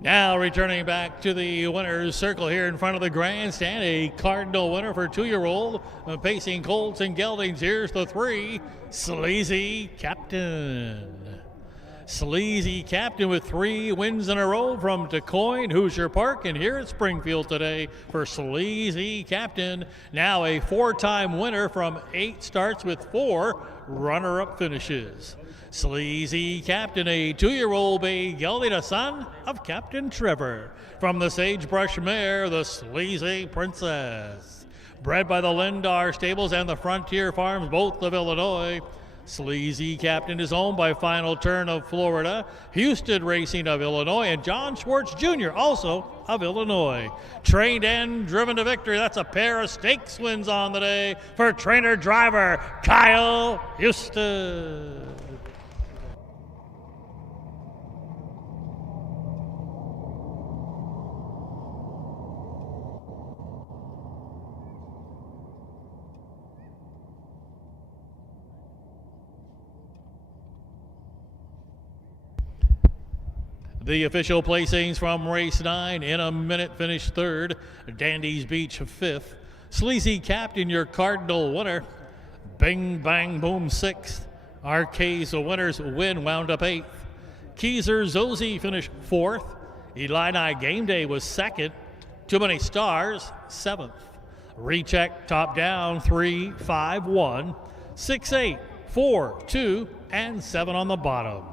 Now returning back to the winner's circle here in front of the grandstand, a Cardinal winner for 2-year-old, pacing colts and geldings. Here's the 3, Sleazy Captain. Sleazy Captain with 3 wins in a row from DeCoin, Hoosier Park, and here at Springfield today for Sleazy Captain. Now a 4-time winner from 8 starts with 4 runner-up finishes. Sleazy Captain, a 2-year-old bay gelding, a son of Captain Trevor. From the Sagebrush mare, the Sleazy Princess. Bred by the Lindar Stables and the Frontier Farms, both of Illinois. Sleazy Captain is owned by Final Turn of Florida, Houston Racing of Illinois, and John Schwartz Jr., also of Illinois. Trained and driven to victory. That's a pair of stakes wins on the day for trainer driver Kyle Houston. The official placings from race 9. In a minute, finished 3rd. Dandy's Beach 5th. Sleazy Captain, your Cardinal winner. Bing Bang Boom 6th. Arcay's winners win, wound up 8th. Keyser Zozie finished 4th. Illini Game Day was 2nd. Too Many Stars 7th. Recheck top down 3, 5, 1, 6, 8, 4, 2, and 7 on the bottom.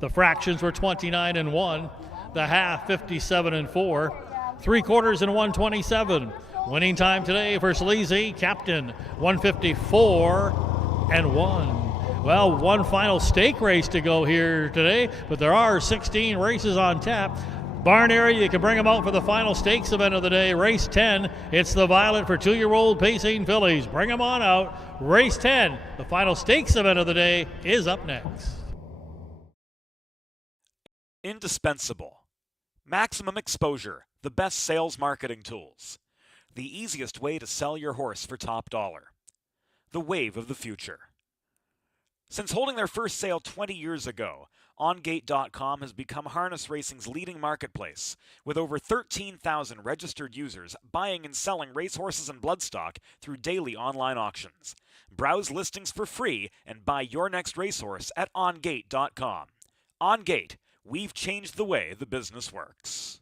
The fractions were 29 and 1, the half 57 and 4, 3/4 and 127. Winning time today for Sleazy Captain, 154 and 1. Well, one final stake race to go here today, but there are 16 races on tap. Barn area, you can bring them out for the final stakes event of the day. Race 10, it's the Violet for 2-year-old pacing fillies. Bring them on out. Race 10, the final stakes event of the day, is up next. Indispensable. Maximum exposure, the best sales marketing tools. The easiest way to sell your horse for top dollar. The wave of the future. Since holding their first sale 20 years ago, OnGate.com has become harness racing's leading marketplace, with over 13,000 registered users buying and selling racehorses and bloodstock through daily online auctions. Browse listings for free and buy your next racehorse at OnGate.com. OnGate, we've changed the way the business works.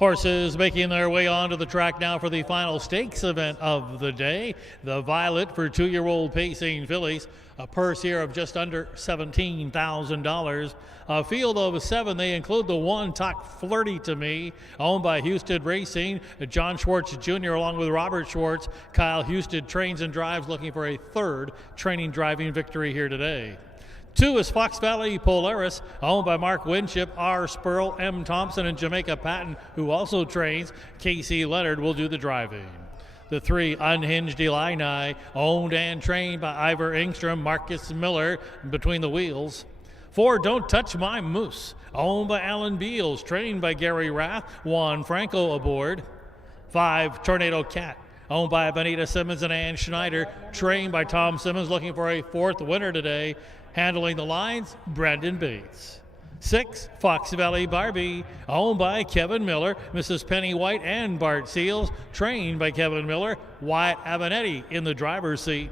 Horses making their way onto the track now for the final stakes event of the day. The Violet for 2-year-old pacing fillies. A purse here of just under $17,000. A field of 7. They include the one Talk Flirty to Me, owned by Houston Racing. John Schwartz Jr. along with Robert Schwartz. Kyle Houston trains and drives, looking for a third training driving victory here today. 2 is Fox Valley Polaris, owned by Mark Winship, R. Spurl, M. Thompson, and Jamaica Patton, who also trains. Casey Leonard will do the driving. The 3, Unhinged Illini, owned and trained by Ivor Engstrom, Marcus Miller between the wheels. 4, Don't Touch My Moose, owned by Alan Beals, trained by Gary Rath, Juan Franco aboard. 5, Tornado Cat, owned by Benita Simmons and Ann Schneider, trained by Tom Simmons, looking for a 4th winner today. Handling the lines, Brandon Bates. 6, Fox Valley Barbie, owned by Kevin Miller, Mrs. Penny White, and Bart Seals, trained by Kevin Miller, Wyatt Avenatti in the driver's seat.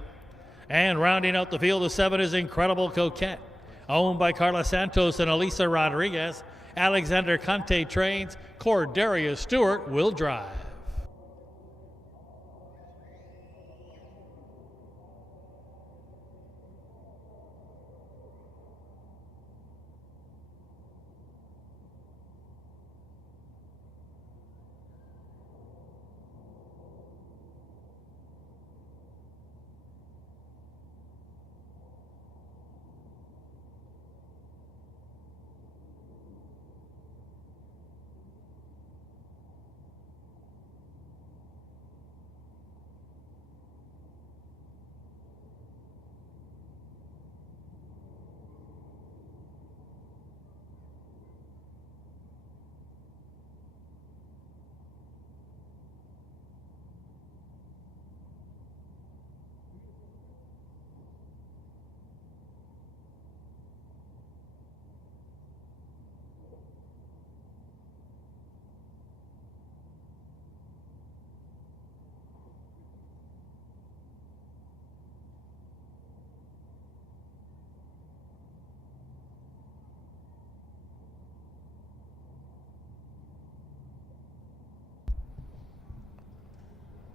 And rounding out the field of 7 is Incredible Coquette, owned by Carla Santos and Elisa Rodriguez. Alexander Conte trains, Cordarius Stewart will drive.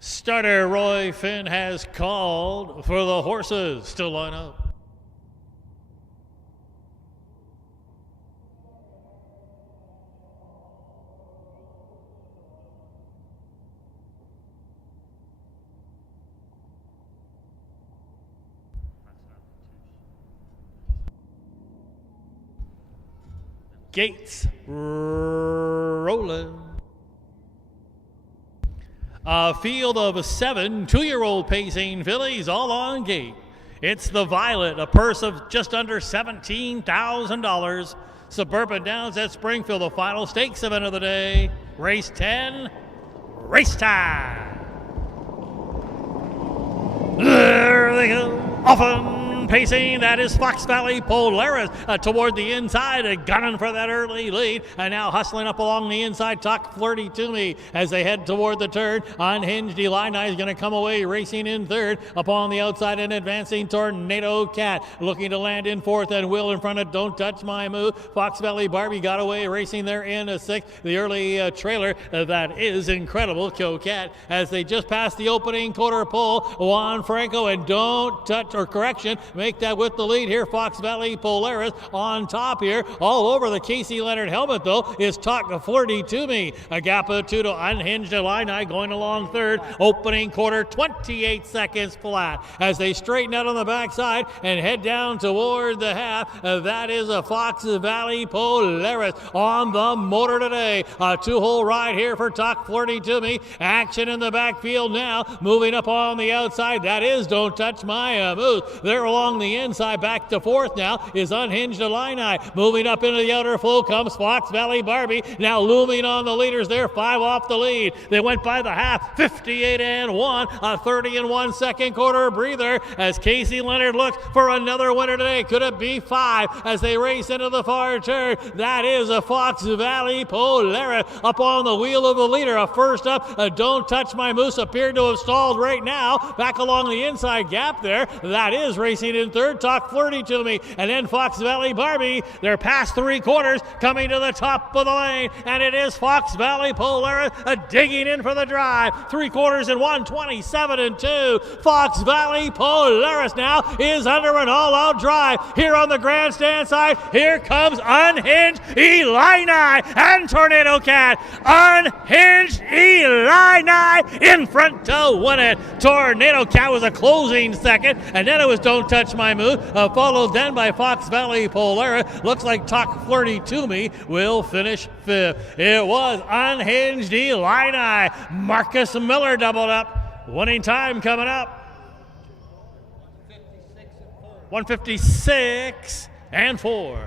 Starter Roy Finn has called for the horses to line up. Gates rolling. A field of 7 2-year-old pacing fillies, all on gate. It's the Violet, a purse of just under $17,000. Suburban Downs at Springfield, the final stakes event of the day. Race 10, race time. There they go. Often pacing, that is Fox Valley Polaris toward the inside, gunning for that early lead, and now hustling up along the inside. Talk Flirty to Me as they head toward the turn. Unhinged Illini is going to come away racing in 3rd. Upon the outside and advancing, Tornado Cat looking to land in 4th, and Will in front of Don't Touch My Move. Fox Valley Barbie got away racing there in 6th. The early trailer, that is Incredible Coquette, as they just passed the opening quarter pole. Juan Franco and Don't Touch, or correction, make that with the lead here. Fox Valley Polaris on top here. All over the Casey Leonard helmet, though, is Talk Flirty to Me. A gap of 2 to Unhinged Illini going along 3rd. Opening quarter, 28 seconds flat as they straighten out on the backside and head down toward the half. That is a Fox Valley Polaris on the motor today. A 2-hole ride here for Talk Flirty to Me. Action in the backfield now. Moving up on the outside, that is Don't Touch My Moose. They're along the inside, back to 4th now is Unhinged Illini. Moving up into the outer flow comes Fox Valley Barbie, now looming on the leaders there, 5 off the lead. They went by the half, 58-1, a 30-1 second quarter breather as Casey Leonard looks for another winner today. Could it be 5 as they race into the far turn? That is a Fox Valley Polaris up on the wheel of the leader. A first up, Don't Touch My Moose appeared to have stalled right now. Back along the inside gap there, that is racing lead in third. Talk Flirty to me, and then Fox Valley Barbie. They're past 3/4, coming to the top of the lane, and it is Fox Valley Polaris digging in for the drive. 3/4 and 1:27 and 2. Fox Valley Polaris now is under an all-out drive here on the grandstand side. Here comes Unhinged Illini and Tornado Cat. Unhinged Illini in front to win it. Tornado Cat was a closing second, and then it was Don't Touch My Mood, followed then by Fox Valley Polaris. Looks like Talk Flirty to Me will finish fifth. It was Unhinged Illini. Marcus Miller doubled up. Winning time coming up. 1:56 and 4.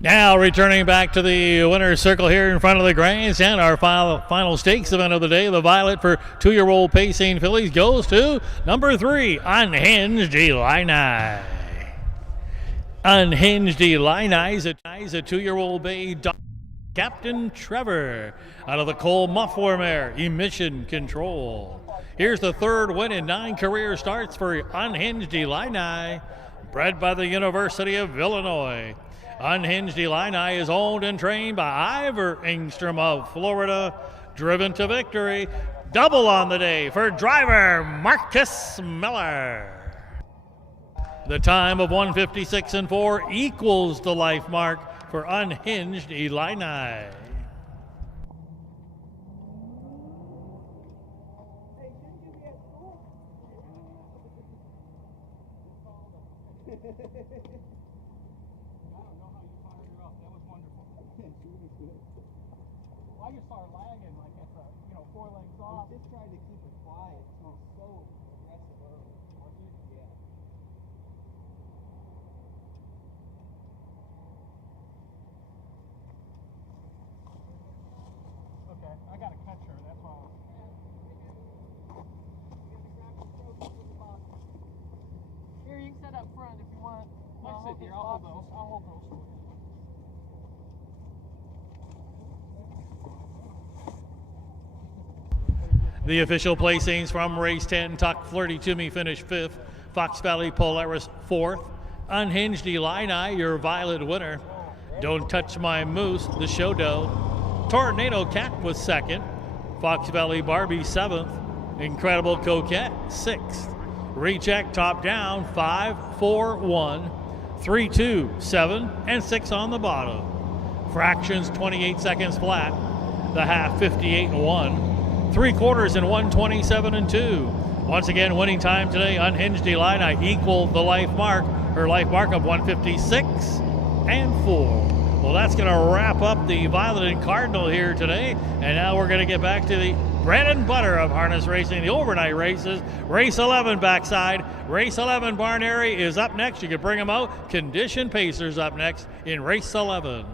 Now returning back to the winner's circle here in front of the grandstand, our final stakes event of the day, the Violet for 2-year-old pacing fillies goes to number 3, Unhinged Illini. Unhinged Illini is a 2-year-old bay dog. Captain Trevor out of the Cole Muffler mare, Emission Control. Here's the third win in 9 career starts for Unhinged Illini, bred by the University of Illinois. Unhinged Illini is owned and trained by Ivor Engstrom of Florida, driven to victory. Double on the day for driver Marcus Miller. The time of 1:56 and 4 equals the life mark for Unhinged Illini. I just started lagging like at the, 4 lengths off. Just trying to keep it quiet. It's so aggressive early. Yeah. Okay, I got a catcher, that's why. Here, you can set up front if you want. I'll hold those. I'll hold those for you. The official placings from race 10, Tuck Flirty to Me finished 5th, Fox Valley Polaris 4th, Unhinged Illini, your violet winner, Don't Touch My Moose, the show doe, Tornado Cat was 2nd, Fox Valley Barbie 7th, Incredible Coquette 6th, Recheck top down 5, 4, 1, 3, 2, 7, and 6 on the bottom. Fractions 28 seconds flat, the half 58 and 1. 3/4 in 1:27 and 2. Once again, winning time today, Unhinged Illini equaled the life mark, her life mark of 1:56 and 4. Well, that's going to wrap up the Violet and Cardinal here today, and now we're going to get back to the bread and butter of harness racing, the overnight races. Race 11 backside, race 11 Barn Area is up next. You can bring them out. Condition Pacers up next in race 11.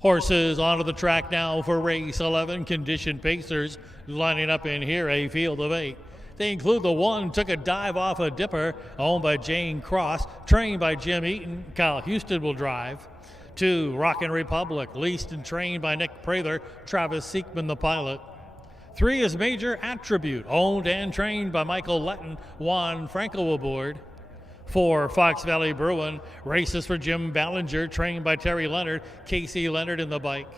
Horses onto the track now for race 11. Conditioned pacers lining up in here, a field of 8. They include the 1, Took a Dive Off a Dipper, owned by Jane Cross, trained by Jim Eaton. Kyle Houston will drive. 2, Rockin' Republic, leased and trained by Nick Prather, Travis Seekman the pilot. 3 is Major Attribute, owned and trained by Michael Letton, Juan Franco aboard. 4, Fox Valley Bruin, races for Jim Ballinger, trained by Terry Leonard, Casey Leonard in the bike.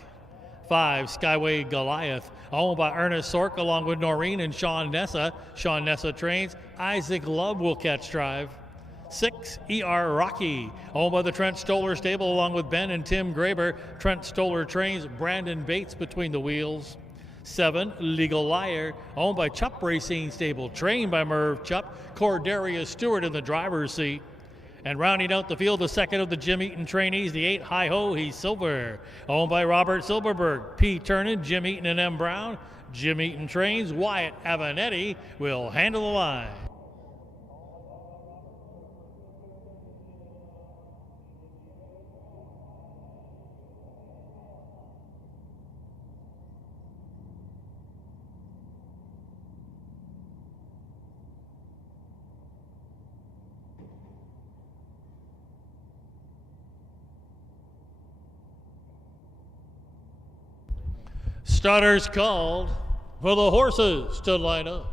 5, Skyway Goliath, owned by Ernest Sork along with Noreen and Sean Nessa. Sean Nessa trains. Isaac Love will catch drive. 6, ER Rocky, owned by the Trent Stoller stable along with Ben and Tim Graber. Trent Stoller trains. Brandon Bates between the wheels. 7, Legal Liar, owned by Chupp Racing Stable, trained by Merv Chupp, Cordarius Stewart in the driver's seat. And rounding out the field, the second of the Jim Eaton trainees, the 8, Hi Ho, He's Silver, owned by Robert Silverberg, P. Turnin, Jim Eaton and M. Brown. Jim Eaton trains. Wyatt Avanetti will handle the line. Starters called for the horses to line up.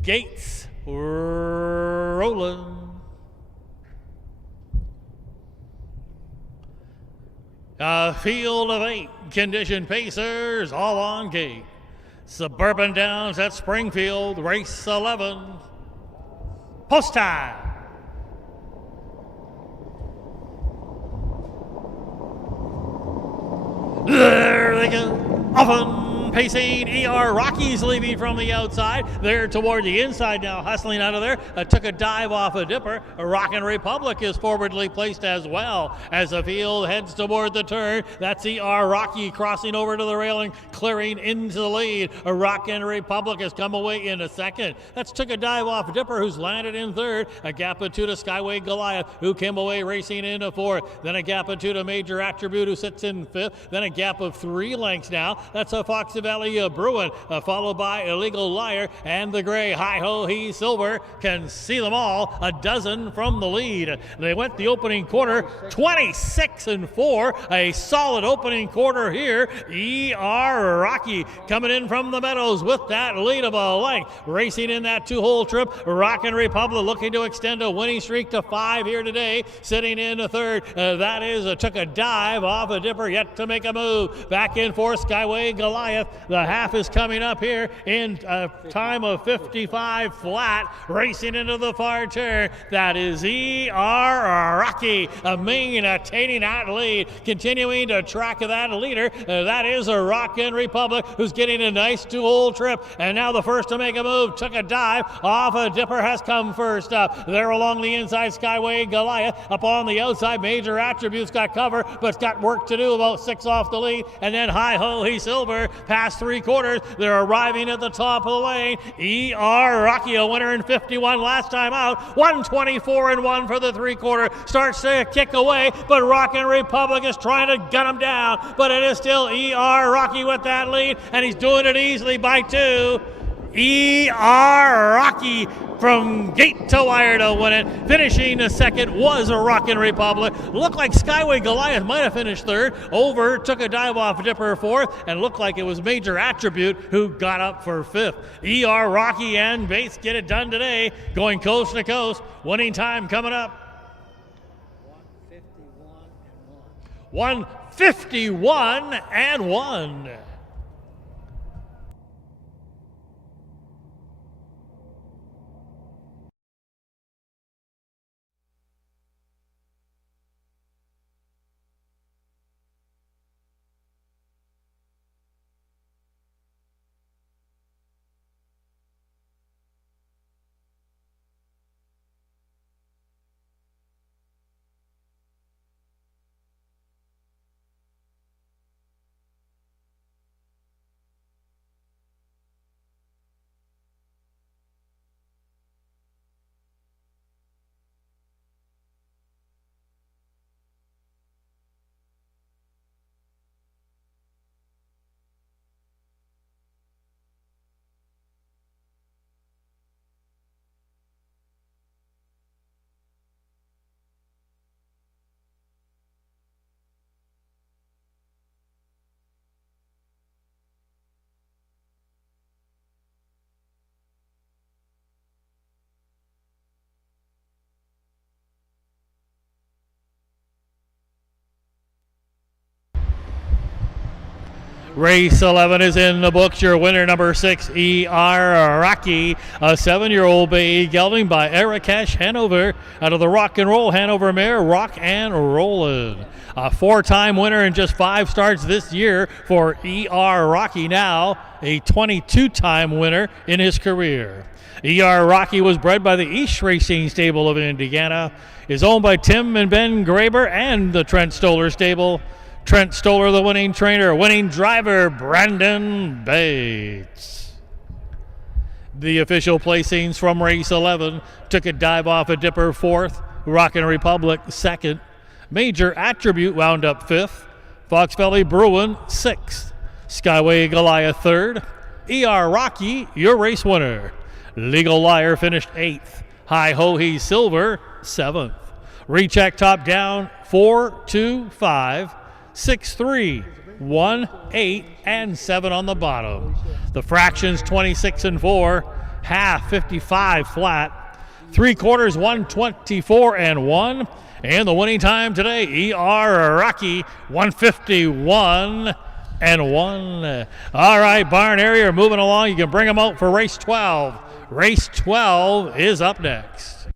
Gates rolling. A field of 8 conditioned pacers all on gate. Suburban Downs at Springfield, race 11. Post time. There they go. Often pacing. ER Rockies leaving from the outside. They're toward the inside now, hustling out of there. Took a dive off a dipper. A Rockin' Republic is forwardly placed as well as the field heads toward the turn. That's ER Rocky crossing over to the railing, clearing into the lead. A Rockin' Republic has come away in a second. That's Took a Dive Off Dipper, who's landed in third. A gap of 2 to Skyway Goliath, who came away racing into fourth. Then a gap of 2 to Major Attribute, who sits in fifth. Then a gap of 3 lengths now. That's a Fox Valley Bruin, followed by Illegal Liar and the gray Hi Ho He's Silver. Can see them all, a dozen from the lead. They went the opening quarter 26-4, a solid opening quarter here. ER Rocky coming in from the meadows with that lead of a length, racing in that 2-hole trip. Rockin' Republic looking to extend a winning streak to 5 here today, sitting in a third. That is Took a Dive Off a Dipper, yet to make a move. Back in fourth, Skyway Goliath. The half is coming up here in a time of 55 flat, racing into the far turn. That is ER Rocky, maintaining that lead, continuing to track that leader. That is a Rockin' Republic, who's getting a nice 2-hole trip. And now the first to make a move, Took a Dive Off a Dipper, has come first up. There along the inside, Skyway Goliath. Up on the outside, Major Attributes got cover, but's got work to do, about 6 off the lead. And then Hi Ho He's Silver, past 3 quarters. They're arriving at the top of the lane. ER Rocky, a winner in 51 last time out. 124-1 for the 3-quarter. Starts to kick away, but Rockin' Republic is trying to gun him down. But it is still ER Rocky with that lead, and he's doing it easily by 2. ER Rocky from gate to wire to win it. Finishing the second was a Rockin' Republic. Looked like Skyway Goliath might have finished third. Over Took a Dive Off Dipper fourth, and looked like it was Major Attribute who got up for fifth. ER Rocky and Bates get it done today, going coast to coast. Winning time coming up. 151-1. Race 11 is in the books. Your winner, number 6, E.R. Rocky, a 7-year-old bay gelding by Arakesh Hanover out of the Rock and Roll Hanover mare, Rock and Rollin'. A 4-time winner in just 5 starts this year for E.R. Rocky, now a 22-time winner in his career. E.R. Rocky was bred by the East Racing Stable of Indiana, is owned by Tim and Ben Graber and the Trent Stoller Stable. Trent Stoller, the winning trainer. Winning driver, Brandon Bates. The official placings from race 11. Took a dive off a dipper, 4th. Rockin' Republic, 2nd. Major Attribute wound up 5th. Fox Valley Bruin, 6th. Skyway Goliath, 3rd. E.R. Rocky, your race winner. Legal Liar finished 8th. High Ho He Silver, 7th. Recheck top down, 4, 2, 5. 6, 3, 1, 8, and 7 on the bottom. The fractions 26 and 4, half 55 flat, 3/4 124 and 1, and the winning time today, E.R. Rocky 151 and 1. All right, barn area moving along. You can bring them out for race 12. Race 12 is up next.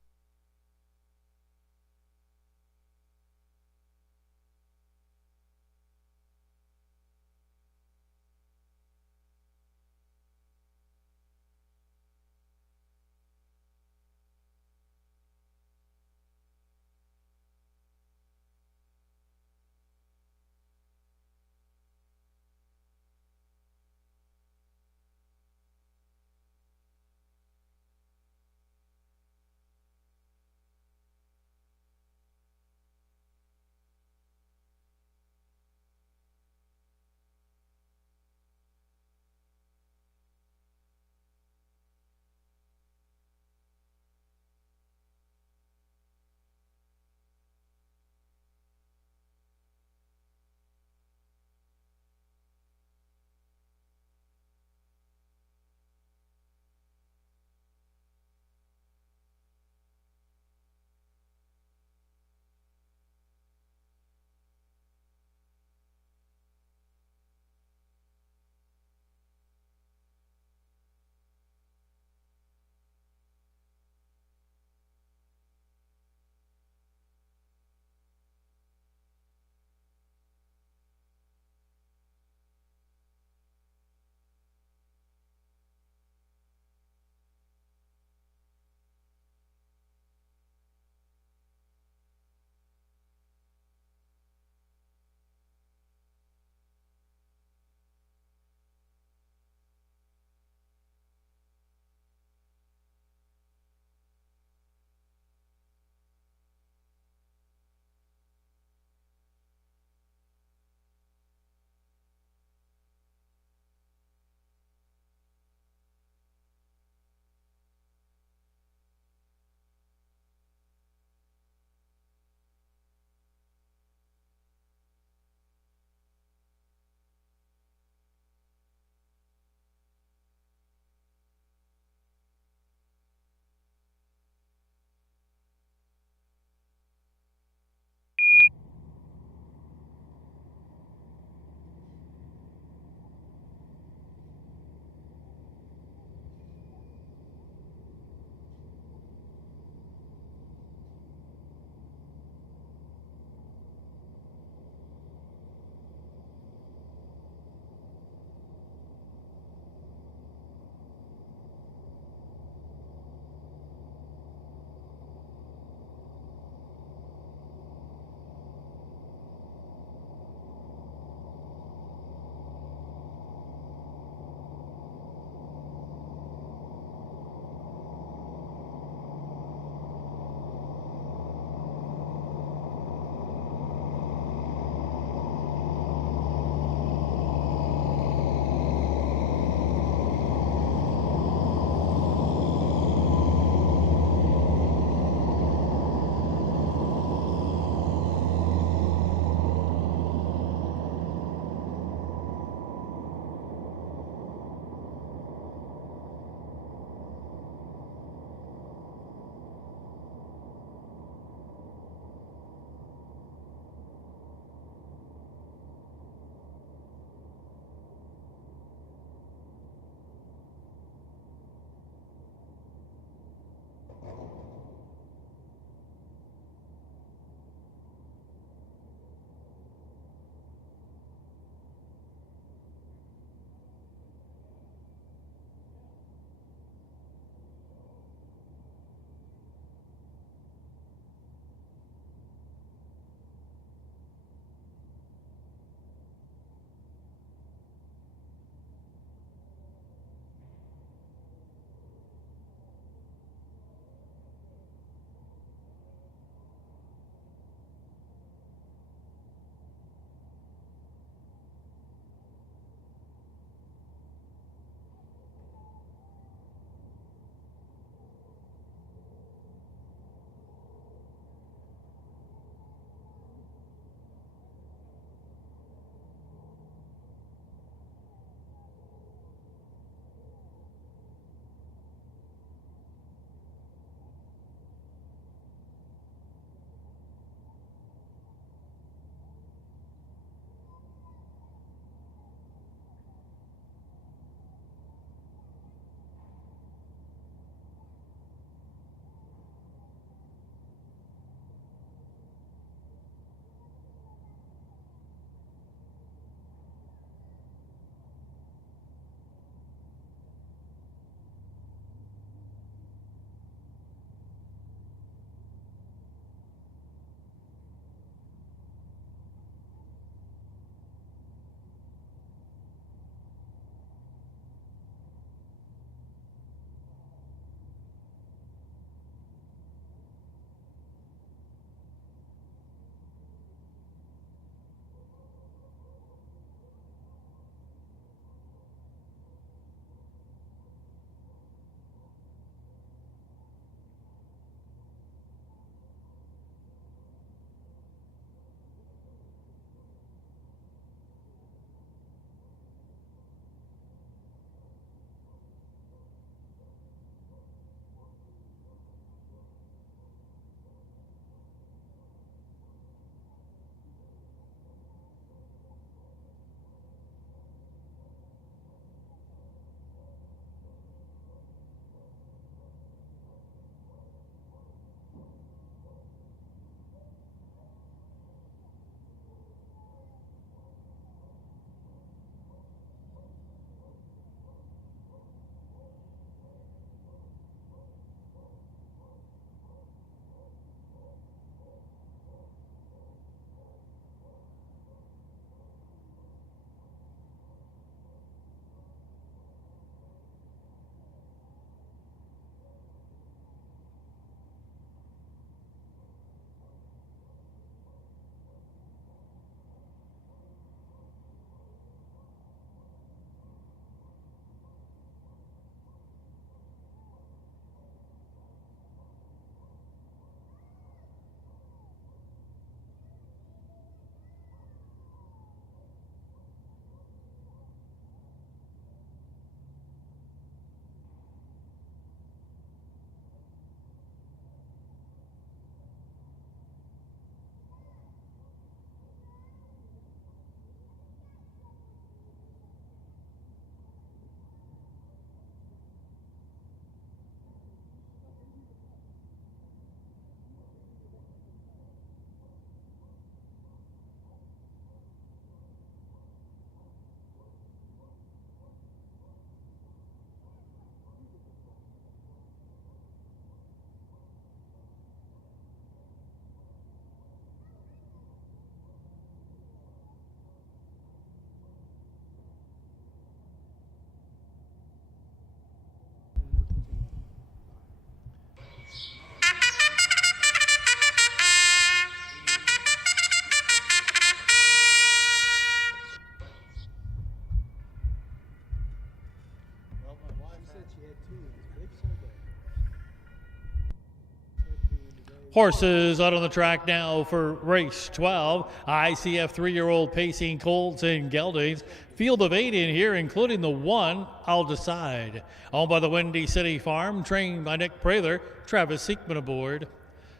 Horses out on the track now for race 12. ICF 3-year-old pacing colts and geldings. Field of 8 in here, including the 1, I'll Decide. Owned by the Windy City Farm, trained by Nick Prather, Travis Seekman aboard.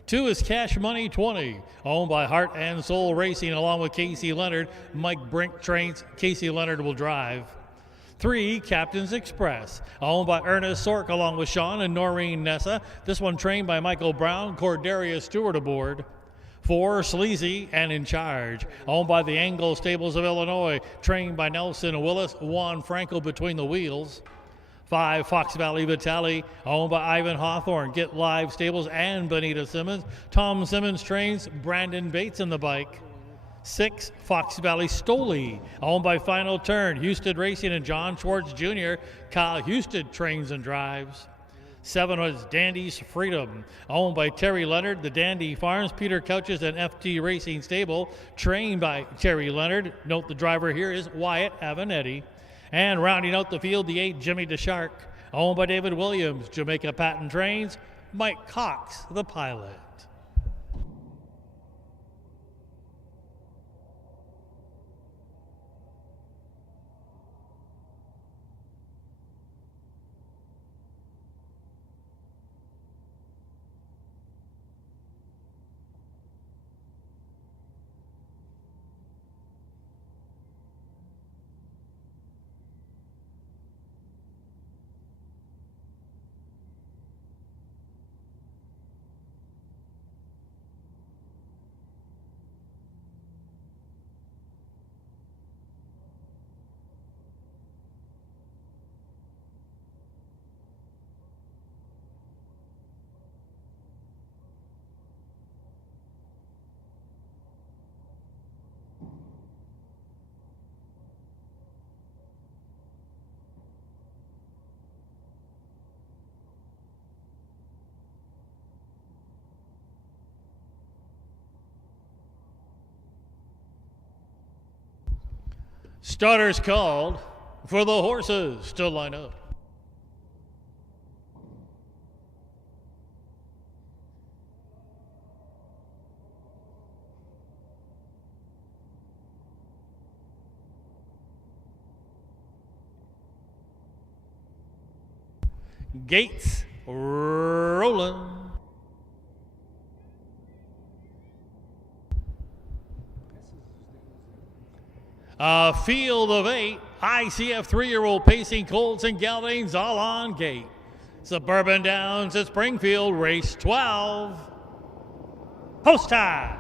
2 is Cash Money 20, owned by Heart and Soul Racing, along with Casey Leonard. Mike Brink trains, Casey Leonard will drive. 3, Captain's Express, owned by Ernest Sork, along with Sean and Noreen Nessa. This one trained by Michael Brown, Corderia Stewart aboard. 4, Sleazy and In Charge, owned by the Angle Stables of Illinois, trained by Nelson Willis, Juan Franco between the wheels. 5, Fox Valley Vitale, owned by Ivan Hawthorne, Get Live Stables and Benita Simmons. Tom Simmons trains, Brandon Bates in the bike. 6, Fox Valley Stoli, owned by Final Turn, Houston Racing and John Schwartz Jr. Kyle Houston trains and drives. 7 was Dandy's Freedom, owned by Terry Leonard, the Dandy Farms, Peter Couches, and FT Racing Stable, trained by Terry Leonard. Note the driver here is Wyatt Avanetti. And rounding out the field, the 8, Jimmy DeShark, owned by David Williams, Jamaica Patent Trains, Mike Cox, the pilot. Starters called for the horses to line up. Gates rolling. A field of 8, ICF 3-year-old pacing colts and geldings all on gate. Suburban Downs at Springfield, race 12. Post time.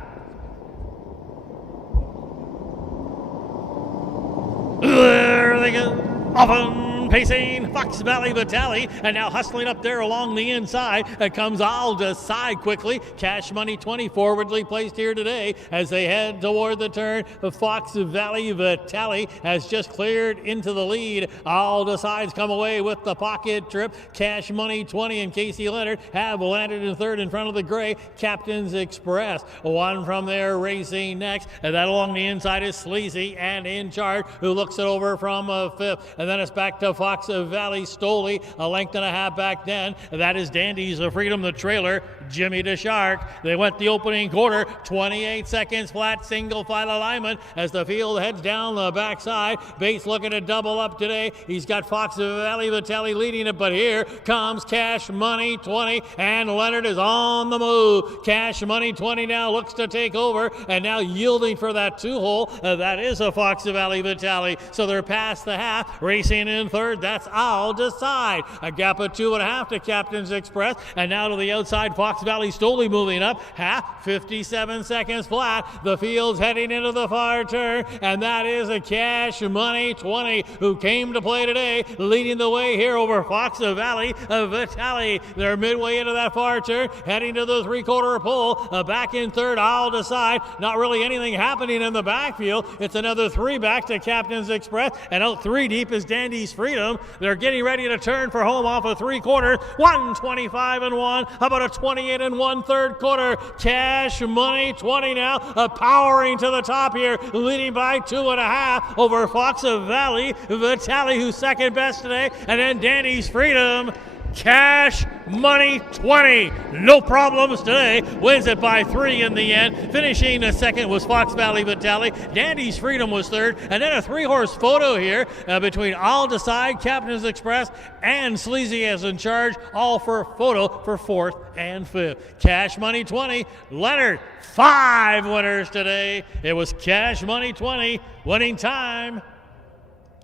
There they go. Often pacing Fox Valley Vitale, and now hustling up there along the inside. It comes I'll Decide quickly. Cash Money 20 forwardly placed here today as they head toward the turn. Fox Valley Vitale has just cleared into the lead. I'll Decide's come away with the pocket trip. Cash Money 20 and Casey Leonard have landed in third in front of the gray Captain's Express. One from there racing next, and that along the inside is Sleazy and In Charge, who looks it over from fifth. And then it's back to Fox Valley Stoli, a length and a half back then. That is Dandy's Freedom, the trailer, Jimmy DeShark. They went the opening quarter, 28 seconds flat, single file alignment as the field heads down the backside. Bates looking to double up today. He's got Fox Valley Vitale leading it, but here comes Cash Money 20, and Leonard is on the move. Cash Money 20 now looks to take over, and now yielding for that 2-hole. That is a Fox Valley Vitale. So they're past the half, racing in third. That's I'll Decide. A gap of 2.5 to Captain's Express, and now to the outside, Fox Valley Stoli moving up. Half, 57 seconds flat. The field's heading into the far turn, and that is a Cash Money 20 who came to play today, leading the way here over Fox Valley Vitale. They're midway into that far turn, heading to the 3/4 pole. Back in third, I'll Decide. Not really anything happening in the backfield. It's another 3 back to Captain's Express, and out 3 deep is Dandy's Freedom. They're getting ready to turn for home off of 3/4. 125 and 1. How about a 28 and 1/3 quarter? Cash Money 20 now, powering to the top here, leading by 2.5 over Fox Valley Vitale, who's second best today, and then Dandy's Freedom. Cash Money 20. No problems today. Wins it by 3 in the end. Finishing the second was Fox Valley Vitale. Dandy's Freedom was third. And then a 3-horse photo here between I'll Decide, Captain's Express, and Sleazy as in charge. All for a photo for 4th and 5th. Cash Money 20. Leonard, 5 winners today. It was Cash Money 20. Winning time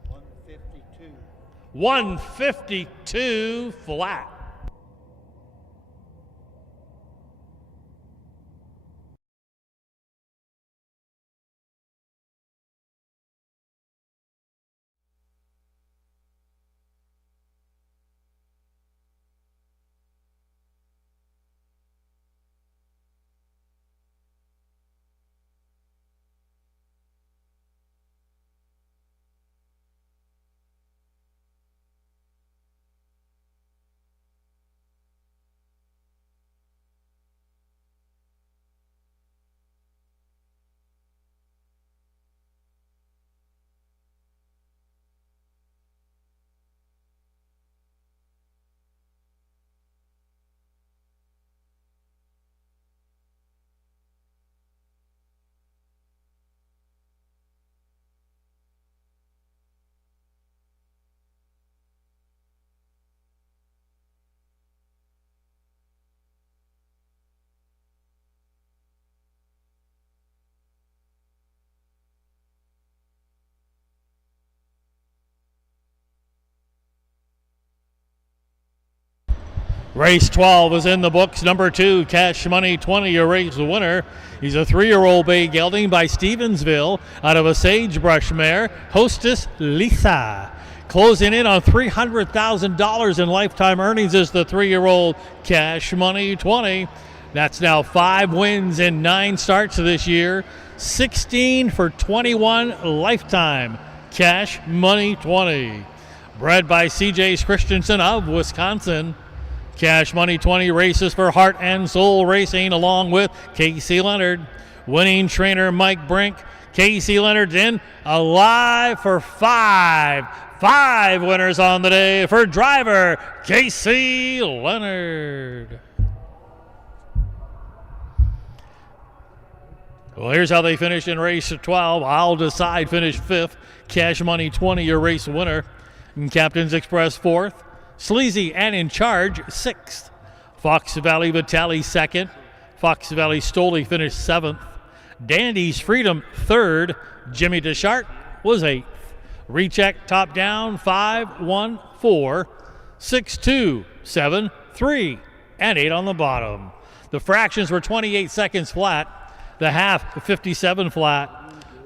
152. 152 flat. Race 12 is in the books. Number 2, Cash Money 20, a race winner. He's a 3-year-old bay gelding by Stevensville out of a sagebrush mare, Hostess Lisa. Closing in on $300,000 in lifetime earnings is the 3-year-old Cash Money 20. That's now 5 wins in 9 starts this year. 16 for 21 lifetime. Cash Money 20. Bred by C.J. Christensen of Wisconsin. Cash Money 20 races for Heart and Soul Racing along with Casey Leonard. Winning trainer Mike Brink. Casey Leonard's in alive for 5. 5 winners on the day for driver Casey Leonard. Well, here's how they finished in race 12. I'll Decide finished 5th. Cash Money 20, your race winner. And Captain's Express 4th. Sleazy and In Charge 6th. Fox Valley Vitale 2nd. Fox Valley Stoley finished 7th. Dandy's Freedom 3rd. Jimmy Deschart was 8th. Recheck top down 5, 1, 4, 6, 2, 7, 3, and 8 on the bottom. The fractions were 28 seconds flat. The half 57 flat.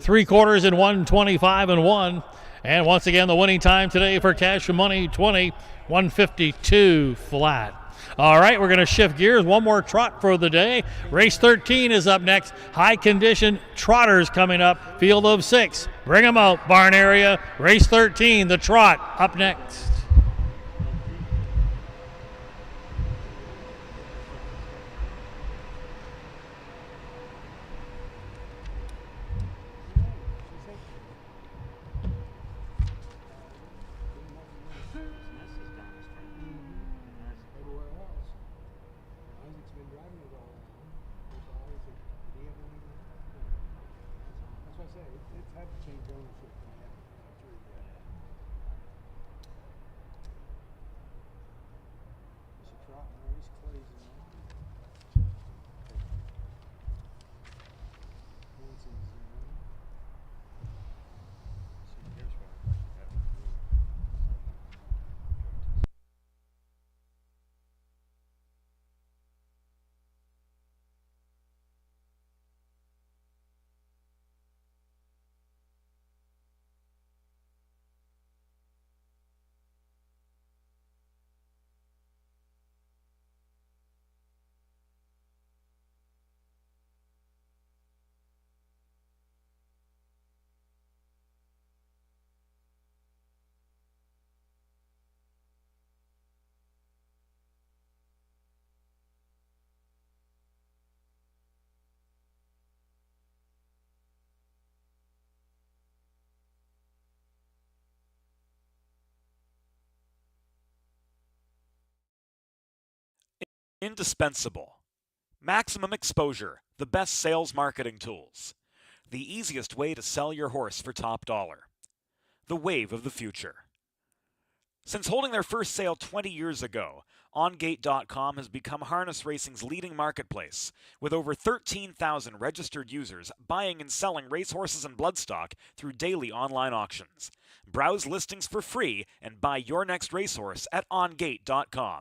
3/4 in 1:25 and 1. And once again, the winning time today for Cash Money 20, 152 flat. All right, we're going to shift gears. One more trot for the day. Race 13 is up next. High condition trotters coming up. Field of 6. Bring them out, barn area. Race 13, the trot, up next. Indispensable. Maximum exposure, the best sales marketing tools. The easiest way to sell your horse for top dollar. The wave of the future. Since holding their first sale 20 years ago, OnGate.com has become harness racing's leading marketplace, with over 13,000 registered users buying and selling racehorses and bloodstock through daily online auctions. Browse listings for free and buy your next racehorse at OnGate.com.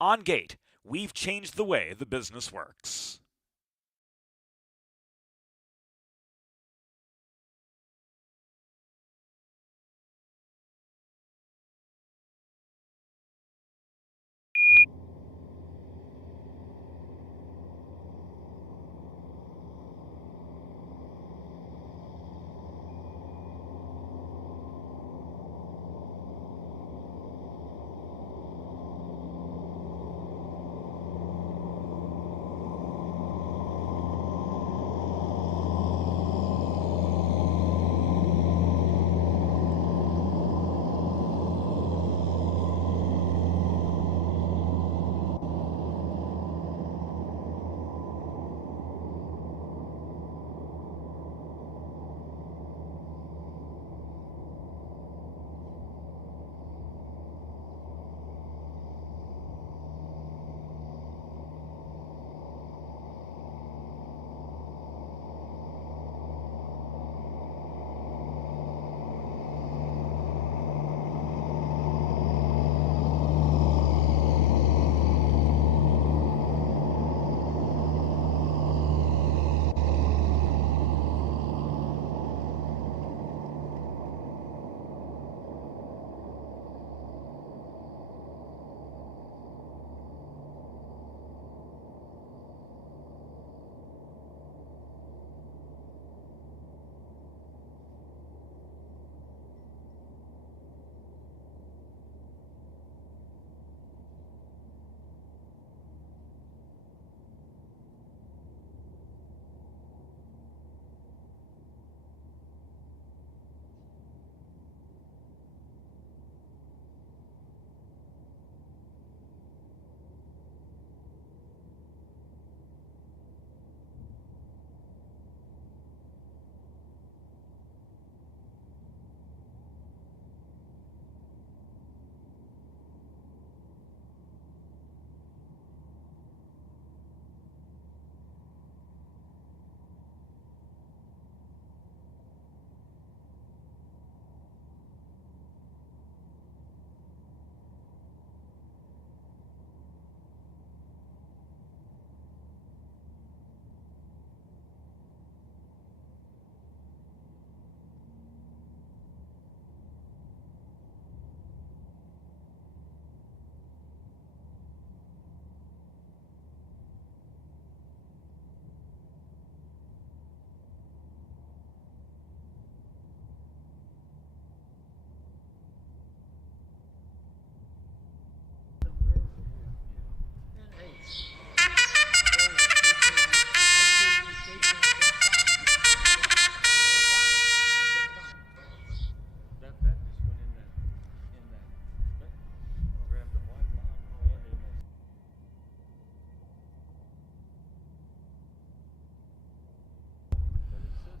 OnGate, we've changed the way the business works.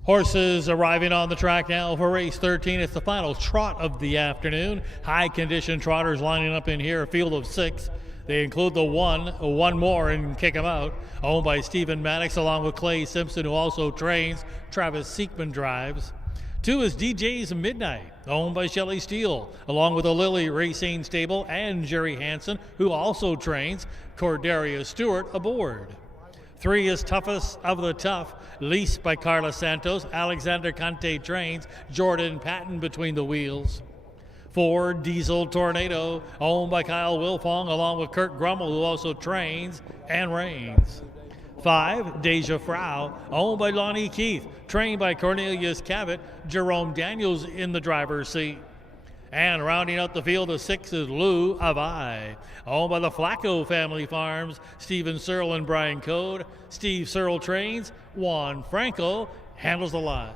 Horses arriving on the track now for race 13. It's the final trot of the afternoon. High condition trotters lining up in here, a field of 6. They include the one more and kick him out, owned by Stephen Maddox along with Clay Simpson, who also trains. Travis Seekman drives. 2 is DJ's Midnight, owned by Shelley Steele, along with the Lily Racing Stable and Jerry Hansen, who also trains. Cordelia Stewart aboard. 3 is Toughest of the Tough, leased by Carla Santos. Alexander Conte trains. Jordan Patton between the wheels. 4, Diesel Tornado, owned by Kyle Wilfong, along with Kurt Grummel, who also trains and reigns. 5, Deja Frau, owned by Lonnie Keith, trained by Cornelius Cavett. Jerome Daniels in the driver's seat. And rounding out the field of 6 is Lou Avai, owned by the Flacco family farms. Stephen Searle and Brian Code. Steve Searle trains. Juan Franco handles the line.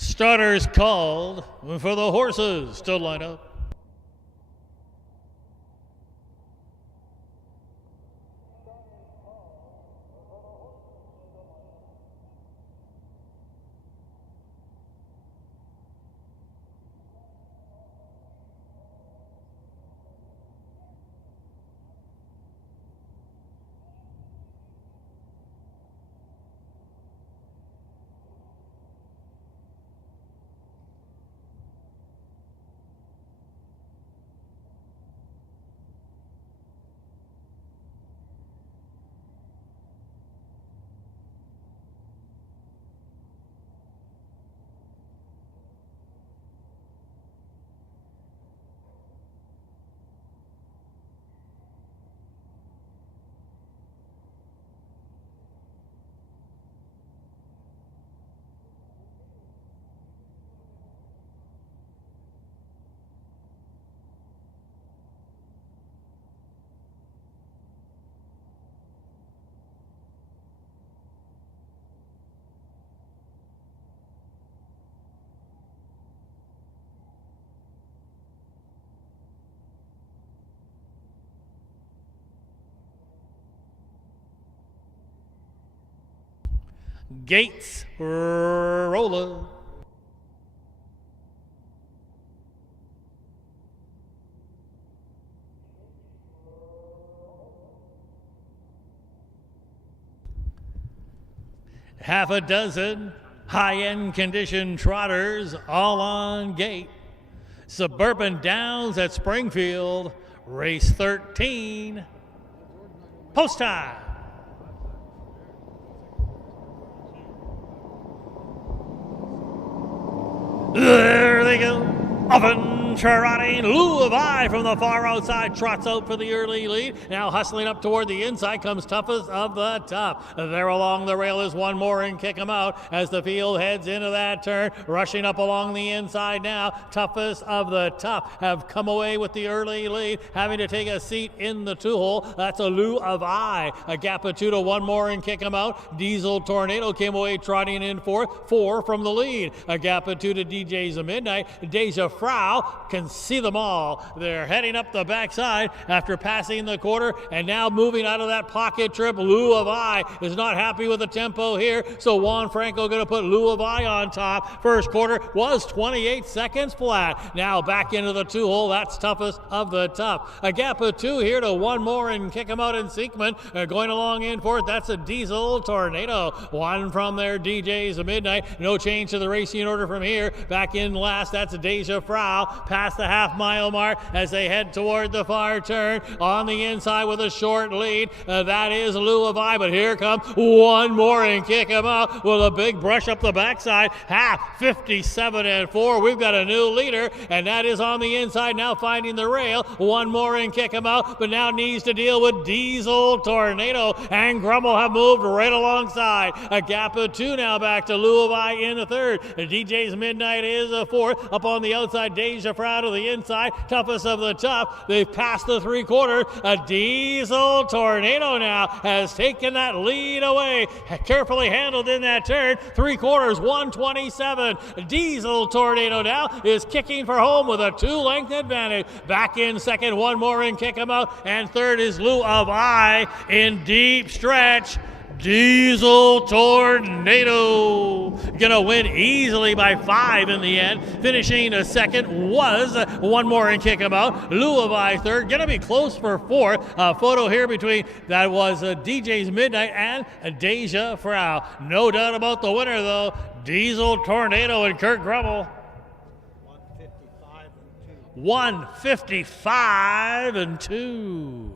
Starters called for the horses to line up. Gates roller. Half a dozen high-end condition trotters all on gate. Suburban Downs at Springfield, race 13. Post time. There they go. Often trotting. Lou of I from the far outside trots out for the early lead. Now hustling up toward the inside comes Toughest of the Tough. There along the rail is one more and kick him out as the field heads into that turn. Rushing up along the inside now. Toughest of the Tough have come away with the early lead, having to take a seat in the two-hole. That's a Lou of I. A gap of 2 to one more and kick him out. Diesel Tornado came away trotting in fourth. 4 from the lead. A gap of 2 to DJ's a Midnight. Deja Frau can see them all. They're heading up the backside after passing the quarter and now moving out of that pocket trip. Lou of I is not happy with the tempo here, so Juan Franco going to put Lou of I on top. First quarter was 28 seconds flat. Now back into the two-hole. That's Toughest of the Tough. A gap of 2 here to one more and kick him out in Seekman. Going along in fourth, that's a Diesel Tornado. One from there, DJ's a Midnight. No change to the racing order from here. Back in last, that's a Deja Frau. Past the half-mile mark as they head toward the far turn. On the inside with a short lead, that is Lou of I, but here comes one more and kick him out with a big brush up the backside. Half 57 and 4. We've got a new leader, and that is on the inside now finding the rail. One more and kick him out, but now needs to deal with Diesel Tornado, and Grummel have moved right alongside. A gap of 2 now back to Lou of I in the third. DJ's Midnight is a fourth. Up on the outside, Deja Frau to the inside. Toughest of the Tough. They've passed the three-quarters. A Diesel Tornado now has taken that lead away. Carefully handled in that turn. Three-quarters, 127. Diesel Tornado now is kicking for home with a 2-length advantage. Back in second, one more and kick him out. And third is Lou of I in deep stretch. Diesel Tornado gonna win easily by 5 in the end. Finishing a second was one more and kick him out. Lou of I third, gonna be close for fourth. A photo here between that was DJ's Midnight and Deja Frau. No doubt about the winner though, Diesel Tornado and Kurt Grummel. 155 and 2.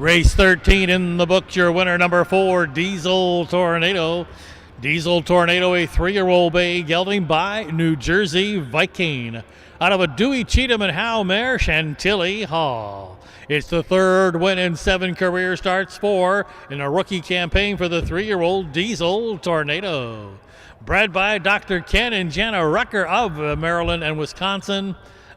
Race 13 in the books, your winner, number 4, Diesel Tornado. Diesel Tornado, a 3-year-old bay gelding by New Jersey Viking. Out of a Dewey Cheatham and Howe mare, Chantilly Hall. It's the 3rd win in 7 career starts for in a rookie campaign for the 3-year-old Diesel Tornado. Bred by Dr. Ken and Jana Rucker of Maryland and Wisconsin.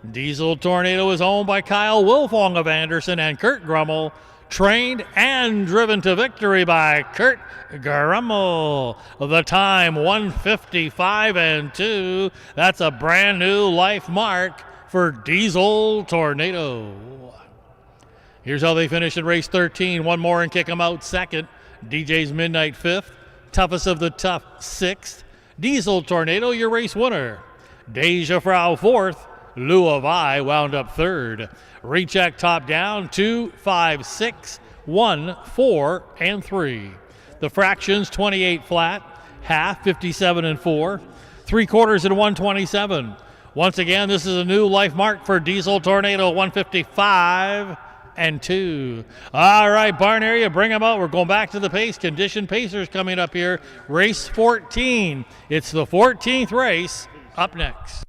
Diesel Tornado is owned by Kyle Wilfong of Anderson and Kurt Grummel. Trained and driven to victory by Kurt Grummel. The time 1:55.2. That's a brand new life mark for Diesel Tornado. Here's how they finish in race 13. One more and kick them out second. DJ's Midnight 5th. Toughest of the tough 6th. Diesel Tornado, your race winner. Deja Frau 4th. Lou of I wound up 3rd. Recheck top down 2, 5, 6, 1, 4, and 3. The fractions 28 flat, half 57 and 4, 3/4 and 127. Once again, this is a new life mark for Diesel Tornado, 155 and 2. All right, barn area, bring them out. We're going back to the pace. Condition Pacers coming up here. Race 14. It's the 14th race up next.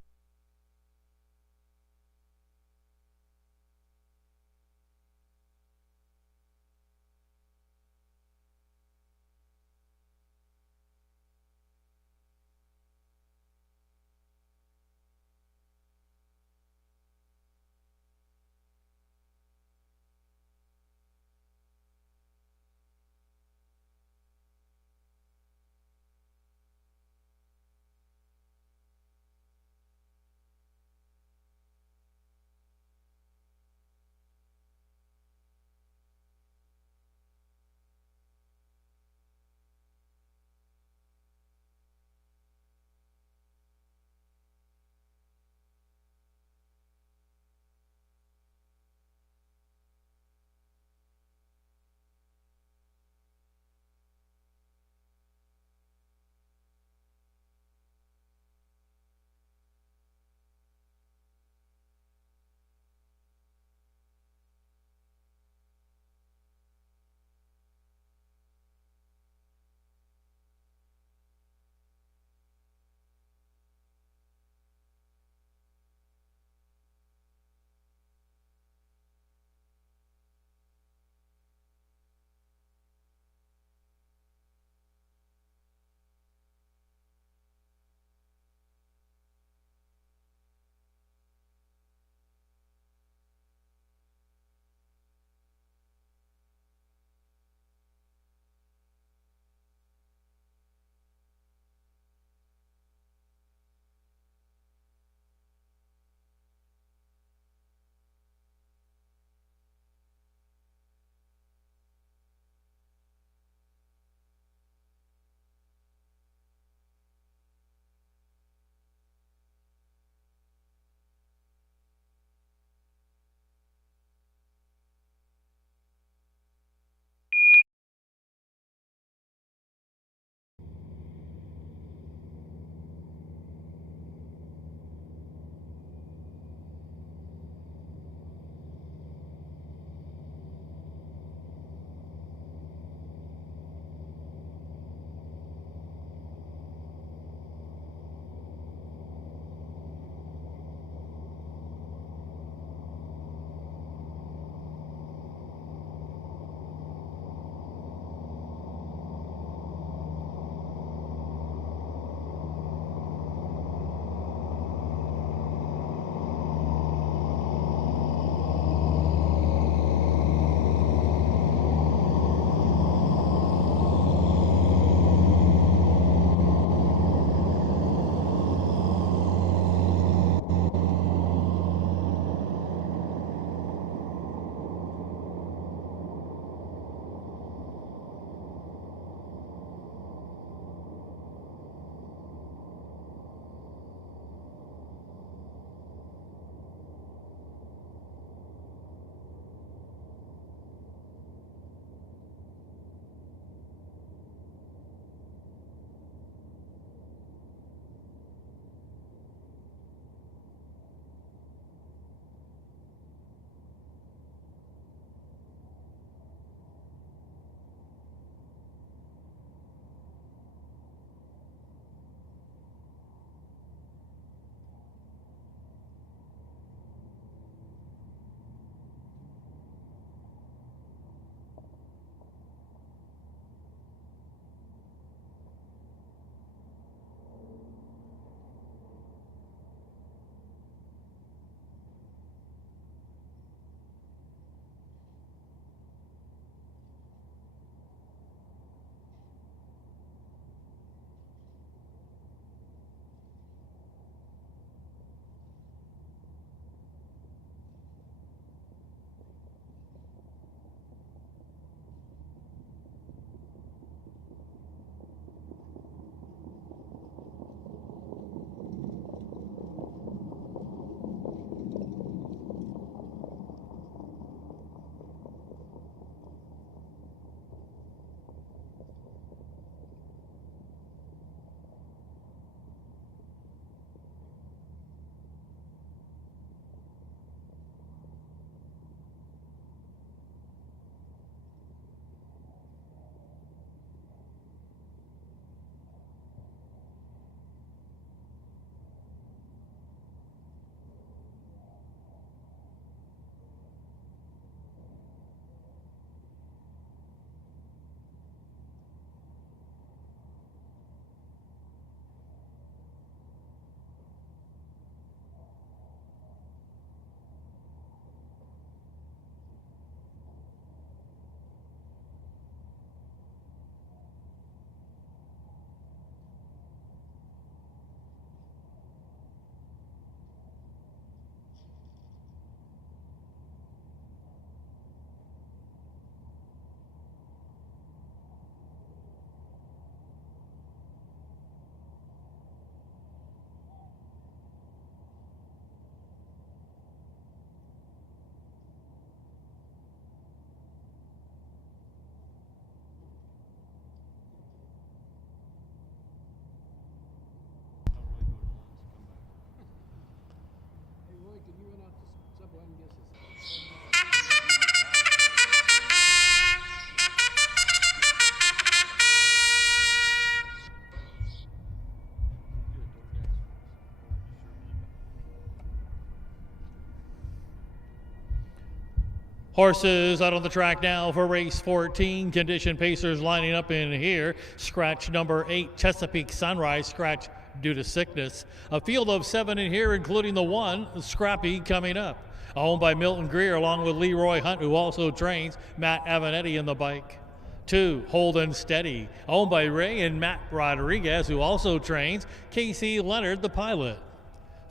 Horses out on the track now for race 14. Condition pacers lining up in here. Scratch number 8, Chesapeake Sunrise, scratch due to sickness. A field of 7 in here, including the 1, Scrappy, coming up. Owned by Milton Greer, along with Leroy Hunt, who also trains. Matt Avanetti in the bike. 2, Holden Steady, owned by Ray and Matt Rodriguez, who also trains. Casey Leonard, the pilot.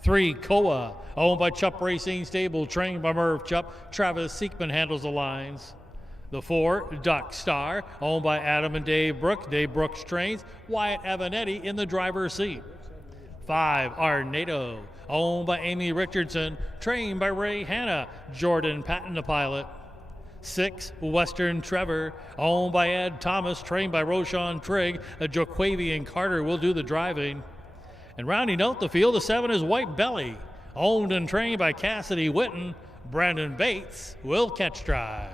3, Koa, owned by Chupp Racing Stable, trained by Merv Chupp. Travis Seekman handles the lines. The 4, Duck Star, owned by Adam and Dave Brooks. Dave Brooks trains. Wyatt Avanetti in the driver's seat. 5, Arnado, owned by Amy Richardson, trained by Ray Hanna. Jordan Patton, the pilot. 6, Western Trevor, owned by Ed Thomas, trained by Roshan Trigg. Joquavian Carter will do the driving. And rounding out the field, the 7 is White Belly, owned and trained by Cassidy Witten. Brandon Bates will catch drive.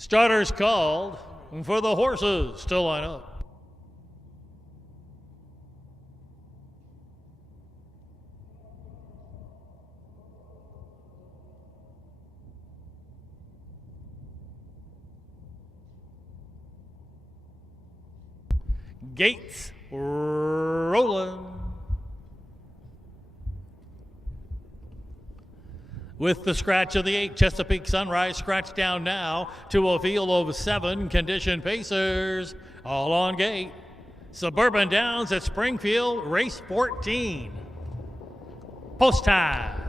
Starters called for the horses to line up. Gates rolling. With the scratch of the 8, Chesapeake Sunrise scratched down now to a field of 7 condition pacers, all on gate. Suburban Downs at Springfield, race 14. Post time.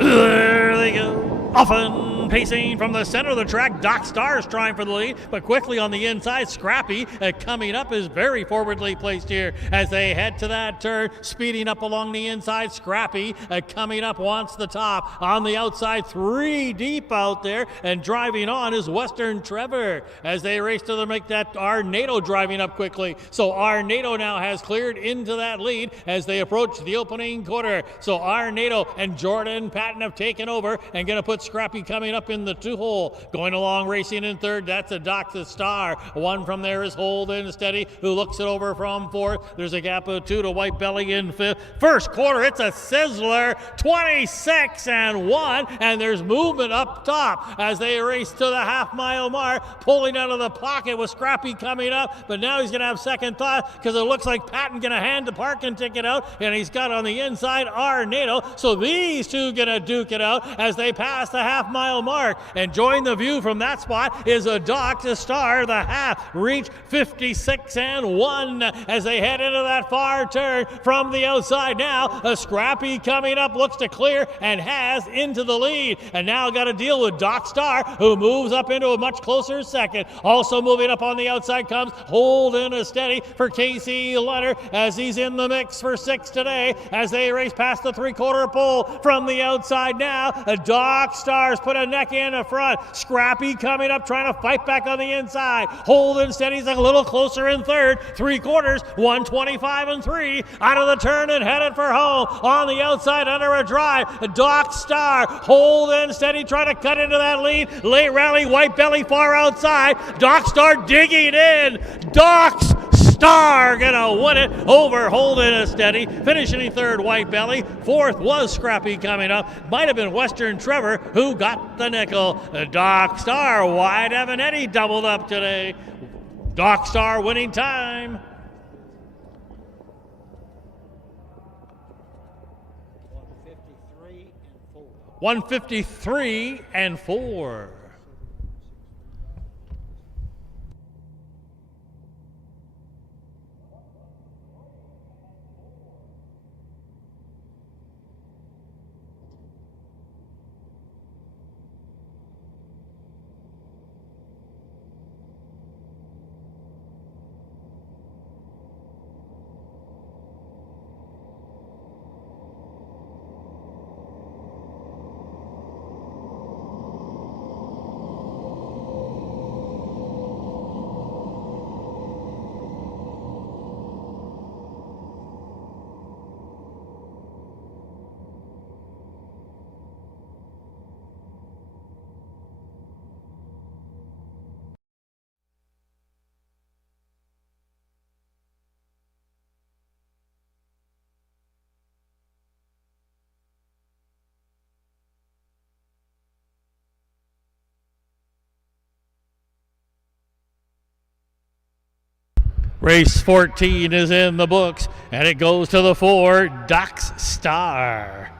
There they go. Often pacing from the center of the track, Doc Star's trying for the lead, but quickly on the inside, Scrappy coming up is very forwardly placed here as they head to that turn, speeding up along the inside. Scrappy coming up wants the top. On the outside, 3 deep out there, and driving on is Western Trevor as they race to make that Arnado driving up quickly. So Arnado now has cleared into that lead as they approach the opening quarter. So Arnado and Jordan Patton have taken over and going to put Scrappy coming up in the 2-hole. Going along, racing in third, that's a Doc the Star. 1 from there is Holden Steady, who looks it over from 4th. There's a gap of 2 to White Belly in 5th. First quarter, it's a sizzler, 26-1, and there's movement up top as they race to the half-mile mark, pulling out of the pocket with Scrappy coming up, but now he's going to have second thought because it looks like Patton going to hand the parking ticket out, and he's got on the inside Arnado. So these two going to duke it out as they pass the half-mile mark. Enjoying the view from that spot is a Doc the Star. The half reach 56-1 as they head into that far turn from the outside. Now a Scrappy coming up, looks to clear and has into the lead, and now got to deal with Doc Star, who moves up into a much closer second. Also moving up on the outside comes Holden a Steady for Casey Leonard as he's in the mix for 6 today as they race past the 3/4 pole from the outside. Now a Doc Star's put a neck in the front. Scrappy coming up, trying to fight back on the inside. Holden Steady's a little closer in third. 3/4, 125-3. Out of the turn and headed for home. On the outside under a drive, Doc Star. Holden Steady trying to cut into that lead. Late rally, White Belly far outside. Doc Star digging in. Doc's Star gonna win it over Holden and Steady. Finishing in third, White Belly. Fourth was Scrappy coming up. Might have been Western Trevor who got the nickel. Doc Star, Wide Evanetti doubled up today. Doc Star winning time. 153 and 4. Race 14 is in the books, and it goes to the 4, Doc's Star.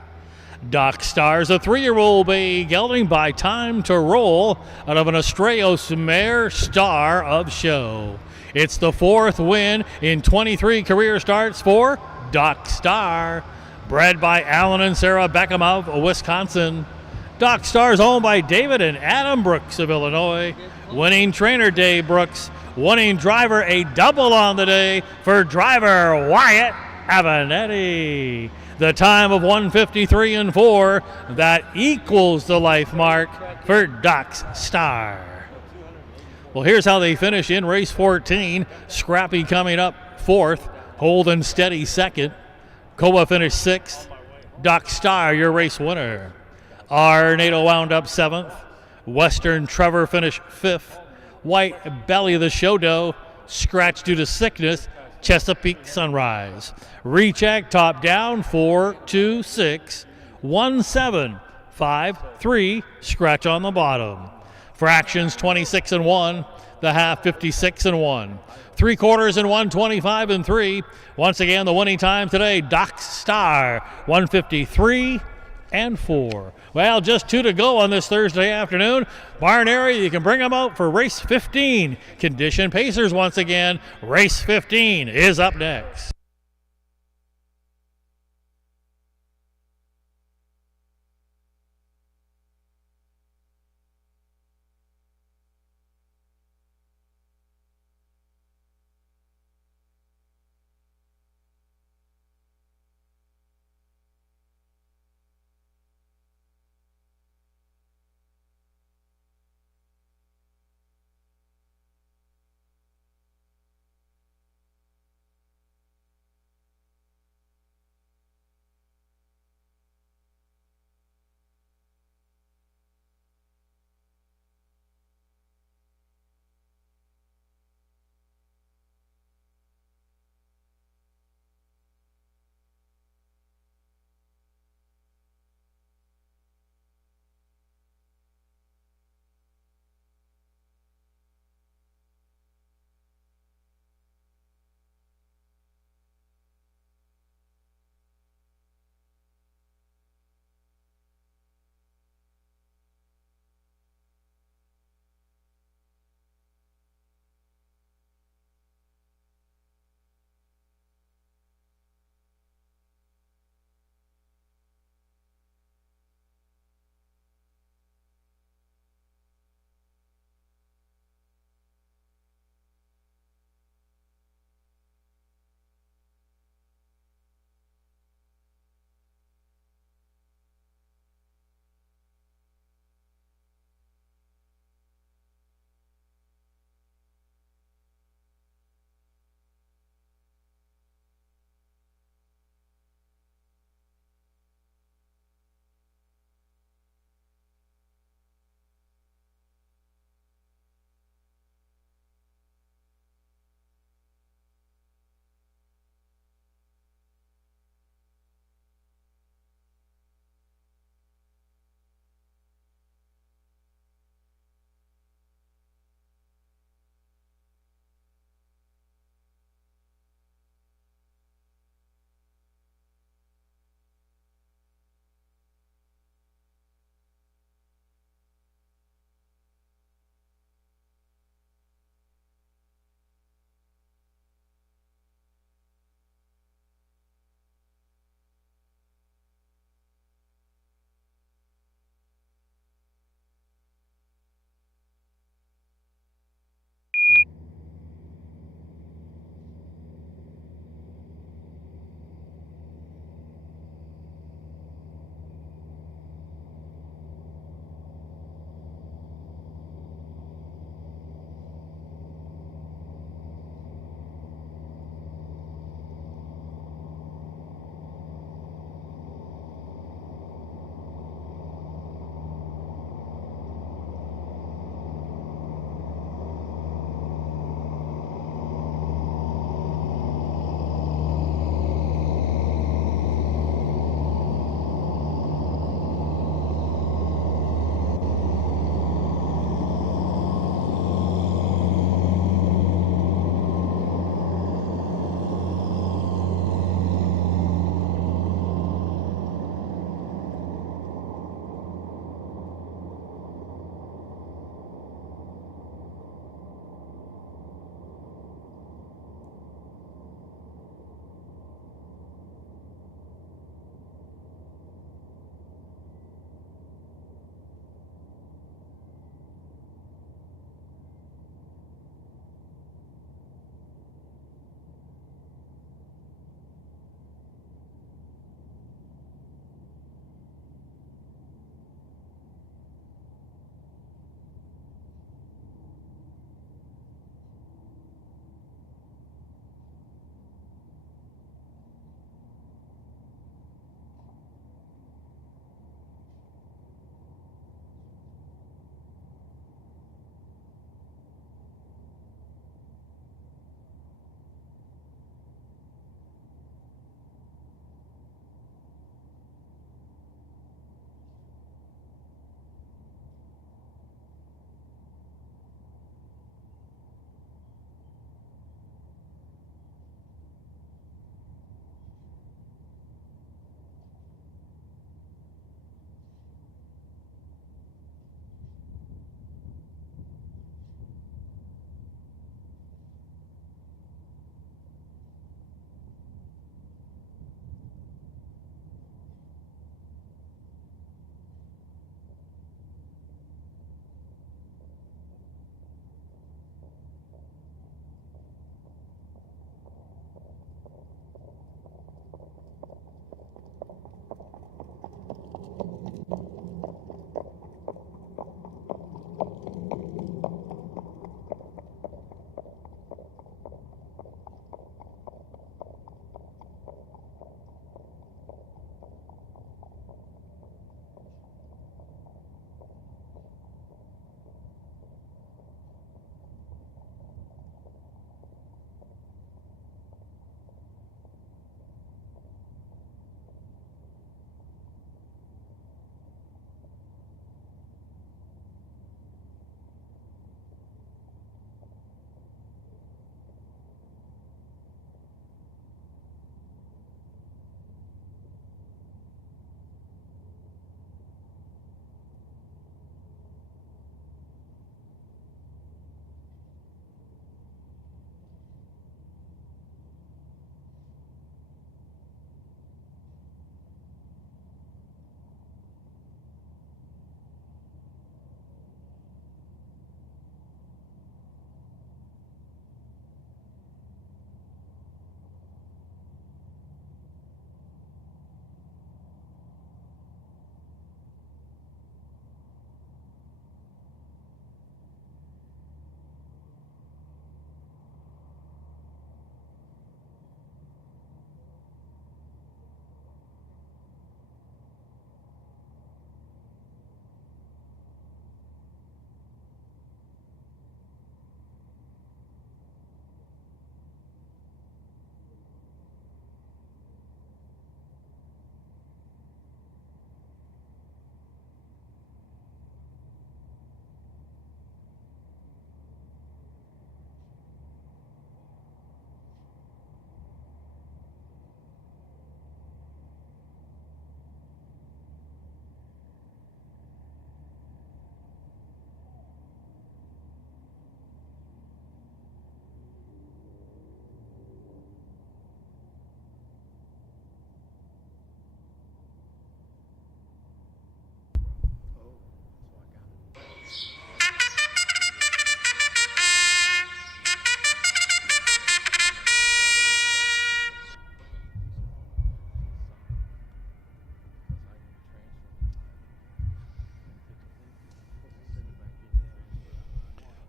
Doc Star's a 3-year-old bay gelding by time to roll out of an Estrellos mare, Star of Show. It's the 4th win in 23 career starts for Doc Star. Bred by Alan and Sarah Beckham of Wisconsin. Doc Star is owned by David and Adam Brooks of Illinois. Winning trainer Dave Brooks. Winning driver, a double on the day for driver Wyatt Avanetti. The time of 1:53 and 4, that equals the life mark for Doc's Star. Well, here's how they finish in race 14. Scrappy coming up 4th, Holden Steady 2nd, Koa finished 6th, Doc Star your race winner. Arnado wound up 7th, Western Trevor finished 5th, White Belly the show doe, scratched due to sickness, Chesapeake Sunrise. Recheck top down 4, 2, 6, 1, 7, 5, 3, scratch on the bottom. Fractions 26 and 1, the half 56 and 1. 3/4 and 1, 25 and 3. Once again, the winning time today, Doc Star, 1:53 and 4. Well, just 2 to go on this Thursday afternoon. Barn area, you can bring them out for race 15. Condition Pacers once again. Race 15 is up next.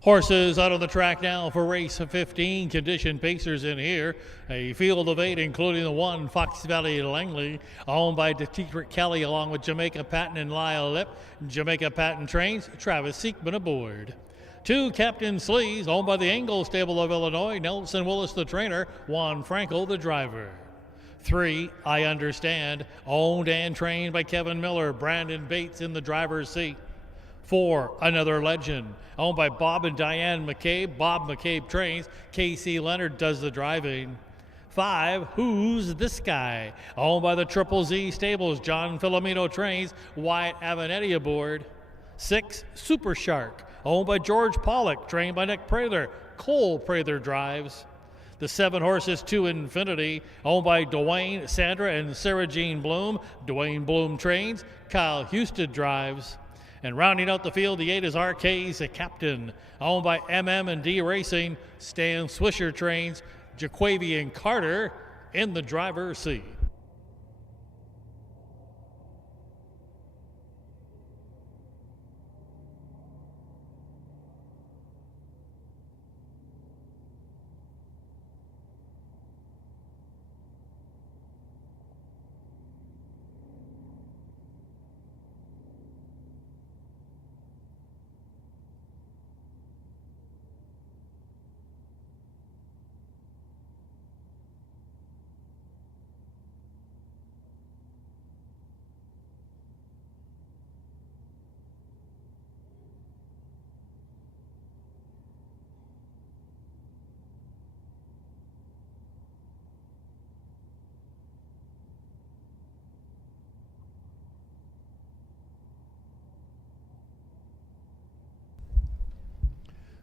Horses out on the track now for race 15. Condition pacers in here. A field of 8, including the 1 Fox Valley Langley, owned by Detrick Kelly, along with Jamaica Patton and Lyle Lip. Jamaica Patton trains. Travis Seekman aboard. 2 Captain Sleaze, owned by the Engel Stable of Illinois. Nelson Willis, the trainer. Juan Franco, the driver. 3 I Understand, owned and trained by Kevin Miller. Brandon Bates in the driver's seat. 4 Another Legend, owned by Bob and Diane McCabe. Bob McCabe trains. Casey Leonard does the driving. 5 Who's This Guy, owned by the Triple Z Stables. John Filomeno trains. Wyatt Avenatti aboard. 6 Super Shark, owned by George Pollock, trained by Nick Prather. Cole Prather drives. The 7 horses to Infinity, owned by Dwayne, Sandra, and Sarah Jean Bloom. Dwayne Bloom trains. Kyle Houston drives. And rounding out the field, the 8 is RK's a Captain, owned by MM&D Racing. Stan Swisher trains. Jaquavian Carter in the driver's seat.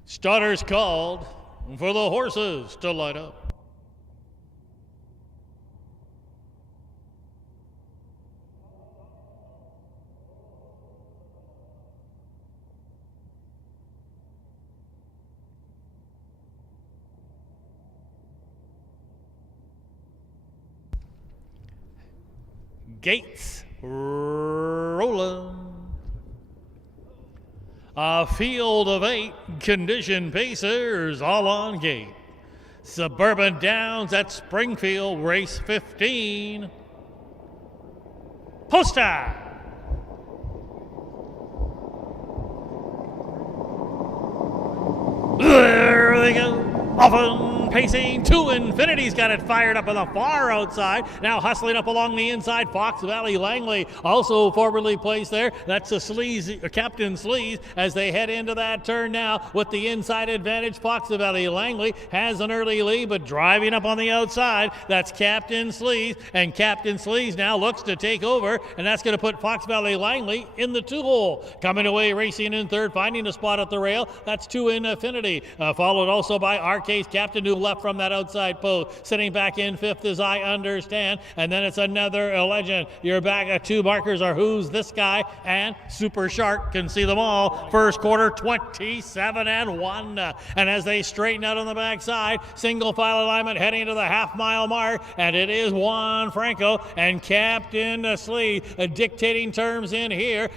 Starters called for the horses to line up. Gates rolling. A field of 8 condition pacers all on gate. Suburban Downs at Springfield, race 15. Posta! There they go. Often pacing to Infinity's got it fired up on the far outside. Now hustling up along the inside, Fox Valley Langley also forwardly placed there. That's the Captain Sleaze as they head into that turn now with the inside advantage. Fox Valley Langley has an early lead, but driving up on the outside, that's Captain Sleaze. And Captain Sleaze now looks to take over, and that's going to put Fox Valley Langley in the 2-hole. Coming away, racing in third, finding a spot at the rail. That's 2 Infinity. Followed also by Arcade's Captain, who left from that outside post. Sitting back in 5th, as I understand. And then it's Another Legend. You're back at 2 markers are Who's This Guy and Super Shark. Can see them all. First quarter, 27-1. And as they straighten out on the backside, single file alignment heading to the half-mile mark. And it is Juan Franco and Captain Sleaze dictating terms in here.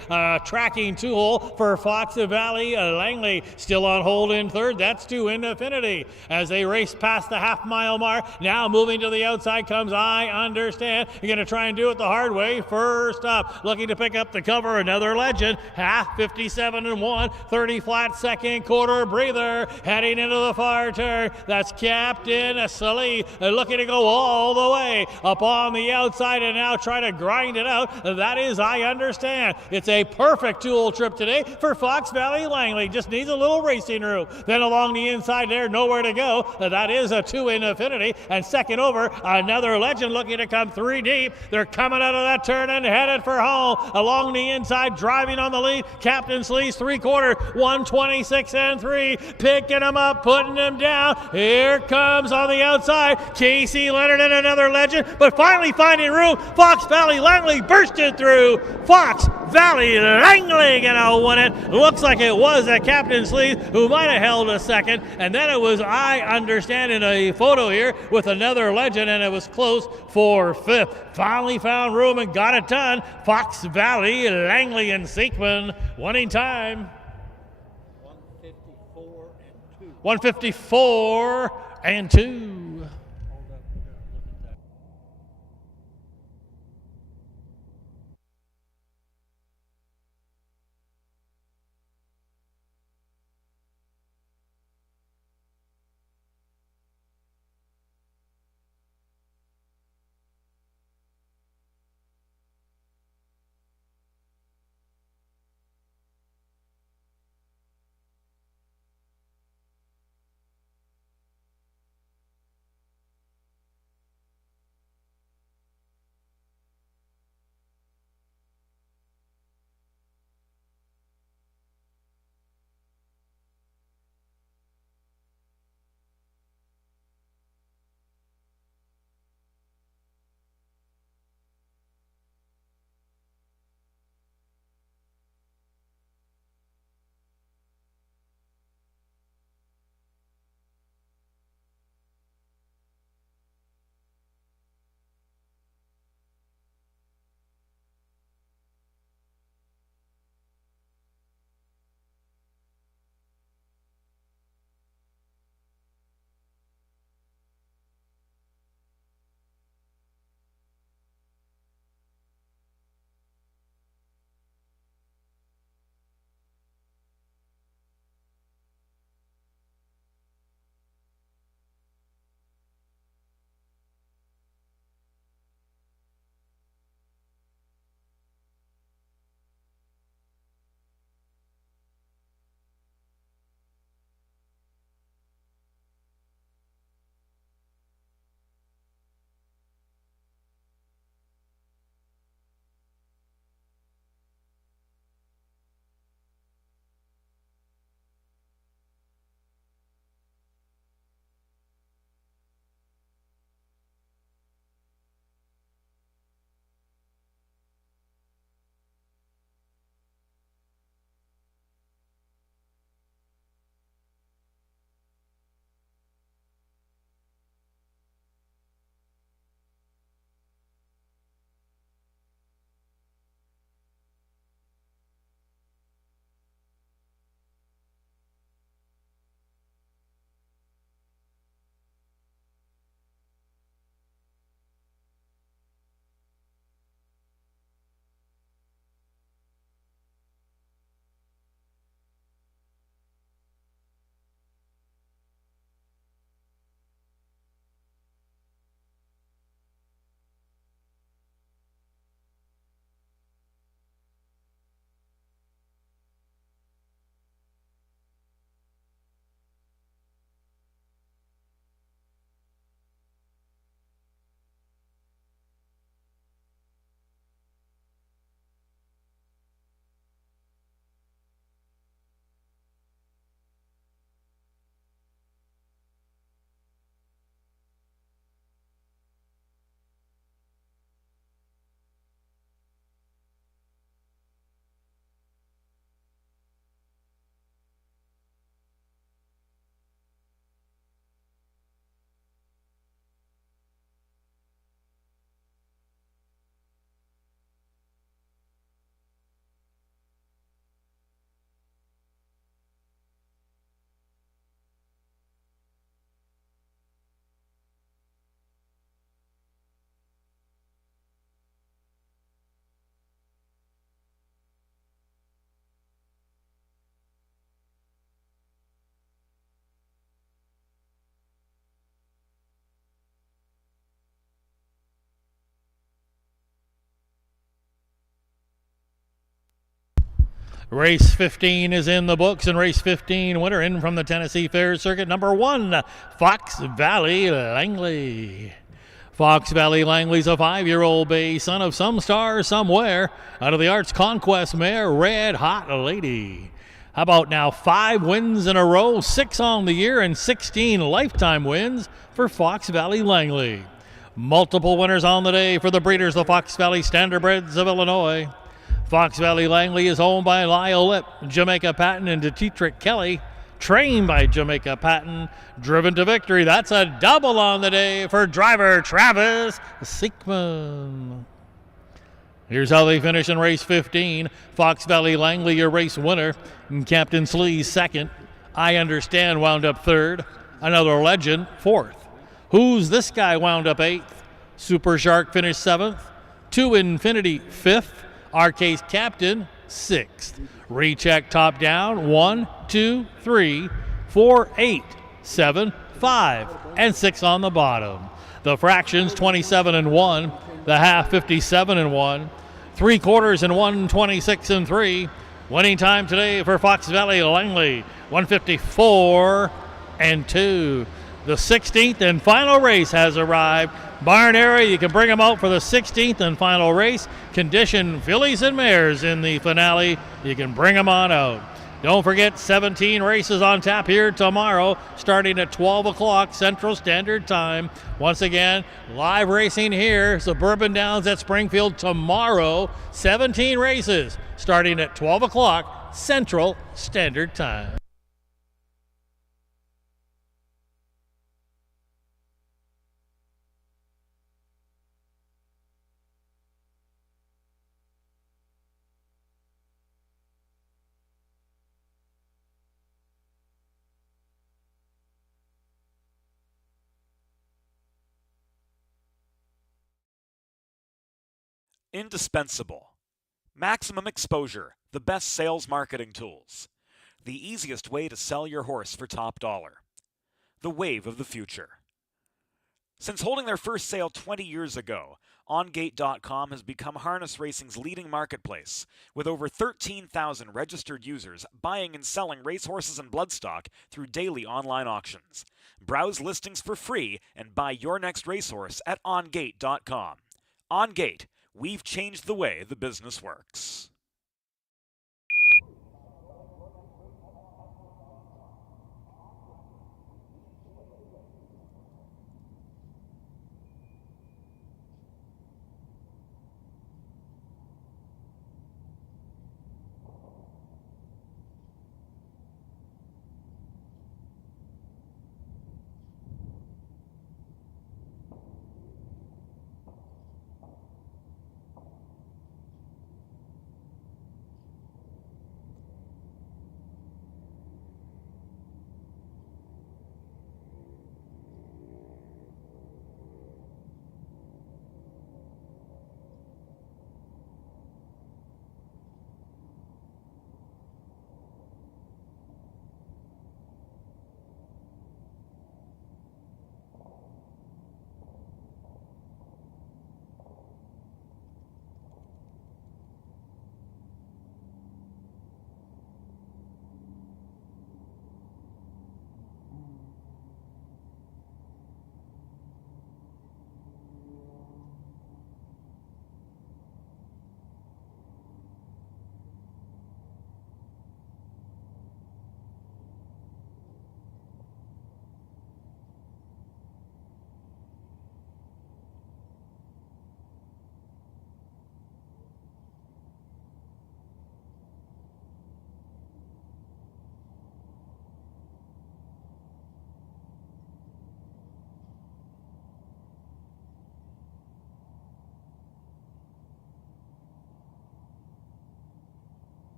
Tracking 2-hole for Fox Valley Langley. Still on hold in third. That's 2 Infinity. As they race past the half-mile mark, now moving to the outside comes I Understand. You're going to try and do it the hard way. First up, looking to pick up the cover, Another Legend. Half, 57-1, 30 flat, second quarter breather. Heading into the far turn, that's Captain Sleaze looking to go all the way up on the outside and now try to grind it out. That is I Understand. It's a perfect 2-hole trip today for Fox Valley Langley. Just needs a little racing room. Then along the inside there, nowhere to go. That is a 2 Infinity. And second over, Another Legend looking to come 3 deep. They're coming out of that turn and headed for home. Along the inside, driving on the lead, Captain Sleaze, 3/4, 126-3. Picking him up, putting him down. Here comes on the outside, Casey Leonard and Another Legend. But finally finding room, Fox Valley Langley bursted through. Fox Valley Langley gonna win it. Looks like it was a Captain Sleaze who might have held a second. And then it was I Understand in a photo here with Another Legend, and it was close for 5th. Finally found room and got it done. Fox Valley Langley and Seekman winning time. 154 154 and 2. Race 15 is in the books, and race 15 winner in from the Tennessee Fair Circuit, number 1, Fox Valley Langley. Fox Valley Langley's a 5-year-old bay, son of some star somewhere, out of the Arts Conquest mare, Red Hot Lady. How about now 5 wins in a row, 6 on the year, and 16 lifetime wins for Fox Valley Langley. Multiple winners on the day for the breeders, the Fox Valley Standardbreds of Illinois. Fox Valley Langley is owned by Lyle Lipp, Jamaica Patton, and Dietrich Kelly. Trained by Jamaica Patton, driven to victory. That's a double on the day for driver Travis Siekman. Here's how they finish in race 15. Fox Valley Langley, your race winner. And Captain Slee's second. I Understand wound up third. Another Legend, fourth. Who's This Guy wound up eighth. Super Shark finished seventh. To Infinity, fifth. Arcade Captain, sixth. Recheck top down, 1, 2, 3, 4, 8, 7, 5, and 6 on the bottom. The fractions, 27 and 1. The half, 57 and 1. 3 quarters and 1, 26 and 3. Winning time today for Fox Valley Langley, 154 and 2. The 16th and final race has arrived. Barn area, you can bring them out for the 16th and final race. Condition fillies and mares in the finale. You can bring them on out. Don't forget, 17 races on tap here tomorrow, starting at 12 o'clock Central Standard Time. Once again, live racing here, Suburban Downs at Springfield tomorrow. 17 races, starting at 12 o'clock Central Standard Time. Indispensable. Maximum exposure, the best sales marketing tools. The easiest way to sell your horse for top dollar. The wave of the future. Since holding their first sale 20 years ago, OnGate.com has become harness racing's leading marketplace, with over 13,000 registered users buying and selling racehorses and bloodstock through daily online auctions. Browse listings for free and buy your next racehorse at OnGate.com. OnGate, we've changed the way the business works.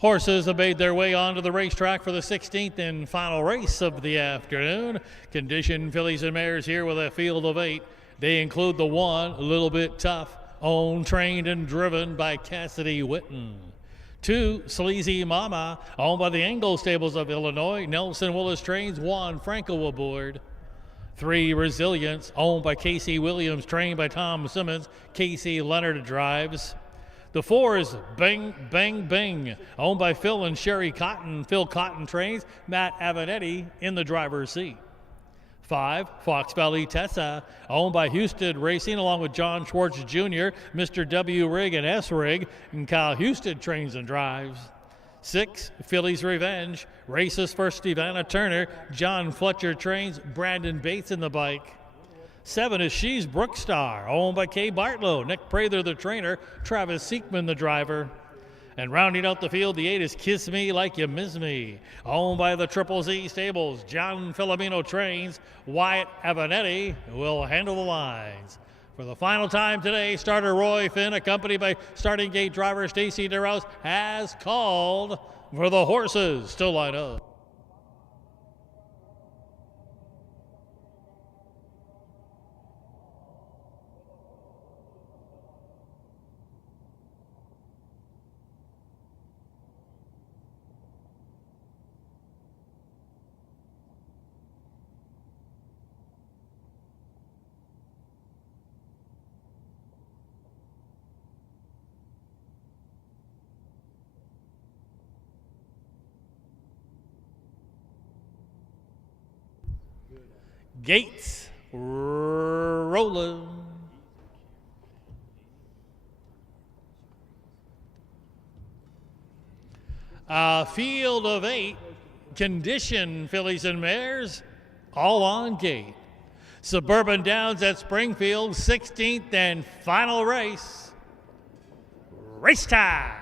Horses have made their way onto the racetrack for the 16th and final race of the afternoon. Conditioned fillies and mares here with a field of 8. They include the 1, a little bit tough, owned, trained, and driven by Cassidy Witten. 2, Sleazy Mama, owned by the Engel Stables of Illinois. Nelson Willis trains. 1, Franco aboard. 3, Resilience, owned by Casey Williams, trained by Tom Simmons. Casey Leonard drives. The 4 is Bing, Bang, Bing, owned by Phil and Sherry Cotton. Phil Cotton trains. Matt Avenatti in the driver's seat. 5, Fox Valley Tessa, owned by Houston Racing, along with John Schwartz Jr., Mr. W. Rig and S. Rig, and Kyle Houston trains and drives. 6, Philly's Revenge, races for Stevana Turner, John Fletcher trains, Brandon Bates in the bike. 7 is She's Brookstar, owned by Kay Bartlow, Nick Prather the trainer, Travis Seekman the driver. And rounding out the field, the 8 is Kiss Me Like You Miss Me, owned by the Triple Z Stables, John Filomeno trains, Wyatt Avenatti will handle the lines. For the final time today, starter Roy Finn, accompanied by starting gate driver Stacy DeRouse, has called for the horses to line up. Gates rolling. A field of 8 conditioned fillies and mares, all on gate. Suburban Downs at Springfield, 16th and final race. Race time.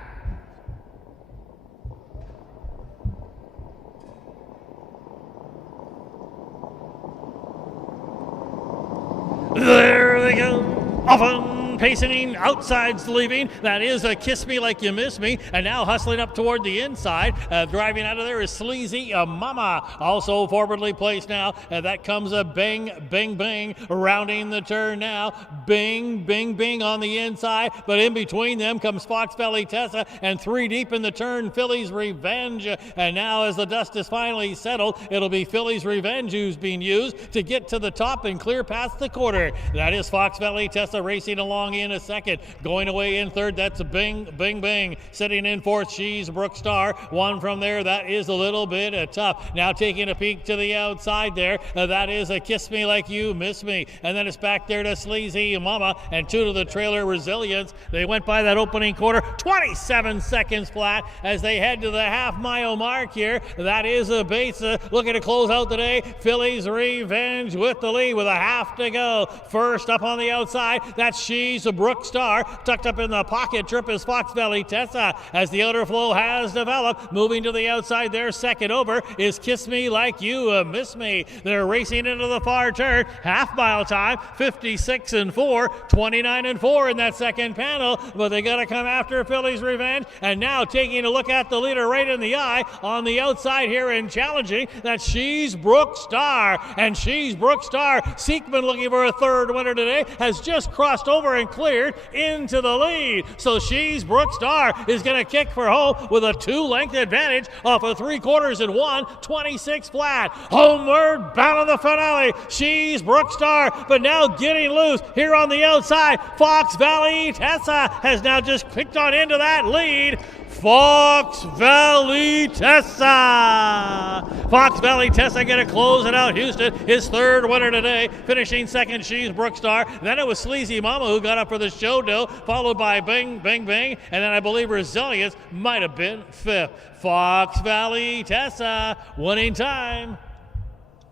There they go. Often pacing, outside's leaving. That is a Kiss Me Like You Miss Me. And now hustling up toward the inside. Driving out of there is Sleazy Mama. Also forwardly placed now. That comes a Bang, Bang, Bang. Rounding the turn now. Bing, Bing, Bing on the inside. But in between them comes Fox Valley Tessa. And 3 deep in the turn, Philly's Revenge. And now as the dust is finally settled, it'll be Philly's Revenge who's being used to get to the top and clear past the quarter. That is Fox Valley Tessa racing along in a second. Going away in third, that's a Bing, Bing, Bing. Sitting in fourth, She's Brookstar. 1 from there, that is a little bit tough. Now taking a peek to the outside there, that is a Kiss Me Like You Miss Me. And then it's back there to Sleazy Mama and 2 to the trailer Resilience. They went by that opening quarter, 27 seconds flat as they head to the half-mile mark here. That is a Bates looking to close out today. Philly's Revenge with the lead with a half to go. First up on the outside, that's She's a Brookstar. Tucked up in the pocket trip is Fox Valley Tessa as the outer flow has developed. Moving to the outside there, second over is Kiss Me Like You Miss Me. They're racing into the far turn. Half-mile time, 56 and 4, 29 and 4 in that second panel, but they got to come after Philly's Revenge. And now taking a look at the leader right in the eye on the outside here and challenging, that She's Brookstar. And She's Brookstar, Seekman looking for a third winner today, has just crossed over and cleared into the lead. So She's Brookstar is going to kick for home with a 2-length advantage off of 3/4 and 1, 26 flat. Homeward bound in the finale, She's Brookstar, but now getting loose here on the outside. Fox Valley Tessa has now just kicked on into that lead. Fox Valley Tessa. Fox Valley Tessa going to close it out. Houston, his third winner today. Finishing second, She's Brookstar. Then it was Sleazy Mama who got up for the show dough, followed by Bing, Bing, Bing. And then I believe Resilience might have been 5th. Fox Valley Tessa, winning time.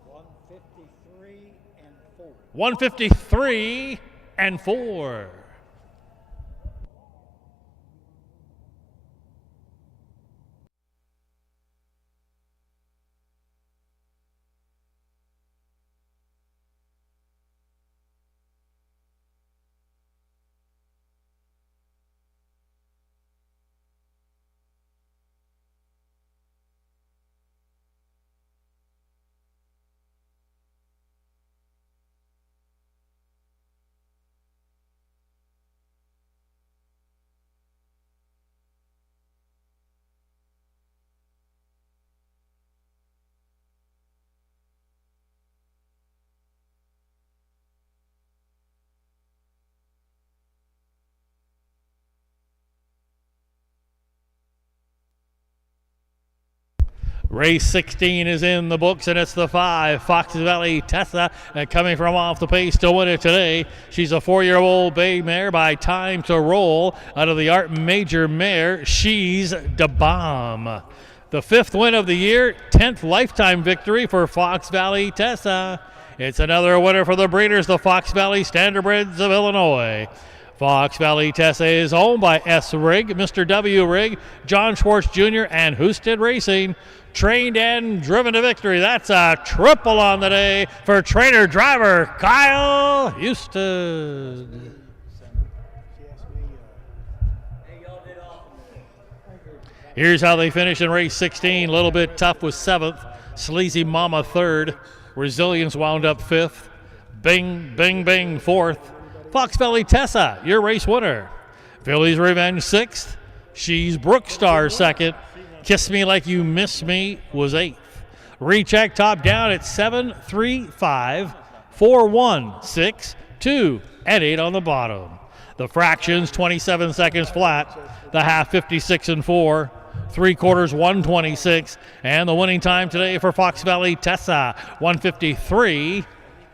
153 and 4. 153 and 4. Race 16 is in the books, and it's the 5, Fox Valley Tessa, coming from off the pace to win it today. She's a 4-year-old bay mare by Time to Roll out of the Art Major mare. She's the bomb. The 5th win of the year, 10th lifetime victory for Fox Valley Tessa. It's another winner for the breeders, the Fox Valley Standardbreds of Illinois. Fox Valley Tessa is owned by S. Rigg, Mr. W. Rigg, John Schwartz Jr., and Houston Racing. Trained and driven to victory. That's a triple on the day for trainer driver Kyle Houston. Here's how they finish in race 16. A little bit tough with 7th. Sleazy Mama 3rd. Resilience wound up 5th. Bing, Bing, Bing 4th. Fox Valley Tessa, your race winner. Philly's Revenge 6th. She's Brookstar 2nd. Kiss Me Like You Miss Me was 8th. Recheck top down at 7, 3, 5, 4, 1, 6, 2, and 8 on the bottom. The fractions 27 seconds flat. The half 56 and 4. 3/4 126. And the winning time today for Fox Valley Tessa 153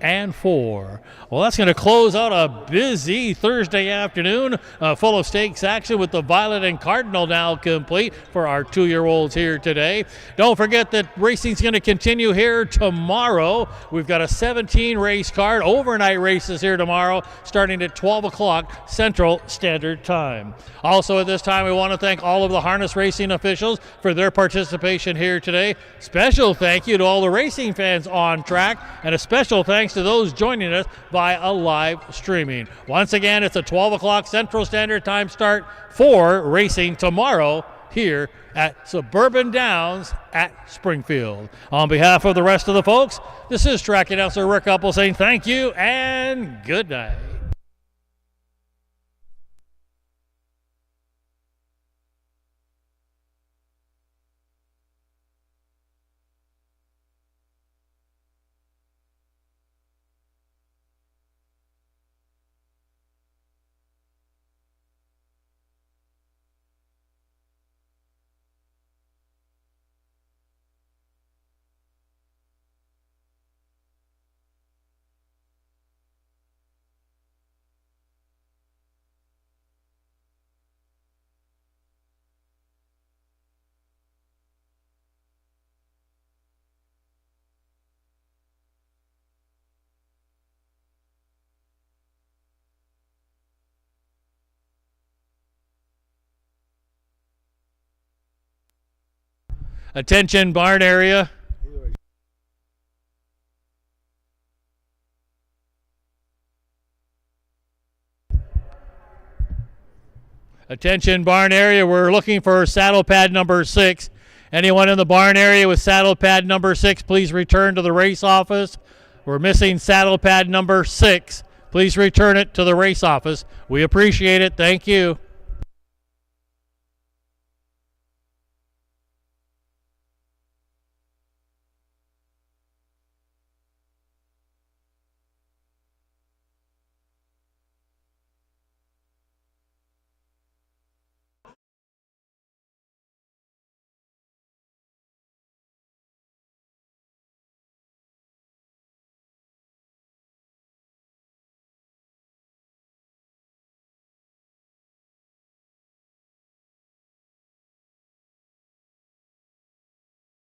and 4. Well, that's going to close out a busy Thursday afternoon full of stakes action with the Violet and Cardinal now complete for our 2-year-olds here today. Don't forget that racing's going to continue here tomorrow. We've got a 17 race card, overnight races here tomorrow starting at 12 o'clock Central Standard Time. Also at this time, we want to thank all of the harness racing officials for their participation here today. Special thank you to all the racing fans on track, and a special thanks to those joining us via live streaming. Once again, it's a 12 o'clock Central Standard Time start for racing tomorrow here at Suburban Downs at Springfield. On behalf of the rest of the folks, this is track announcer Rick Uppel saying thank you and good night. Attention barn area. Attention barn area, we're looking for saddle pad number 6. Anyone in the barn area with saddle pad number 6, please return to the race office. We're missing saddle pad number 6. Please return it to the race office. We appreciate it. Thank you.